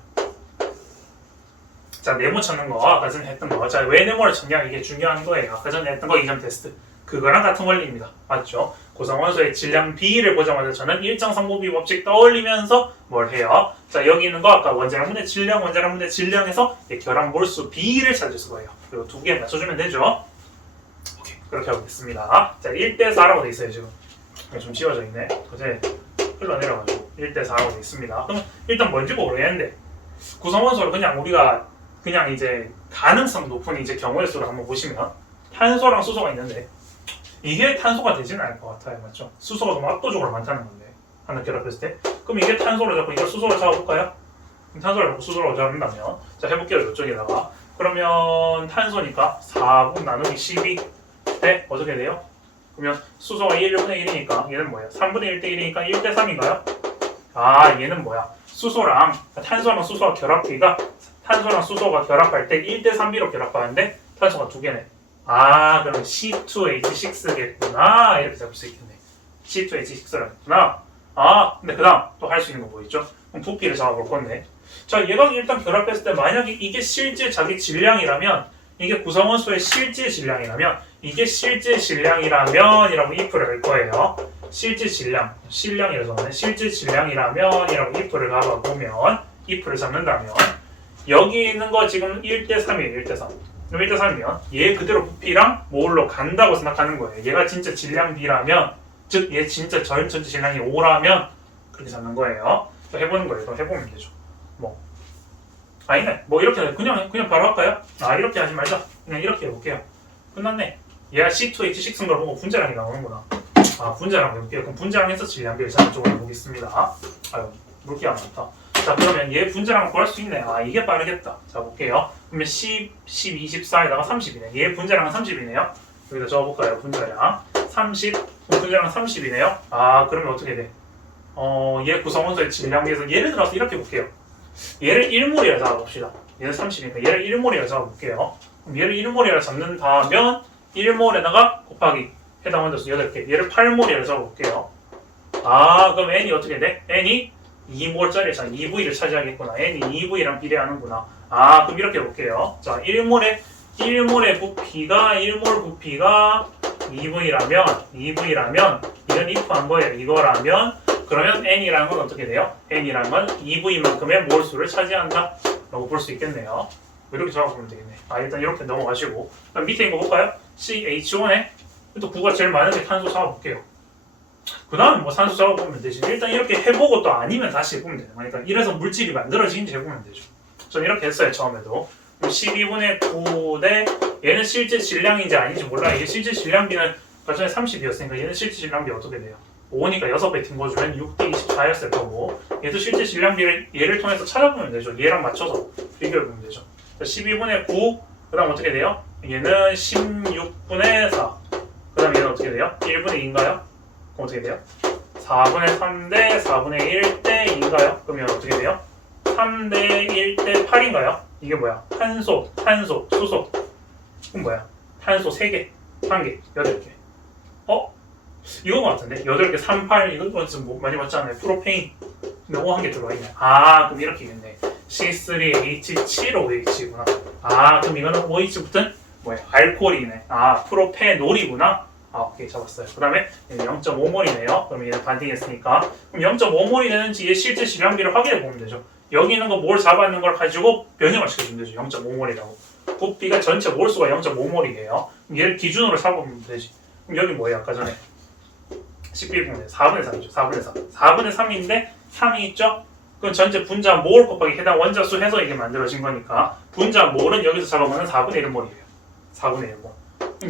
자, 네모 찾는 거 아까 전에 했던 거. 자, 왜 네모를 찾냐? 이게 중요한 거예요. 아까 전에 했던 거 이점 테스트. 그거랑 같은 원리입니다. 맞죠? 고성원소의 질량 B를 보자마자 저는 일정상보비 법칙 떠올리면서 뭘 해요? 자, 여기 있는 거 아까 원자량분의 질량, 원자량분의 질량에서 결합 몰수 B를 찾을 거예요. 그리고 두 개 맞춰주면 되죠? 오케이, 그렇게 하고 있습니다. 자, 1대4라고 돼 있어요, 지금. 좀 지워져 있네. 어제 흘러내려가지고 1대4라고 돼 있습니다. 그럼 일단 뭔지 모르겠는데 구성원소를 그냥 우리가 그냥 이제 가능성 높은 이제 경우의 수를 한번 보시면 탄소랑 수소가 있는데 이게 탄소가 되지는 않을 것 같아요. 맞죠? 수소가 너무 압도적으로 많다는 건데 하나 결합했을 때 그럼 이게 탄소로 잡고 이걸 수소로 잡아볼까요? 탄소를 잡고 수소로 잡는다면 자 해볼게요. 이쪽에다가 그러면 탄소니까 4분 나누기 12 대 어떻게 돼요? 그러면 수소가 1분의 1이니까 얘는 뭐예요? 3분의 1 대 1이니까 1 대 3인가요? 아 얘는 뭐야? 수소랑 탄소랑 수소가 결합비가 탄소랑 수소가 결합할 때 1대 3비로 결합하는데 탄소가 두 개네. 아 그럼 C2H6겠구나 이렇게 잡을 수 있겠네. C2H6라겠구나. 아 근데 그 다음 또 할 수 있는 거 뭐 있죠? 그럼 부피를 잡아볼 건데 자 얘가 일단 결합했을 때 만약에 이게 실제 자기 질량이라면 이게 구성원소의 실제 질량이라면 이게 실제 질량이라면 이라고 if를 할 거예요. 실제 질량, 실량이라서 하네. 실제 질량이라면 이라고 if를 가봐보면 if를 잡는다면 여기 있는 거 지금 1대 3이에요. 1대 3. 그럼 1대 3이면 얘 그대로 부피랑 몰로 간다고 생각하는 거예요. 얘가 진짜 질량 B라면 즉 얘 진짜 전체 질량이 5라면 그렇게 잡는 거예요. 또 해보는 거예요. 또 해보면 되죠. 뭐 아니네. 뭐 이렇게 그냥 바로 할까요? 아 이렇게 하지 말자. 그냥 이렇게 해볼게요. 끝났네. 얘가 C2H6인 걸 보고 분자량이 나오는구나. 아 분자량 해볼게요. 그럼 분자량에서 질량비를 잡는 쪽으로 해보겠습니다. 아유 물기가 많다. 자 그러면 얘 분자량을 구할 수 있네. 아 이게 빠르겠다. 자 볼게요. 그러면 10, 24에다가 30이네. 얘 분자량은 30이네요. 여기다 적어볼까요? 분자량 30, 분자량 30이네요. 아 그러면 어떻게 돼? 얘 구성원소의 질량비에서 예를 들어서 이렇게 볼게요. 얘를 1몰이라 잡아봅시다. 얘는 30이니까 얘를 1몰이라 잡아볼게요. 그럼 얘를 1몰이라 잡는다면 1몰에다가 곱하기 해당 원자수 8개 얘를 8몰이라 잡아볼게요. 아 그럼 n이 어떻게 돼? n이 2몰짜리잖아. 2V를 차지하겠구나. n이 2V랑 비례하는구나. 아 그럼 이렇게 볼게요. 자 1몰의 부피가 1몰 부피가 2V라면 이런 if한 거예요. 이거라면 그러면 n이라는 건 어떻게 돼요? n이라는 건 2V만큼의 몰수를 차지한다 라고 볼 수 있겠네요. 이렇게 적어보면 되겠네. 아 일단 이렇게 넘어가시고 그럼 밑에 있는 거 볼까요? CH1에 또 9가 제일 많은 게 탄소 잡아볼게요. 그 다음에 뭐 산소 작업하면 되지. 일단 이렇게 해보고 또 아니면 다시 해보면 돼요. 그러니까 이래서 물질이 만들어지는지 해보면 되죠. 저는 이렇게 했어요. 처음에도 12분의 9 대 얘는 실제 질량인지 아닌지 몰라. 이게 실제 질량비는 전에 30이었으니까 얘는 실제 질량비 어떻게 돼요? 5니까 6배 튼 거주면 6대 24였을 거고 얘도 실제 질량비를 얘를 통해서 찾아보면 되죠. 얘랑 맞춰서 비교해보면 되죠. 12분의 9 그 다음 어떻게 돼요? 얘는 16분의 4 그 다음 얘는 어떻게 돼요? 1분의 2인가요? 그럼 어떻게 돼요? 4분의 3대 4분의 1대 2인가요? 그러면 어떻게 돼요? 3대 1대 8인가요? 이게 뭐야? 탄소, 수소. 그럼 뭐야? 탄소 3개, 1개, 8개. 이건 것 같은데? 8개, 3, 8, 이건 뭐 많이 봤잖아요. 프로페인. 근데 O 한 개 들어가 있네. 아, 그럼 이렇게 있네. C3H75H구나. 아, 그럼 이거는 OH 붙은 뭐야? 알코올이네. 아, 프로페놀이구나. 아, 오케이, 잡았어요. 그 다음에 0.5몰이네요. 그럼 얘는 반딩했으니까. 그럼 0.5몰이 되는지 얘 실제 질량비를 확인해 보면 되죠. 여기 있는 거 몰 잡아있는 걸 가지고 변형을 시켜주면 되죠. 0.5몰이라고. 부피가 전체 몰수가 0.5몰이에요. 얘를 기준으로 잡으면 되지. 그럼 여기 뭐예요? 아까 전에 11분의 4분의 3이죠. 4분의 3. 4분의 3인데 3이 있죠? 그럼 전체 분자 몰 곱하기 해당 원자수 해서 이게 만들어진 거니까 분자 몰은 여기서 잡아보면 4분의 1몰이에요. 4분의 1몰.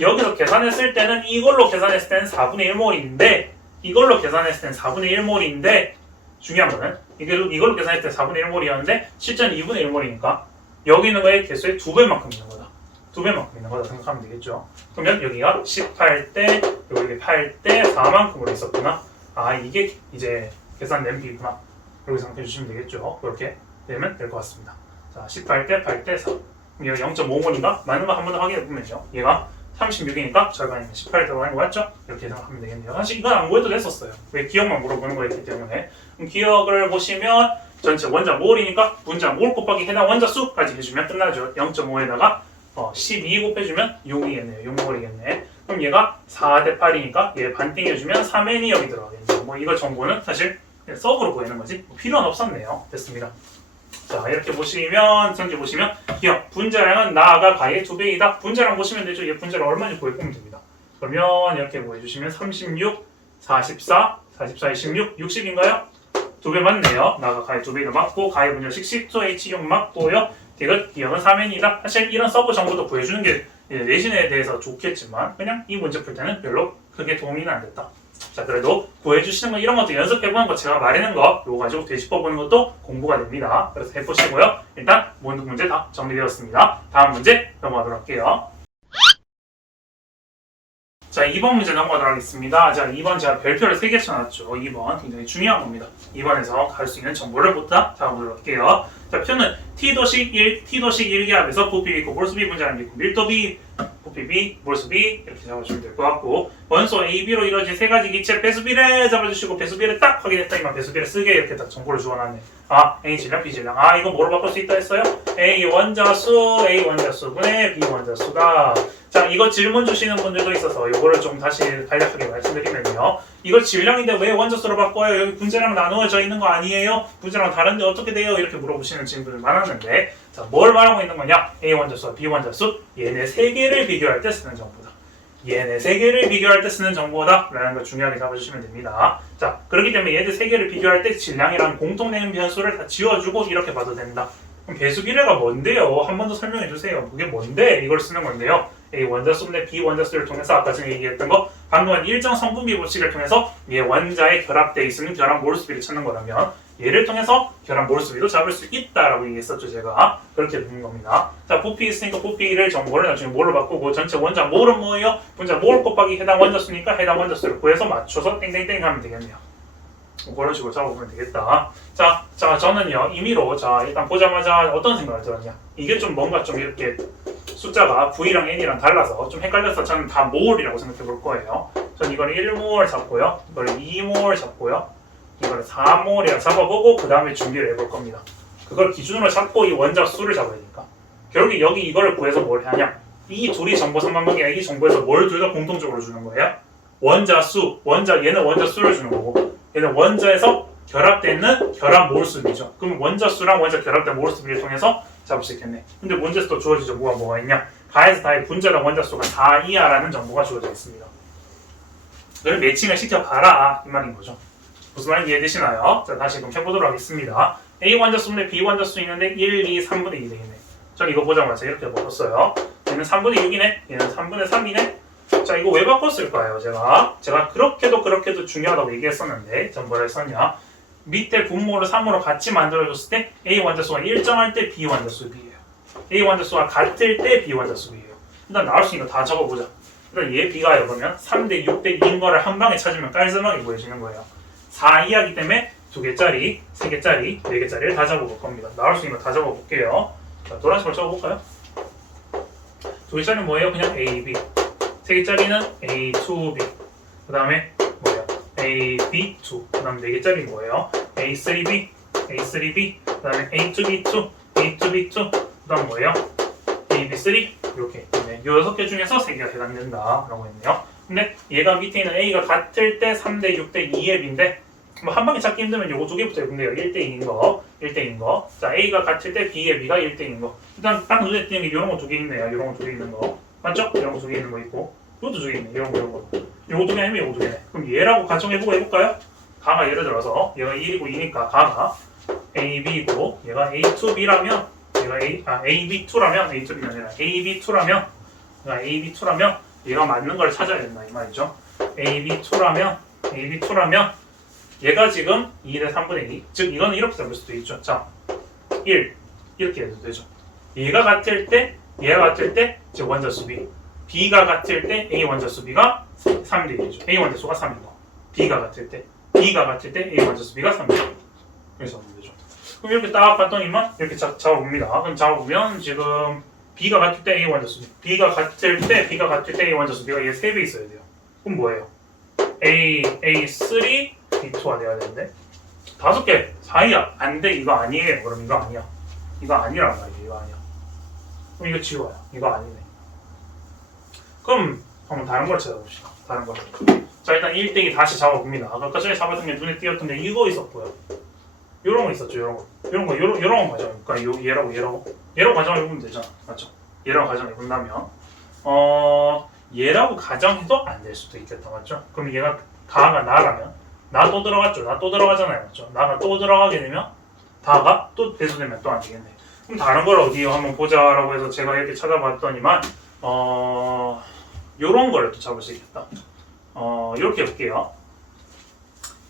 여기서 계산했을 때는 이걸로 계산했을 때는 4분의 1몰인데 이걸로 계산했을 때는 4분의 1몰인데 중요한 거는 이걸로 계산했을 때 4분의 1몰이었는데 실제는 2분의 1몰이니까 여기 있는 거의 개수의 2배만큼 있는 거다. 2배만큼 있는 거다 생각하면 되겠죠. 그러면 여기가 18대 여기 8대 4만큼으로 있었구나. 아 이게 이제 계산된 비구나. 이렇게 생각해 주시면 되겠죠. 그렇게 되면 될 것 같습니다. 자 18대 8대 4 얘가 0.5몰인가? 맞는 거 한 번 더 확인해 보면요. 얘가 36이니까 절반이면 18 들어가는 거 맞죠? 이렇게 생각하면 되겠네요. 사실 이건 안 구해도 됐었어요. 왜 기억만 물어보는 거였기 때문에. 그럼 기억을 보시면 전체 원자 몰이니까 분자 몰 곱하기 해당 원자 수까지 해주면 끝나죠. 0.5에다가 12 곱해주면 6이겠네요. 6몰이겠네. 그럼 얘가 4대 8이니까 얘 반띵 해주면 3N이 여기 들어가겠네요. 뭐 이거 정보는 사실 서브로 보이는 거지 뭐 필요는 없었네요. 됐습니다. 자 이렇게 보시면 성질 보시면 기억 분자량은 나가 가의 2배이다. 분자량 보시면 되죠. 얘 분자량 얼마인지 구해보면 됩니다. 그러면 이렇게 구해주시면 36, 44, 44, 26, 60인가요? 2배 맞네요. 나가 가의 2배가 맞고 가의 분자식 10조 H6 맞고요. 기억은 3N이다. 사실 이런 서브 정보도 구해주는 게 내신에 대해서 좋겠지만 그냥 이 문제 풀 때는 별로 크게 도움이 안 됐다. 자 그래도 구해주시는 거 이런 것도 연습해보는 거 제가 말하는 거 이거 가지고 되짚어보는 것도 공부가 됩니다. 그래서 해보시고요. 일단 모든 문제 다 정리되었습니다. 다음 문제 넘어가도록 할게요. 자 2번 문제 넘어가도록 하겠습니다. 자 2번 제가 별표를 3개 쳐놨죠. 2번 굉장히 중요한 겁니다. 2번에서 갈 수 있는 정보를 보다 잡아보도록 할게요. 자 표는 T도식 1기압에서 부피 있고 몰수비 분자량 있고 밀도 B, 부피 B, 몰수 B 이렇게 잡아주시면 될 것 같고 원소 AB로 이루어진 세 가지 기체 배수비를 잡아주시고 배수비를 딱 확인했다 이만 배수비를 쓰게 이렇게 딱 정보를 주어놨네. 아 A 질량, B 질량. 아 이거 뭐로 바꿀 수 있다 했어요? A 원자수분의 B 원자수다. 자 이거 질문 주시는 분들도 있어서 이거를 좀 다시 간략하게 말씀드리면요. 이걸 질량인데 왜 원자수로 바꿔요? 여기 분자량 나누어져 있는 거 아니에요? 분자량 다른데 어떻게 돼요? 이렇게 물어보시는 친구들 많았는데 자 뭘 말하고 있는 거냐? A 원자수와 B 원자수 얘네 세 개를 비교할 때 쓰는 정보다. 얘네 세 개를 비교할 때 쓰는 정보다 라는 걸 중요하게 잡아주시면 됩니다. 자 그렇기 때문에 얘들 세 개를 비교할 때 질량이랑 공통되는 변수를 다 지워주고 이렇게 봐도 된다. 그럼 배수비례가 뭔데요? 한 번 더 설명해 주세요. 그게 뭔데? 이걸 쓰는 건데요. A 원자수분의 B 원자수를 통해서 아까 전에 얘기했던 거 방금 한 일정 성분비 법칙을 통해서 얘 원자에 결합되어 있으면 결합 몰수비를 찾는 거라면 얘를 통해서 결합 몰수비도 잡을 수 있다라고 얘기했었죠. 제가 그렇게 되는 겁니다. 자 부피 있으니까 부피를 정보를 나중에 몰로 바꾸고 전체 원자 몰은 뭐예요? 분자 몰 곱하기 해당 원자수니까 해당 원자수를 구해서 맞춰서 땡땡땡 하면 되겠네요. 그런 식으로 잡아보면 되겠다. 자 저는요 임의로 자 일단 보자마자 어떤 생각을 들었냐 이게 좀 뭔가 좀 이렇게 숫자가 V랑 N이랑 달라서 좀 헷갈려서 저는 다 몰이라고 생각해 볼 거예요. 전 이거를 1몰 잡고요 이거를 2몰 잡고요 이거를 4몰이라 잡아보고 그 다음에 준비를 해볼 겁니다. 그걸 기준으로 잡고 이 원자 수를 잡아야 되니까 결국에 여기 이거를 구해서 뭘 하냐 이 둘이 정보 상관관계가 이 정보에서 뭘 둘 다 공통적으로 주는 거예요? 원자 수, 얘는 원자 수를 주는 거고 얘는 원자에서 결합되는 결합 몰수비죠. 그럼 원자 수랑 원자 결합된 몰수비를 통해서 잡을 수 있겠네. 근데 문제에서 또 주어지죠. 뭐가 있냐? 가에서 다의 분자랑 원자 수가 4 이하라는 정보가 주어져 있습니다. 그걸 매칭을 시켜봐라 이 말인 거죠. 무슨 말인지 이해되시나요? 자 다시 그럼 해보도록 하겠습니다. A 원자수인데 B 원자수 있는데 1, 2, 3분의 2 되겠네. 전 이거 보자마자 이렇게 바꿨어요. 얘는 3분의 6이네. 얘는 3분의 3이네. 자 이거 왜 바꿨을까요? 제가 그렇게도 중요하다고 얘기했었는데 전 뭐라 했었냐 밑에 분모를 3으로 같이 만들어줬을 때 A 원자수가 일정할 때 B 원자수 B예요. A 원자수가 같을 때 B 원자수 B예요. 일단 나올 수 있는 거 다 적어보자. 일단 얘 B가 그러면 3대 6대 2인 거를 한 방에 찾으면 깔끔하게 보여지는 거예요. 4 이하기 때문에 2개짜리, 3개짜리, 4개짜리를 다 적어볼 겁니다. 나올 수 있는 거 다 적어볼게요. 자 노란색으로 적어볼까요? 2개짜리는 뭐예요? 그냥 A, B. 3개짜리는 A, 2, B. 그 다음에 뭐예요? A, B, 2. 그 다음 4개짜리 뭐예요? A, 3, B, A, 3, B. 그 다음에 A, 2, B, 2, A, 2, B, 2. 그 다음 뭐예요? A, B, 3. 이렇게 있네. 이 6개 중에서 3개가 해당된다. 라고 했네요. 근데 얘가 밑에 있는 A가 같을 때 3대 6대 2의 B인데 뭐 한 방에 찾기 힘들면 요거 2개부터 해볼게요. 1대 1대인 거. 자, A가 같을 때 B의 B가 1대인 거. 일단 딱 눈에 띄는 게 이런 거 2개 있네요. 이런 거 2개 있는 거. 맞죠? 이런 거 2개 있는 거 있고. 이것도 2개 있네. 이런 거. 요거 2개 아니면 요거 2개네. 그럼 얘라고 가정해보고 해볼까요? 가가 예를 들어서 얘가 1이고 2니까 가가 AB 고 얘가 A2B라면 얘가 AB2라면 A2B가 아니라 AB2라면 얘가 AB2라면 얘가 맞는 걸 찾아야 된다 이 말이죠. AB2라면 얘가 지금 2대 3분의 2. 즉 이거는 이렇게 잡을 수도 있죠. 자, 1 이렇게 해도 되죠. 얘가 같을 때 즉 원자수 B. B가 같을 때 A 원자수 B가 3대 1이죠. A 원자수가 3인 거. B가 같을 때 A 원자수 B가 3인 거. 이렇게 잡으면 되죠. 그럼 이렇게 딱 봤더니만 이렇게 잡아봅니다. 그럼 잡아보면 지금 B가 같을 때 A 원자수 B. B가 같을 때 A 원자수 B가 얘 3배 있어야 돼요. 그럼 뭐예요? A3, B2가 돼야 되는데 5개 사이야. 안 돼. 이거 아니에요. 그럼 이거 아니야. 이거 아니란 말이에요. 이거 아니야. 그럼 이거 지워요. 이거 아니네. 그럼 한번 다른 걸 찾아봅시다. 다른 걸. 자, 일단 1대2 다시 잡아봅니다. 아까 전에 잡았던 게 눈에 띄었던 게 이거 있었고요. 요런 거 있었죠. 요런 거 가져요. 그러니까 얘라고 가정해보면 되잖아. 맞죠? 얘라고 가정해본다면 얘라고 가정해도 안 될 수도 있겠다. 맞죠? 그럼 얘가 가가 나라면 나 또 들어갔죠. 나 또 들어가잖아요. 맞죠? 나가 또 들어가게 되면 다가 또 배수되면 또 안 되겠네. 그럼 다른 걸 어디요? 한번 보자라고 해서 제가 이렇게 찾아봤더니만 요런 거를 또 잡을 수 있겠다. 이렇게 해볼게요.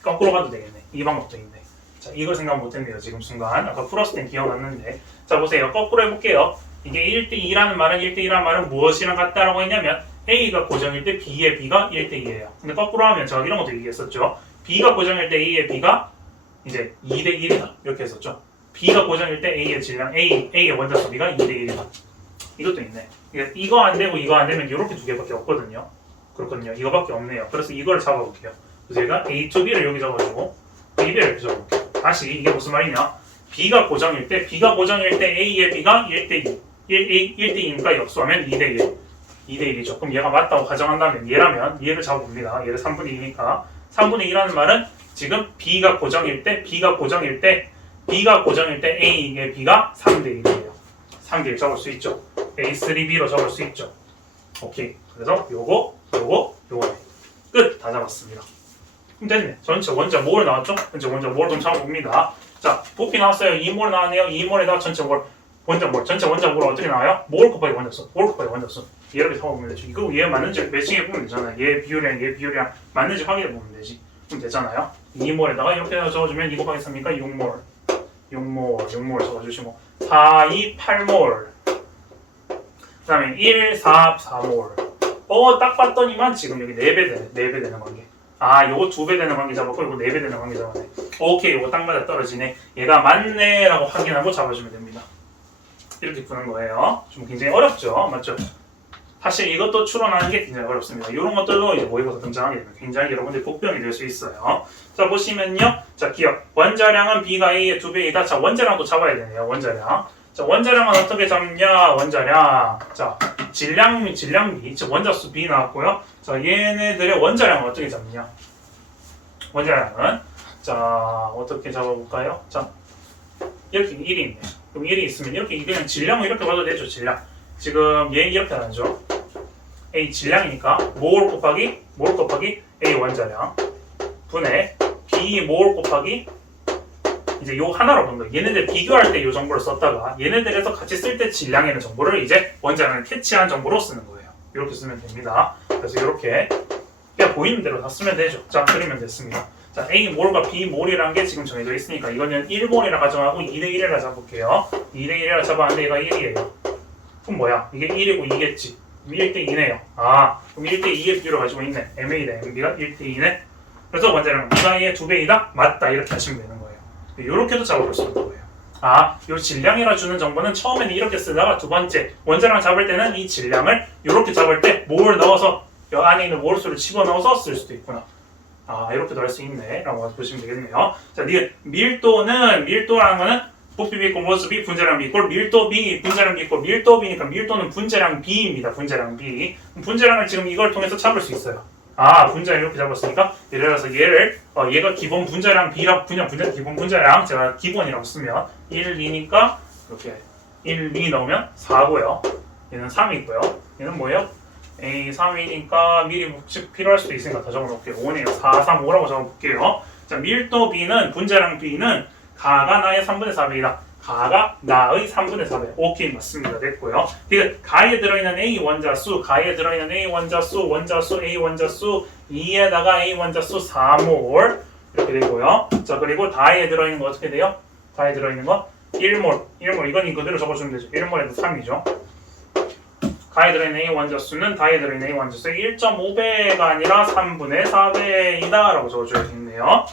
거꾸로 가도 되겠네. 이 방법도 있네. 자, 이걸 생각 못했네요. 지금 순간. 아까 풀었을 땐 기억났는데. 자, 보세요. 거꾸로 해볼게요. 이게 1대2라는 말은 무엇이랑 같다라고 했냐면 A가 고정일 때 B의 B가 1대2예요. 근데 거꾸로 하면 제가 이런 것도 얘기했었죠. B가 고정일 때 A의 B가 이제 2대1이다. 이렇게 했었죠. B가 고정일 때 A의 질량, A의 원자수 B가 2대1이다. 이것도 있네. 이거 안 되고 이거 안 되면 이렇게 두 개밖에 없거든요. 그렇거든요. 이거밖에 없네요. 그래서 이걸 잡아볼게요. 그래서 제가 A to B를 여기 적어주고 B를 이렇게 적어볼게요. 다시 이게 무슨 말이냐? B가 고정일 때 A의 B가 1대2. 1대2니까 역수하면 2대1. 2대1이죠. 그럼 얘가 맞다고 가정한다면 얘라면 얘를 잡아봅니다. 얘를 3분의 2니까 3분의 2라는 말은 지금 B가 고정일 때 A의 B가 3대1이에요. 3대1 적을 수 있죠. A3B로 적을 수 있죠. 오케이. 그래서 요거 끝! 다 잡았습니다. 그럼 됐네. 전체 원자 몰 나왔죠? 전체 원자 몰 좀 잡아봅니다. 자, 부피 나왔어요. 2몰 나왔네요. 2몰에다가 전체 몰 원자 몰. 전체 원자 몰은 어떻게 나와요? 몰 곱하기 원자수. 몰 곱하기 원자수. 이렇게 잡아보면 되죠. 이거 얘 맞는지 매칭해보면 되잖아요. 얘 비율이랑 맞는지 확인해보면 되지. 그럼 되잖아요. 2몰에다가 이렇게 적어주면 2 곱하기 3이니까 6몰 적어주시고 4, 2, 8몰 그 다음에 1, 4, 4몰 딱 봤더니만 지금 여기 4배 되는 관계. 요거 2배 되는 관계 잡았고 요거 4배 되는 관계 잡았네. 오케이, 요거 딱 맞아 떨어지네. 얘가 맞네 라고 확인하고 잡아주면 됩니다. 이렇게 푸는 거예요. 좀 굉장히 어렵죠? 맞죠? 사실 이것도 추론하는 게 굉장히 어렵습니다. 이런 것들도 이제 모의고사 등장하게 되면 굉장히 여러분들 복병이 될 수 있어요. 자, 보시면요. 자, 기억. 원자량은 B가 A의 2배이다. 자, 원자량도 잡아야 되네요. 원자량. 자, 원자량은 어떻게 잡냐? 원자량. 자, 질량 B. 즉, 원자수 B 나왔고요. 자, 얘네들의 원자량은 어떻게 잡냐? 원자량은. 자, 어떻게 잡아볼까요? 자, 이렇게 1이 있네. 그럼 1이 있으면 이렇게 그냥 질량을 이렇게 봐도 되죠. 질량. 지금 얘 이렇게 나죠. A 질량이니까 몰 곱하기 A 원자량 분의 B 몰 곱하기 이제 요 하나로 본 거예요. 얘네들 비교할 때 요 정보를 썼다가 얘네들에서 같이 쓸 때 질량이라는 정보를 이제 원자량을 캐치한 정보로 쓰는 거예요. 이렇게 쓰면 됩니다. 그래서 이렇게 그냥 보이는 대로 다 쓰면 되죠. 자, 그리면 됐습니다. 자, A 몰과 B 몰이라는 게 지금 정해져 있으니까 이거는 1몰이라 가정하고 2대1이라 잡을게요. 2대1이라 잡았는데 얘가 1이에요. 그럼 뭐야? 이게 1이고 2겠지. 1대2네요. 그럼 1대2의 비율을 가지고 있네. MA다. MB가 1대2네. 그래서 원자량 B가 A의 2배이다? 맞다. 이렇게 하시면 되는 거예요. 이렇게도 잡아볼 수 있는 거예요. 요 질량이라 주는 정보는 처음에는 이렇게 쓰다가 두 번째 원자량 잡을 때는 이 질량을 이렇게 잡을 때 몰을 넣어서 여 안에 있는 몰수를 집어넣어서 쓸 수도 있구나. 이렇게도 할 수 있네. 라고 보시면 되겠네요. 자, 밀도라는 거는 부피 B, 모습이 분자량 B 이꼴 밀도 B, 분자량 B 이꼴 밀도 B니까 밀도는 분자량 B입니다. 분자량 B. 분자량을 지금 이걸 통해서 잡을 수 있어요. 분자량 이렇게 잡았으니까 예를 들어서 얘가 기본 분자량 B라고 기본 분자량 제가 기본이라고 쓰면 1, 2니까 이렇게 1, 2 넣으면 4고요. 얘는 3이고요. 얘는 뭐예요? A 3이니까 미리 필요할 수도 있으니까 더 적어놓을게요. 5네요. 4, 3, 5라고 적어볼게요. 자, 밀도 B는 분자량 B는 가가 나의 3분의 4배이다. 가가 나의 3분의 4배. 오케이, 맞습니다. 됐고요. 가에 들어있는 A 원자수, 원자수 A 원자수 2에다가 A 원자수 4몰 이렇게 되고요. 자, 그리고 다에 들어있는 거 어떻게 돼요? 다에 들어있는 거 1몰. 이건 이거대로 적어주면 되죠. 1몰에도 3이죠. 가에 들어있는 A 원자수는 다에 들어있는 A 원자수의 1.5배가 아니라 3분의 4배이다 라고 적어줘야겠네요.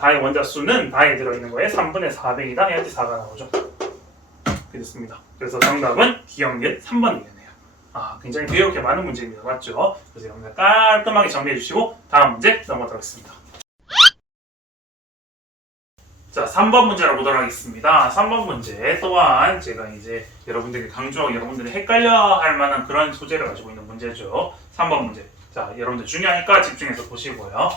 다의 원자수는 다에 들어있는 거에 3분의 4배이다 해야지 4가 나오죠. 그렇게 됐습니다. 그래서 정답은 기억력 3번이겠네요. 굉장히 배울 게 많은 문제입니다. 맞죠? 그래서 여러분들 깔끔하게 정리해 주시고 다음 문제 넘어가도록 하겠습니다. 자, 3번 문제로 보도록 하겠습니다. 3번 문제 또한 제가 이제 여러분들에게 강조하고 여러분들이 헷갈려 할 만한 그런 소재를 가지고 있는 문제죠. 3번 문제. 자, 여러분들 중요하니까 집중해서 보시고요.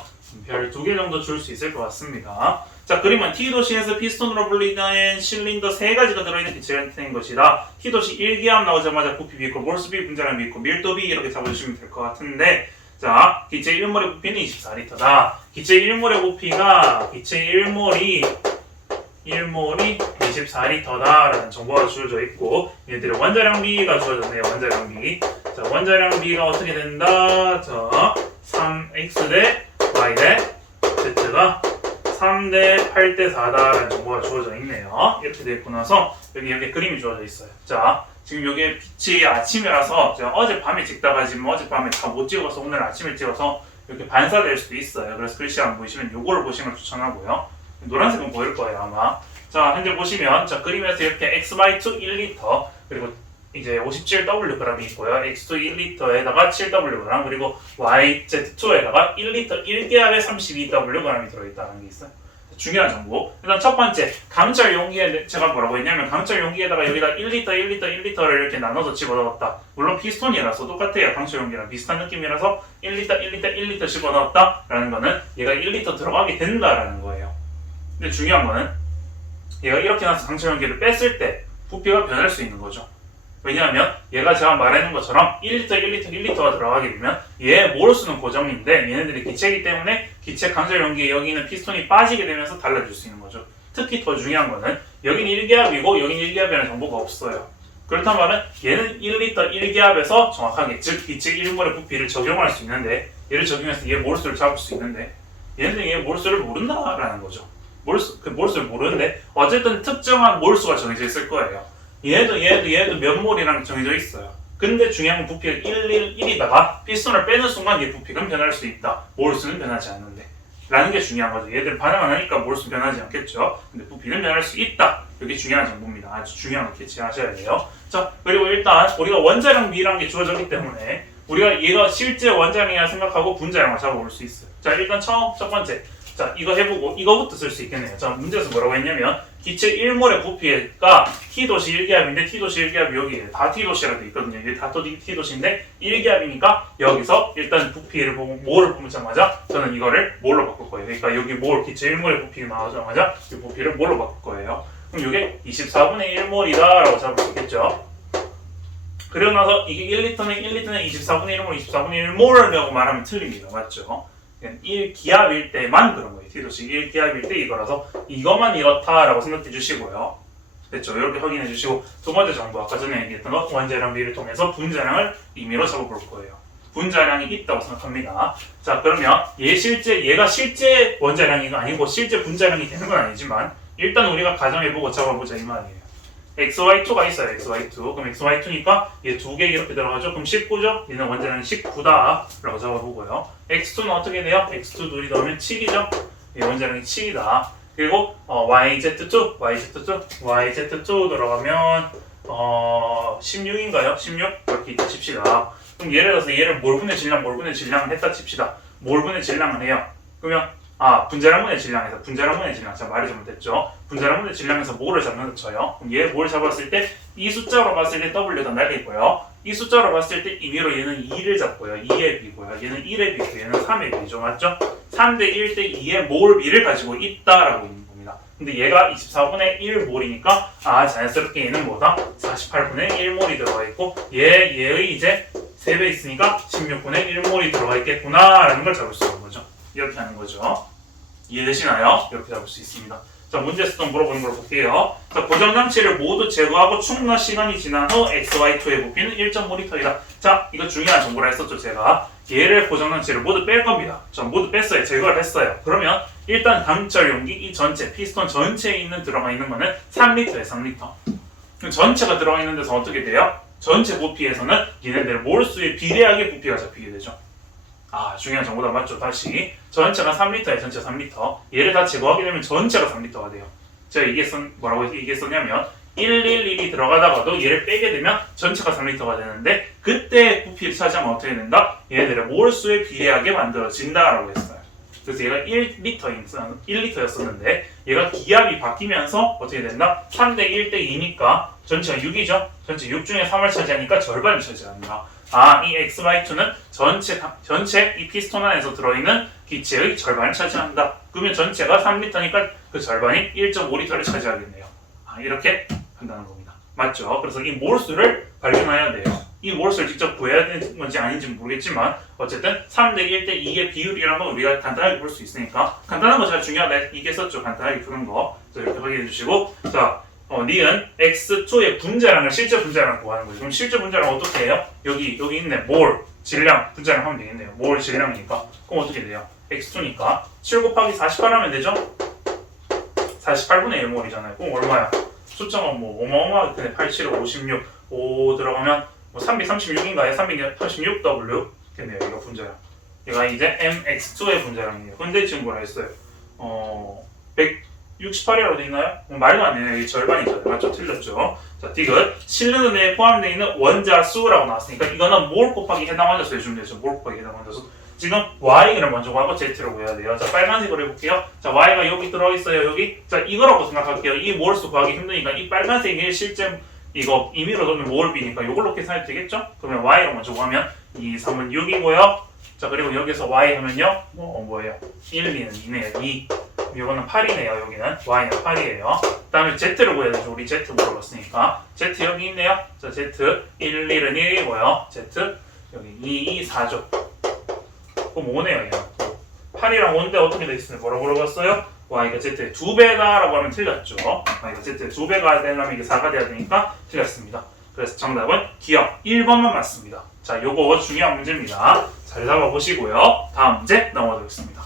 별 2개 정도 줄 수 있을 것 같습니다. 자, 그림은 T도시에서 피스톤으로 불리는 실린더 3가지가 들어있는 기체가 나타낸 것이다. T도시 1기압 나오자마자 부피 B 있고 몰수 B 분자량 B 있고 밀도 B 이렇게 잡아주시면 될 것 같은데, 자, 기체 1몰의 부피는 24L다. 기체 1몰의 부피가 기체 1몰이 24L다라는 정보가 주어져 있고, 얘들의 원자량 B가 주어졌네요. 원자량 B. 자, 원자량 B가 어떻게 된다? 자, 3x 대 y 대 z가 3대 8대 4다라는 정보가 주어져 있네요. 이렇게 되어 있고 나서 여기 그림이 주어져 있어요. 자, 지금 여기 빛이 아침이라서 제가 어젯밤에 찍다가 지금 어젯밤에 다 못 찍어서 오늘 아침에 찍어서 이렇게 반사될 수도 있어요. 그래서 글씨 안 보이시면 요거를 보시는 걸 추천하고요. 노란색은 보일 거예요 아마. 자, 현재 보시면 자, 그림에서 이렇게 XY2 1리터 그리고 이제 57W 그램이 있고요. X2 1리터에다가 7W 그램 그리고 YZ2에다가 1리터 1기압에 32W 그램이 들어있다는 게 있어요. 중요한 정보. 일단 첫 번째, 강철 용기에 제가 뭐라고 했냐면 강철 용기에다가 여기다 1리터, 1리터, 1리터를 이렇게 나눠서 집어넣었다. 물론 피스톤이라서 똑같아요. 강철 용기랑 비슷한 느낌이라서 1리터, 1리터, 1리터 집어넣었다라는 거는 얘가 1리터 들어가게 된다라는 거예요. 근데 중요한 거는 얘가 이렇게 나서 강철 용기를 뺐을 때 부피가 변할 수 있는 거죠. 왜냐하면 얘가 제가 말하는 것처럼 1리터, 1리터, 1리터가 들어가게 되면 얘 몰수는 고정인데 얘네들이 기체이기 때문에 기체 강철 용기에 여기 있는 피스톤이 빠지게 되면서 달라질 수 있는 거죠. 특히 더 중요한 거는 여긴 1기압이고 여긴 1기압이라는 정보가 없어요. 그렇단 말은 얘는 1리터 1기압에서 정확하게 즉 기체 1몰의 부피를 적용할 수 있는데 얘를 적용해서 얘 몰수를 잡을 수 있는데 얘네들은 얘 몰수를 모른다라는 거죠. 몰수를 모르는데 어쨌든 특정한 몰수가 정해져 있을 거예요. 얘도 몇 몰이랑 정해져 있어요. 근데 중요한 건 부피가 1이다가 피스톤을 빼는 순간 얘 부피가 변할 수 있다. 몰수는 변하지 않는데 라는 게 중요한 거죠. 얘들 반응 안 하니까 몰수 변하지 않겠죠. 근데 부피는 변할 수 있다. 이게 중요한 정보입니다. 아주 중요한 거 캐치하셔야 돼요. 자, 그리고 일단 우리가 원자량 B라는 게 주어졌기 때문에 우리가 얘가 실제 원자량이라 생각하고 분자량을 잡아볼 수 있어요. 자, 일단 첫 번째 자, 이거 해보고 이거부터 쓸 수 있겠네요. 자, 문제에서 뭐라고 했냐면 기체 1몰의 부피가 T도시 1기압인데 T도시 1기압이 여기에 다 T도시라고 돼 있거든요. 이게 다 T도시인데 1기압이니까 여기서 일단 부피를 보고 몰을 보자마자 저는 이거를 몰로 바꿀 거예요. 그러니까 여기 몰 기체 1몰의 부피가 나오자마자 이 부피를 몰로 바꿀 거예요. 그럼 이게 24분의 1몰이다 라고 잡을 수 있겠죠. 그리고 나서 이게 1리터는 24분의 1몰, 24분의 1몰이라고 말하면 틀립니다. 맞죠? 1기압일 때만 그런 거예요. T도시 1기압일 때 이거라서 이것만 이렇다라고 생각해 주시고요. 됐죠? 이렇게 확인해 주시고 두 번째 정보 아까 전에 얘기했던 것 원자량 B를 통해서 분자량을 임의로 잡아볼 거예요. 분자량이 있다고 생각합니다. 자, 그러면 얘가 실제 원자량이 아니고 실제 분자량이 되는 건 아니지만 일단 우리가 가정해보고 잡아보자 이 말이에요. XY2가 있어요. XY2. 그럼 XY2니까 얘 두 개 이렇게 들어가죠. 그럼 19죠? 얘는 원자량 19다 라고 잡아보고요. X2는 어떻게 돼요? X2 둘이 넣으면 7이죠? 얘 원자량이 7이다. 그리고 YZ2 들어가면 16인가요? 16? 이렇게 있다 칩시다. 그럼 예를 들어서 얘를 몰분의 질량을 했다 칩시다. 몰분의 질량을 해요. 그러면 분자량분의 질량에서 분자량분의 질량 제가 말이 잘못했죠. 분자량분의 질량에서 몰을 잡는다 쳐요. 그럼 얘 몰 잡았을 때 이 숫자로 봤을 때 W가 날리고요. 이 숫자로 봤을 때 임의로 얘는 2를 잡고요. 2의 B고요. 얘는 1의 B고 얘는 3의 B죠. 맞죠? 3대 1대 2의 몰 B를 가지고 있다라고 있는 겁니다. 근데 얘가 24분의 1몰이니까 자연스럽게 얘는 뭐다? 48분의 1몰이 들어가 있고 얘의 이제 3배 있으니까 16분의 1몰이 들어가 있겠구나 라는 걸 잡을 수 있는 거죠. 이렇게 하는 거죠. 이해되시나요? 이렇게 잡을 수 있습니다. 자, 문제에서 또 물어보는 걸 볼게요. 자, 고정장치를 모두 제거하고 충분한 시간이 지난 후 XY2의 부피는 1.5L이다. 자, 이거 중요한 정보라 했었죠, 제가. 얘를 고정장치를 모두 뺄 겁니다. 전 모두 뺐어요. 제거를 했어요. 그러면 일단 강철 용기 이 전체, 피스톤 전체에 들어가 있는 거는 3L예요, 3L. 그럼 전체가 들어가 있는 데서 어떻게 돼요? 전체 부피에서는 얘네들 몰수에 비례하게 부피가 잡히게 되죠. 중요한 정보다 맞죠? 다시 전체가 3L예요. 전체 3L. 얘를 다 제거하게 되면 전체가 3L가 돼요. 제가 뭐라고 얘기했었냐면 111이 들어가다가도 얘를 빼게 되면 전체가 3L가 되는데 그때 부피를 차지하면 어떻게 된다? 얘네들의 몰수에 비례하게 만들어진다라고 했어요. 그래서 얘가 1리터였었는데 얘가 기압이 바뀌면서 어떻게 됐나? 3대 1대 2니까 전체가 6이죠? 전체 6 중에 3을 차지하니까 절반을 차지한다. 이 X/2는 전체 이 피스톤 안에서 들어있는 기체의 절반을 차지한다. 그러면 전체가 3리터니까 그 절반이 1.5리터를 차지하겠네요. 이렇게 한다는 겁니다. 맞죠? 그래서 이 몰수를 발견해야 돼요. 이 몰수를 직접 구해야 되는 건지 아닌지 모르겠지만 어쨌든 3대 1대 2의 비율이라는 건 우리가 간단하게 볼 수 있으니까 간단한 거 잘 중요하다 얘기했었죠. 간단하게 푸는 거. 이렇게 확인해 주시고 자 니은 X2의 분자량을 실제 분자량을 구하는 거죠. 그럼 실제 분자량 어떻게 해요? 여기 있네. 몰 질량 분자량 하면 되겠네요. 몰 질량이니까 그럼 어떻게 돼요? X2니까 7 곱하기 48 하면 되죠? 48분의 1몰이잖아요. 그럼 얼마야? 숫자가 뭐 어마어마하게 크네. 87, 56, 5 들어가면 뭐 336인가요? 336W 겠네요. 이거 분자량. 얘가 이제 MX2의 분자량이에요. 근데 지금 뭐라 했어요? 168이라고 돼 있나요? 말도 안 되네. 이게 절반이잖아요. 맞죠? 틀렸죠? 자, 디귿. 실르는 내에 포함되어 있는 원자 수라고 나왔으니까 이거는 몰 곱하기 해당 원자 수 해주면 되죠. 몰 곱하기 해당 원자 수. 지금 Y를 먼저 구하고 Z로 구해야 돼요. 자, 빨간색으로 해볼게요. 자, Y가 여기 들어있어요. 여기. 자, 이거라고 생각할게요. 이 몰수 구하기 힘드니까 이 빨간색이 실제 이거 임의로 넣으면 몰비니까 이걸로 계산해도 되겠죠? 그러면 Y로 먼저 구하면 2, 3은 6이고요. 자, 그리고 여기서 Y 하면요. 뭐예요? 1, 2는 2네요. 2. 이거는 8이네요. 여기는 Y는 8이에요. 그 다음에 Z를 구해야 되죠. 우리 Z 물어봤으니까. Z 여기 있네요. 자, Z 1, 1은 1이고요. Z 여기 2, 2, 4죠. 그럼 5네요. 얘는 8이랑 5인데 어떻게 돼 있으면 뭐라고 물어봤어요? Y가 Z의 2배다라고 하면 틀렸죠. Y가 Z의 2배가 되려면 이게 4가 돼야 되니까 틀렸습니다. 그래서 정답은 기억 1번만 맞습니다. 자, 요거 중요한 문제입니다. 잘 잡아보시고요. 다음 문제 넘어가겠습니다.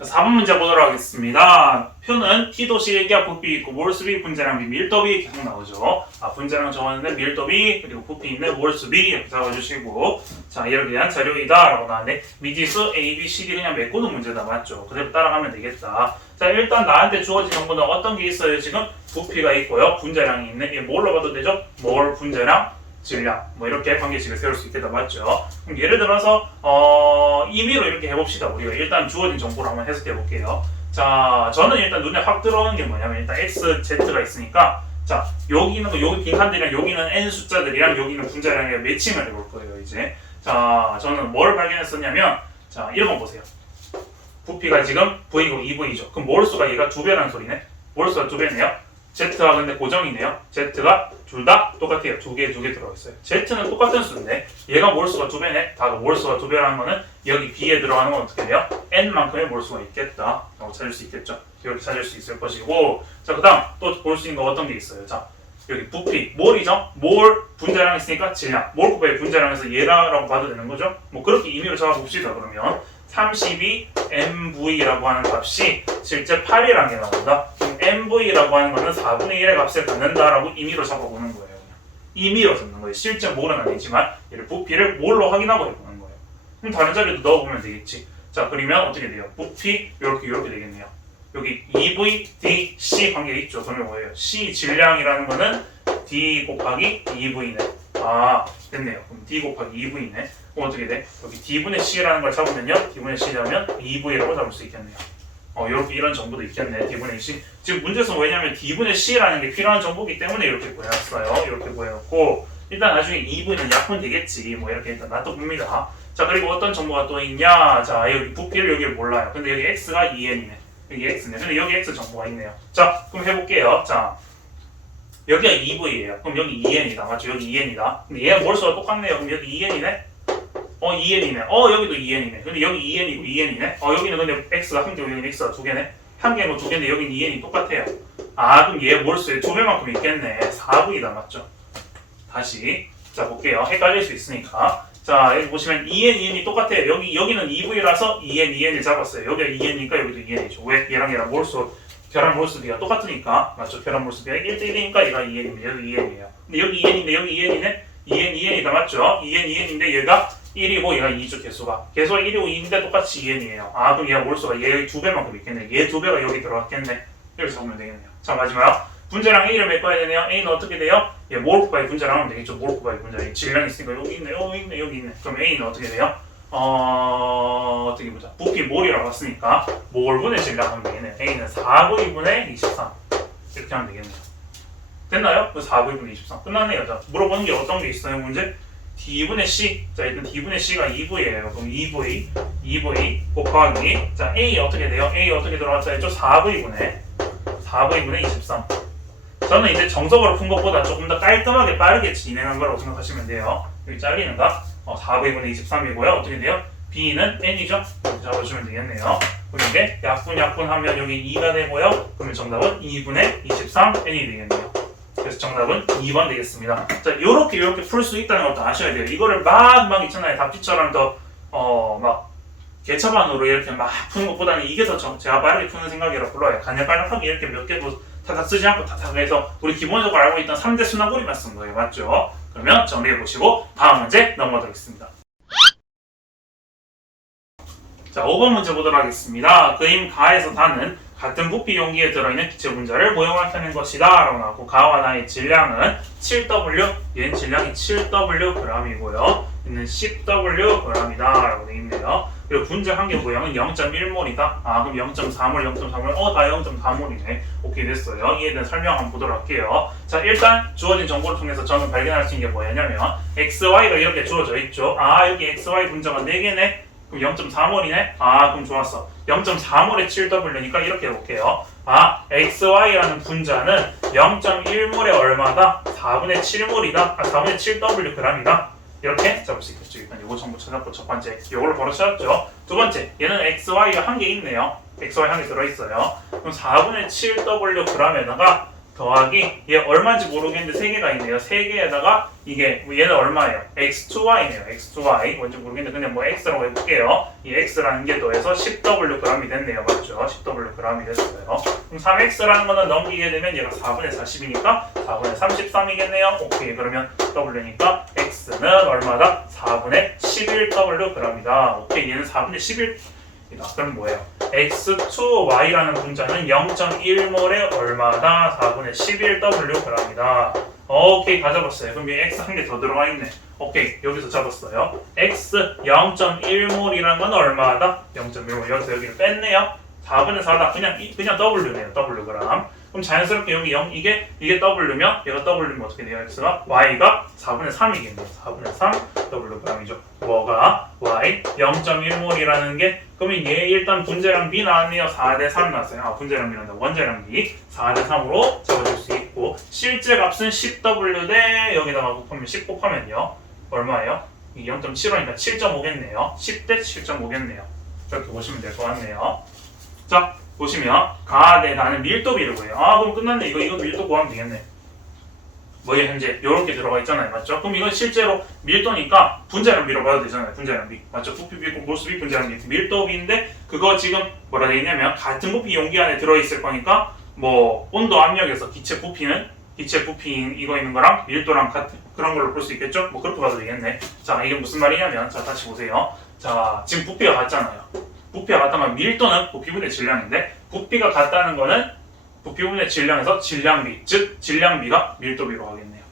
4번 문제 보도록 하겠습니다. 표는 T도시 얘기와 부피 있고 몰수비, 분자량 비, 밀도비 계속 나오죠. 분자량 적었는데 밀도비 그리고 부피 있는 몰수비 이렇게 잡아주시고 자 이렇게 대한 자료이다 라고 나왔는데 미지수 A, B, C, D 그냥 메꾸는 문제다. 맞죠? 그대로 따라가면 되겠다. 자 일단 나한테 주어진 정보는 어떤 게 있어요? 지금 부피가 있고요. 분자량이 있네. 이게 뭘로 봐도 되죠? 몰, 분자량, 질량 뭐 이렇게 관계식을 세울 수 있겠다. 맞죠? 그럼 예를 들어서 임의로 이렇게 해봅시다. 우리가 일단 주어진 정보를 한번 해석해 볼게요. 자 저는 일단 눈에 확 들어오는 게 뭐냐면 일단 X, Z가 있으니까 자 여기 있는 거 여기 빈칸들이랑 여기는 N 숫자들이랑 여기는 분자량에 매칭을 해볼 거예요. 이제 자 저는 뭘 발견했었냐면 자 1번 보세요. 부피가 지금 V고 2V죠. 그럼 몰수가 얘가 2배라는 소리네. 몰수가 2배네요. Z가 근데 고정이네요. Z가 둘 다 똑같아요. 두 개 들어있어요. Z는 똑같은 수인데 얘가 몰수가 2배네. 다 몰수가 2배라는 거는 여기 B에 들어가는 건 어떻게 돼요? N만큼의 몰수가 있겠다. 라고 찾을 수 있겠죠. 이렇게 찾을 수 있을 것이고 자 그 다음 또 볼 수 있는 거 어떤 게 있어요? 자 여기 부피, 몰이죠? 몰, 분자량 있으니까 질량. 몰 곱하기 분자량에서 얘라고 봐도 되는 거죠? 뭐 그렇게 임의로 잡아봅시다. 그러면 32MV라고 하는 값이 실제 8이라는 게 나온다. MV라고 하는 거는 4분의 1의 값을 갖는다라고 임의로 잡아보는 거예요. 그냥. 임의로 잡는 거예요. 실제 몰은 아니지만 얘를 부피를 몰로 확인하고 해보는 거예요. 그럼 다른 자리도 넣어보면 되겠지. 자 그러면 어떻게 돼요? 부피 이렇게 되겠네요. 여기 EV, D, C 관계가 있죠. 그러면 뭐예요? C 질량이라는 거는 D 곱하기 EV네. 됐네요. 그럼 D 곱하기 EV네. 그럼 어떻게 돼? 여기 D분의 C라는 걸 잡으면요. D분의 C 잡으면 EV라고 잡을 수 있겠네요. 이렇게 이런 정보도 있겠네. D분의 C. 지금 문제에서 왜냐면 D분의 C라는 게 필요한 정보이기 때문에 이렇게 구해놨어요. 이렇게 구해놓고 일단 나중에 EV는 약분 되겠지. 뭐 이렇게 일단 놔둬봅니다. 자 그리고 어떤 정보가 또 있냐? 자 여기 부피를 여기를 몰라요. 근데 여기 X가 2N이네. 여기 X네. 근데 여기 X 정보가 있네요. 자 그럼 해볼게요. 자 여기가 EV예요. 그럼 여기 2N이다. 맞죠? 여기 2N이다. 근데 얘가 몰수가 똑같네요. 그럼 여기 2N이네. 2N이네. 여기도 2N이네. 근데 여기 2N이고 2N이네. 여기는 근데 X가 한 개고 여기는 X가 두 개네. 한 개고 두 개인데 여기는 2N이 똑같아요. 그럼 얘 몰수에 2배만큼 있겠네. 4V다. 맞죠? 다시 자 볼게요. 헷갈릴 수 있으니까. 자 여기 보시면 2N, 2N이 똑같아요. 여기는 2V라서 2N, 2N을 잡았어요. 여기가 2N이니까 여기도 2N이죠. 왜? 얘랑 몰수 결합 몰수비가 똑같으니까. 맞죠? 결합 몰수비가 1대1이니까 얘가 2N인데 여기 2N이에요. 근데 여기 2N인데 여기 2N이네. 2N, 2N이다. 맞죠? 2N, 2N인데 얘가 1이고 얘가 2죠. 개수가 1이고 2인데 똑같이 2N이에요. 그럼 얘가 몰수가 얘 2배만큼 있겠네. 얘 2배가 여기 들어갔겠네. 이렇게 적으면 되겠네요. 자 마지막 분자량 A를 메꿔야 되네요. A는 어떻게 돼요? 몰 곱하기 분자량 하면 되겠죠. 몰 곱하기 분자량 질량 있으니까 여기 있네. 여기 있네. 그럼 A는 어떻게 돼요? 어떻게 보자. 부피 몰이라고 했으니까 몰분의 질량하면 되겠네요. A는 4V 분의 23 이렇게 하면 되겠네요. 됐나요? 4V 분의 23 끝났네요. 자, 물어보는 게 어떤 게 있어요? 문제? D분의 C. 자, 일단 D분의 C가 2V예요. 그럼 2V 곱하기 자, A 어떻게 돼요? A 어떻게 들어갔다 했죠? 4V분의 23. 저는 이제 정석으로 푼 것보다 조금 더 깔끔하게 빠르게 진행한 거라고 생각하시면 돼요. 여기 잘리는 거 4V분의 23이고요. 어떻게 돼요? B는 N이죠? 이렇게 잡아주면 되겠네요. 그럼 이게 약분하면 여기 2가 되고요. 그러면 정답은 2분의 23 N이 되겠네요. 그래서 정답은 2번 되겠습니다. 자, 이렇게 풀 수 있다는 것도 아셔야 돼요. 이거를 막 있잖아요. 답지처럼 막 개차반으로 이렇게 막 푸는 것보다는 이게 더 제가 빠르게 푸는 생각이라 불러요. 간략하게 이렇게 몇 개도 타닥 쓰지 않고 타닥 해서 우리 기본적으로 알고 있던 3대 순환고리만 쓴 거예요. 맞죠? 그러면 정리해보시고 다음 문제 넘어가도록 하겠습니다. 자, 5번 문제 보도록 하겠습니다. 그림 가에서 다는 같은 부피 용기에 들어있는 기체 분자를 모형할 때는 것이다 라고 나왔고 가와 나의 질량은 7W, 얘는 질량이 7W g이고요. 얘는 10W g이다 라고 되어 있네요. 그리고 분자 한 개 모형은 0.1몰이다. 그럼 0.4몰, 0.4몰, 다 0.4몰이네. 오케이, 됐어요. 이에 대한 설명 한번 보도록 할게요. 자, 일단 주어진 정보를 통해서 저는 발견할 수 있는 게 뭐냐면 XY가 이렇게 주어져 있죠. 여기 XY 분자가 4개네. 그럼 0.4몰이네? 그럼 좋았어. 0.4몰에 7W니까 이렇게 해볼게요. XY라는 분자는 0.1몰에 얼마다? 4분의 7몰이다. 4분의 7W g이다. 이렇게 잡을 수 있겠죠. 일단 이거 정보 찾았고 첫 번째 이걸로 바로 찾았죠. 두 번째 얘는 XY가 한 개 있네요. XY 한 개 들어있어요. 그럼 4분의 7W g에다가 더하기 얘 얼마인지 모르겠는데 3개가 있네요. 3개에다가 이게 얘는 얼마예요? X2Y네요. X2Y 뭔지 모르겠는데 그냥 뭐 X라고 해볼게요. 이 X라는 게 더해서 10W g이 됐네요. 맞죠? 10W g이 됐어요. 그럼 3X라는 거는 넘기게 되면 얘가 4분의 40이니까 4분의 33이겠네요. 오케이, 그러면 W니까 X는 얼마다? 4분의 11W g이다. 오케이, 얘는 4분의 11 그럼 뭐예요? X2Y라는 분자는 0.1몰에 얼마다? 4분의 11W g이다. 오케이, 다 잡았어요. 그럼 여기 X 한 개 더 들어가 있네. 오케이, 여기서 잡았어요. X 0.1몰이라는 건 얼마다? 0.1몰. 여기서 여기를 뺐네요. 4분의 4다. 그냥 W네요. W 그럼. 그럼 자연스럽게 여기 0, 이게 W면 얘가 W면 어떻게 돼요? X가 Y가 4분의 3이겠네요. 4분의 3 W g이죠. 뭐가? Y 0.1몰이라는 게 그러면 얘 일단 분자량 B 나왔네요. 4대 3 나왔어요. 분자량 B란다. 원자량 B 4대 3으로 적어줄 수 있고 실제 값은 10W 대 여기다가 곱하면 10 곱하면요. 얼마예요? 이 0.75니까 7.5겠네요. 10대 7.5겠네요. 이렇게 보시면 될 것 같네요. 자, 보시면 가 대 나는 밀도비를 구해요. 그럼 끝났네. 이거 밀도 구하면 되겠네. 뭐에 현재 이렇게 들어가 있잖아요. 맞죠? 그럼 이건 실제로 밀도니까 분자량 B로 봐도 되잖아요. 분자량 B. 맞죠? 부피비, 몰수비, 분자량 B. 밀도비인데 그거 지금 뭐라 되어 있냐면 같은 부피 용기 안에 들어있을 거니까 뭐 온도 압력에서 기체 부피인 이거 있는 거랑 밀도랑 같은 그런 걸로 볼 수 있겠죠? 뭐 그렇게 봐도 되겠네. 자, 이게 무슨 말이냐면 자, 다시 보세요. 자, 지금 부피가 같잖아요. 부피가 같다면 밀도는 부피분의 질량인데 부피가 같다는 거는 부피분의 질량에서 질량비, 즉 질량비가 밀도비로 하겠네요.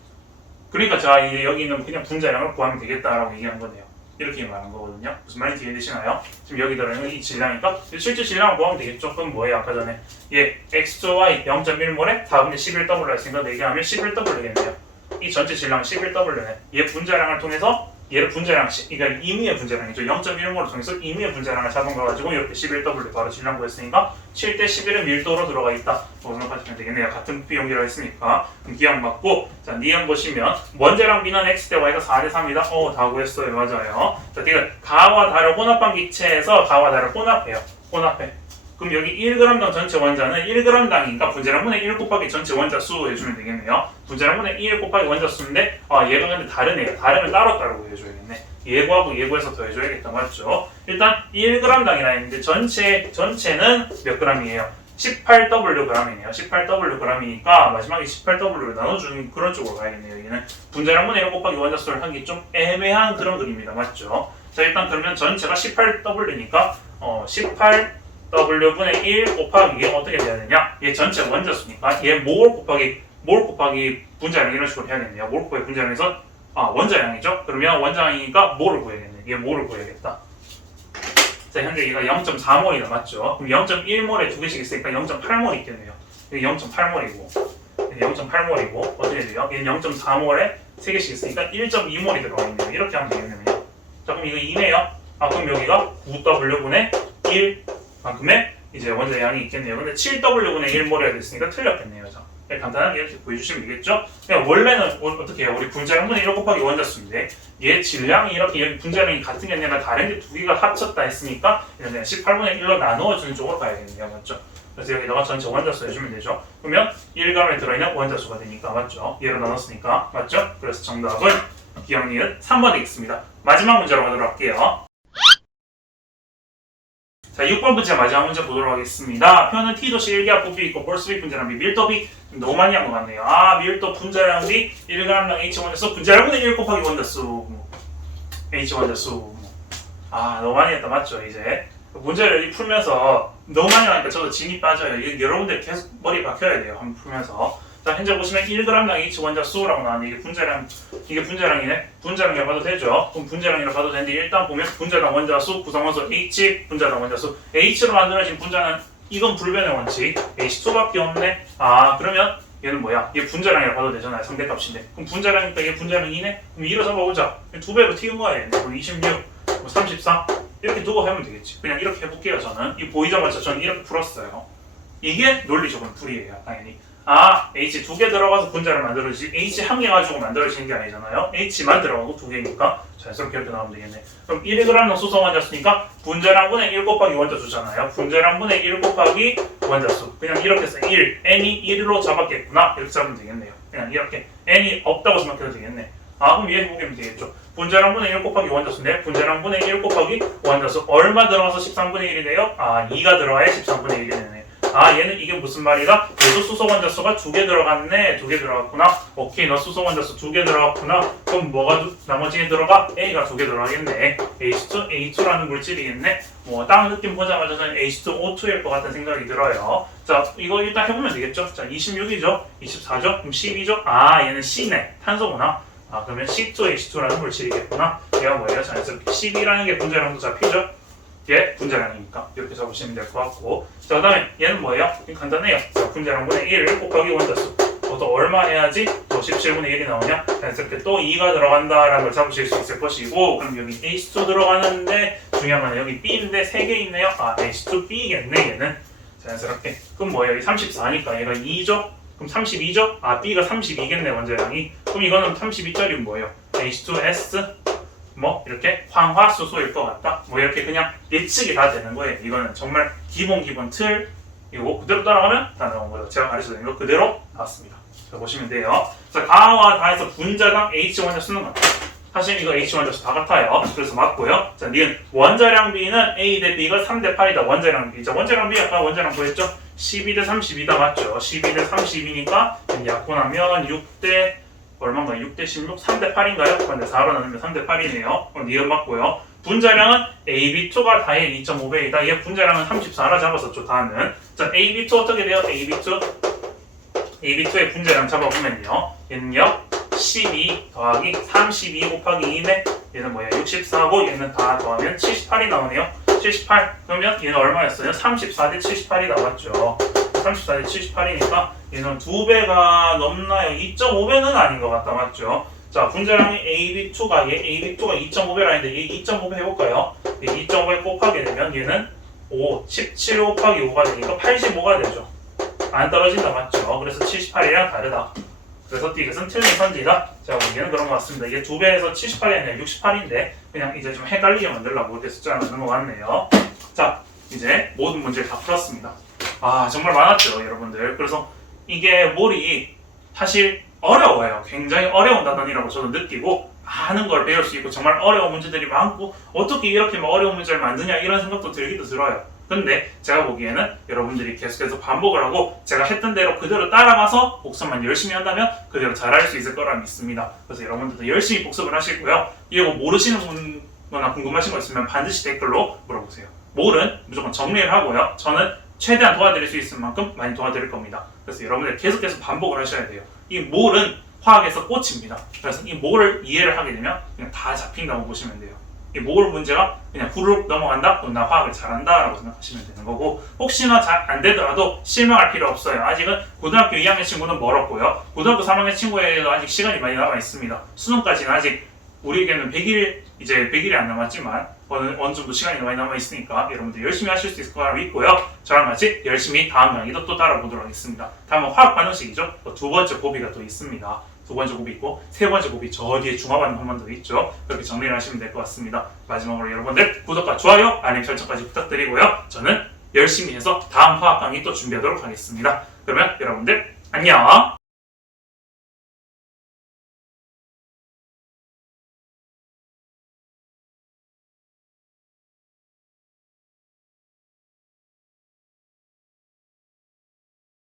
그러니까 자, 이제 여기 있는 그냥 분자량을 구하면 되겠다라고 얘기한 거네요. 이렇게 말한 거거든요. 무슨 말인지 이해되시나요? 지금 여기 들어있는 이 질량이니까 실제 질량을 구하면 되겠죠. 그럼 뭐예요? 아까 전에 얘 X2Y 0.1몰에 4분의 11W 했으니까 얘기하면 11W겠네요. 이 전체 질량은 11W네. 얘 분자량을 통해서 얘를 분자량, 그러니까 임의의 분자량이죠. 0.1몰을 통해서 임의의 분자량을 잡은 거 가지고 이렇게 11W 바로 질량 구했으니까 7대 11은 밀도로 들어가 있다. 생각하시면 되겠네요. 같은 부피 용기라고 했으니까. 그럼 기억 맞고, 자, 니은 보시면 원자량 B는 X 대 Y가 4대 3이다. 다 구했어요. 맞아요. 자, 이거 가와 달을 혼합한 기체에서 가와 달을 혼합해요. 혼합해. 그럼 여기 1g당 전체 원자는 1g당이니까 분자량분의 1 곱하기 전체 원자 수 해주면 되겠네요. 분자량분의 1 곱하기 원자 수인데 얘가 근데 다르네요. 다르면 따로 구해줘야겠네. 예고하고 예고해서 더해줘야겠다. 맞죠? 일단 1g당이라 했는데 전체는 몇 g이에요? 18W g이네요. 18W g이니까 마지막에 18W를 나눠주는 그런 쪽으로 가야겠네요. 여기는 분자량분의 1 곱하기 원자 수를 하기 좀 애매한 그런 그림입니다. 맞죠? 자, 일단 그러면 전체가 18W니까 18W분의 1 곱하기 어떻게 돼야 되냐? 얘 전체 원자 수니까 얘 몰 곱하기 분자량 이런 식으로 해야겠네요. 몰 곱하기 분자량에서 원자량이죠? 그러면 원자량이니까 몰을 구해야겠네. 얘 몰을 구해야겠다. 자, 현재 얘가 0.4몰이 남았죠. 그럼 0.1몰에 두 개씩 있으니까 0.8몰이 있겠네요. 여기 0.8몰이고, 0.8몰이고, 어떻게 돼요? 얘는 0.4몰에 세 개씩 있으니까 1.2몰이 들어가 있네요. 이렇게 하면 되겠네요. 자, 그럼 이거 2네요. 아, 그럼 여기가 9W분의 1만큼의 이제 원자량이 있겠네요. 근데 7W분의 1몰이라 됐으니까 틀렸겠네요. 자, 간단하게 이렇게 보여주시면 되겠죠? 그냥 원래는 어떻게 해요? 우리 분자량분의 1 곱하기 원자수인데 얘 질량이 이렇게 여기 분자량이 같은 게 아니라 다른 게 두 개가 합쳤다 했으니까 그냥 18분의 1로 나누어주는 쪽으로 가야겠네요. 맞죠? 그래서 여기다가 전체 원자수 해주면 되죠. 그러면 1g에 들어있는 원자수가 되니까 맞죠? 얘로 나눴으니까 맞죠? 그래서 정답은 기억니은 3번 되겠습니다. 마지막 문제로 가도록 할게요. 자, 6번 문제 마지막 문제 보도록 하겠습니다. 표는 T도시 1기압 부피 있고 볼스비 분자량 비 밀도비 너무 많이 한 것 같네요. 아, 밀도 분자량 비 1g당 H 원자수 분자량분의 1 곱하기 원자수 H 원자수 아, 너무 많이 했다 맞죠? 이제 문제를 풀면서 너무 많이 하니까 저도 진이 빠져요. 여러분들 계속 머리 박혀야 돼요. 한번 풀면서. 자, 현재 보시면 1g당 H 원자수라고 나왔는데 이게 분자량이네. 분자량이라고 봐도 되죠. 그럼 분자량이라고 봐도 되는데 일단 보면 분자당 원자수, 구성원소 H, 분자당 원자수 H로 만들어진 분자는 이건 불변의 원칙 H2밖에 없네. 아, 그러면 얘는 뭐야? 얘 분자량이라고 봐도 되잖아요. 상대값인데. 그럼 분자량이니까 얘 분자량 2네? 그럼 2로 잡아보자. 2배로 튀긴 거야 얘는. 그럼 26, 34 이렇게 두고 하면 되겠지. 그냥 이렇게 해볼게요. 저는 이 보이자마자 저는 이렇게 풀었어요. 이게 논리적인 풀이에요. 당연히. 아, H 두 개 들어가서 분자를 만들어지지 H 한 개 가지고 만들어지는 게 아니잖아요. H만 들어가고 두 개니까 자연스럽게 이렇게 나오면 되겠네. 그럼 1g당 수소 원자수니까 분자량분의 1 곱하기 원자수잖아요. 분자량분의 1 곱하기 원자수. 그냥 이렇게 해서 1, n이 1로 잡았겠구나. 이렇게 잡으면 되겠네요. 그냥 이렇게 n이 없다고 생각해도 되겠네. 아, 그럼 얘 해보면 되겠죠. 분자량분의 1 곱하기 원자수인데 분자량분의 1 곱하기 원자수 얼마 들어가서 13분의 1이 돼요? 아, 2가 들어가야 13분의 1이 되네. 아, 얘는 이게 무슨 말이다? 얘도 수소 원자수가 두 개 들어갔네. 두 개 들어갔구나. 오케이, 너 수소 원자수 두 개 들어갔구나. 그럼 뭐가 나머지에 들어가? A가 두 개 들어가겠네. H2, A2라는 물질이겠네. 뭐 딱 느낌 보자마자 저는 H2O2일 것 같은 생각이 들어요. 자, 이거 일단 해보면 되겠죠? 자, 26이죠? 24죠? 그럼 12죠? 아, 얘는 C네. 탄소구나. 아, 그러면 C2H2라는 물질이겠구나. 얘가 뭐예요? 자연스럽게 12라는 게 분자량도 잡히죠? 얘 분자량이니까 이렇게 잡으시면 될 것 같고. 자, 그 다음에 얘는 뭐예요? 간단해요. 자, 분자량분의 1 곱하기 원자수. 또 얼마 해야지 또 17분의 1이 나오냐? 자연스럽게 또 2가 들어간다라는 걸 잡으실 수 있을 것이고, 그럼 여기 H2 들어가는데 중요한 건 여기 B인데 3개 있네요. 아, H2B겠네 얘는. 자연스럽게. 그럼 뭐예요? 여기 34니까 얘가 2죠? 그럼 32죠? 아, B가 32겠네 원자량이. 그럼 이거는 32짜리는 뭐예요? H2S 뭐 이렇게 황화수소일 것 같다. 뭐 이렇게 그냥 예측이 다 되는 거예요. 이거는 정말 기본 틀이고 그대로 따라가면 다 나온 거죠. 제가 가르쳐드린 거 그대로 나왔습니다. 자, 보시면 돼요. 자, 다와 다에서 분자당 H 원자수는 같아요. 사실 이거 H 원자수 다 같아요. 그래서 맞고요. 자, 니은 원자량 B는 A 대 B가 3대 8이다. 원자량 B. 자, 원자량 B 아까 원자량 구했죠? 12 대 32다 맞죠? 12 대 30이니까 약분하면 6대 얼마인가요? 6대 16? 3대 8인가요? 근데 4로 나누면 3대 8이네요. 니은 맞고요. 분자량은 AB2가 다의 2.5배이다. 얘 분자량은 34라 잡았었죠. 다는. 자, AB2 어떻게 돼요? AB2의 분자량 잡아보면요. 얘는요. 12 더하기 32 곱하기 2네. 얘는 뭐야? 64고 얘는 다 더하면 78이 나오네요. 78. 그러면 얘는 얼마였어요? 34 대 78이 나왔죠. 34 대 78이니까 얘는 2배가 넘나요? 2.5배는 아닌 것 같다. 맞죠? 자, 분자량이 AB2가 2.5배라 했는데 얘 2.5배 해볼까요? 2.5배 곱하게 되면 얘는 5, 17 곱하기 5가 되니까 85가 되죠. 안 떨어진다. 맞죠? 그래서 78이랑 다르다. 그래서 이것은 틀린 선지다. 자, 보기에는 그런 것 같습니다. 이게 2배에서 78이 아니라 68인데 그냥 이제 좀 헷갈리게 만들려고 이렇게 숫자를 만든 것 같네요. 자, 이제 모든 문제를 다 풀었습니다. 아, 정말 많았죠, 여러분들. 그래서 이게 몰이 사실 어려워요. 굉장히 어려운 단원이라고 저는 느끼고 많은 걸 배울 수 있고 정말 어려운 문제들이 많고 어떻게 이렇게 어려운 문제를 만드냐 이런 생각도 들기도 들어요. 근데 제가 보기에는 여러분들이 계속해서 반복을 하고 제가 했던 대로 그대로 따라가서 복습만 열심히 한다면 그대로 잘할 수 있을 거라 믿습니다. 그래서 여러분들도 열심히 복습을 하시고요. 이거 모르시는 분거나 궁금하신 거 있으면 반드시 댓글로 물어보세요. 몰은 무조건 정리를 하고요. 저는 최대한 도와드릴 수 있을 만큼 많이 도와드릴 겁니다. 그래서 여러분들 계속해서 반복을 하셔야 돼요. 이 몰은 화학에서 꽃입니다. 그래서 이 몰을 이해를 하게 되면 그냥 다 잡힌다고 보시면 돼요. 이 모를 문제가 그냥 후루룩 넘어간다? 그럼 나 화학을 잘한다 라고 생각하시면 되는 거고, 혹시나 잘 안 되더라도 실망할 필요 없어요. 아직은 고등학교 2학년 친구는 멀었고요. 고등학교 3학년 친구에도 아직 시간이 많이 남아 있습니다. 수능까지는 아직 우리에게는 100일, 이제 100일이 안 남았지만 어느 정도 시간이 많이 남아 있으니까 여러분들 열심히 하실 수 있을 거라고 믿고요. 저랑 같이 열심히 다음 강의도 또 따라보도록 하겠습니다. 다음은 화학 반응식이죠. 두 번째 고비가 또 있습니다. 두 번째 고비 있고 세 번째 고비 저 뒤에 중화반응 한 번 더 있죠. 그렇게 정리를 하시면 될 것 같습니다. 마지막으로 여러분들 구독과 좋아요, 알림 설정까지 부탁드리고요. 저는 열심히 해서 다음 화학 강의 또 준비하도록 하겠습니다. 그러면 여러분들 안녕!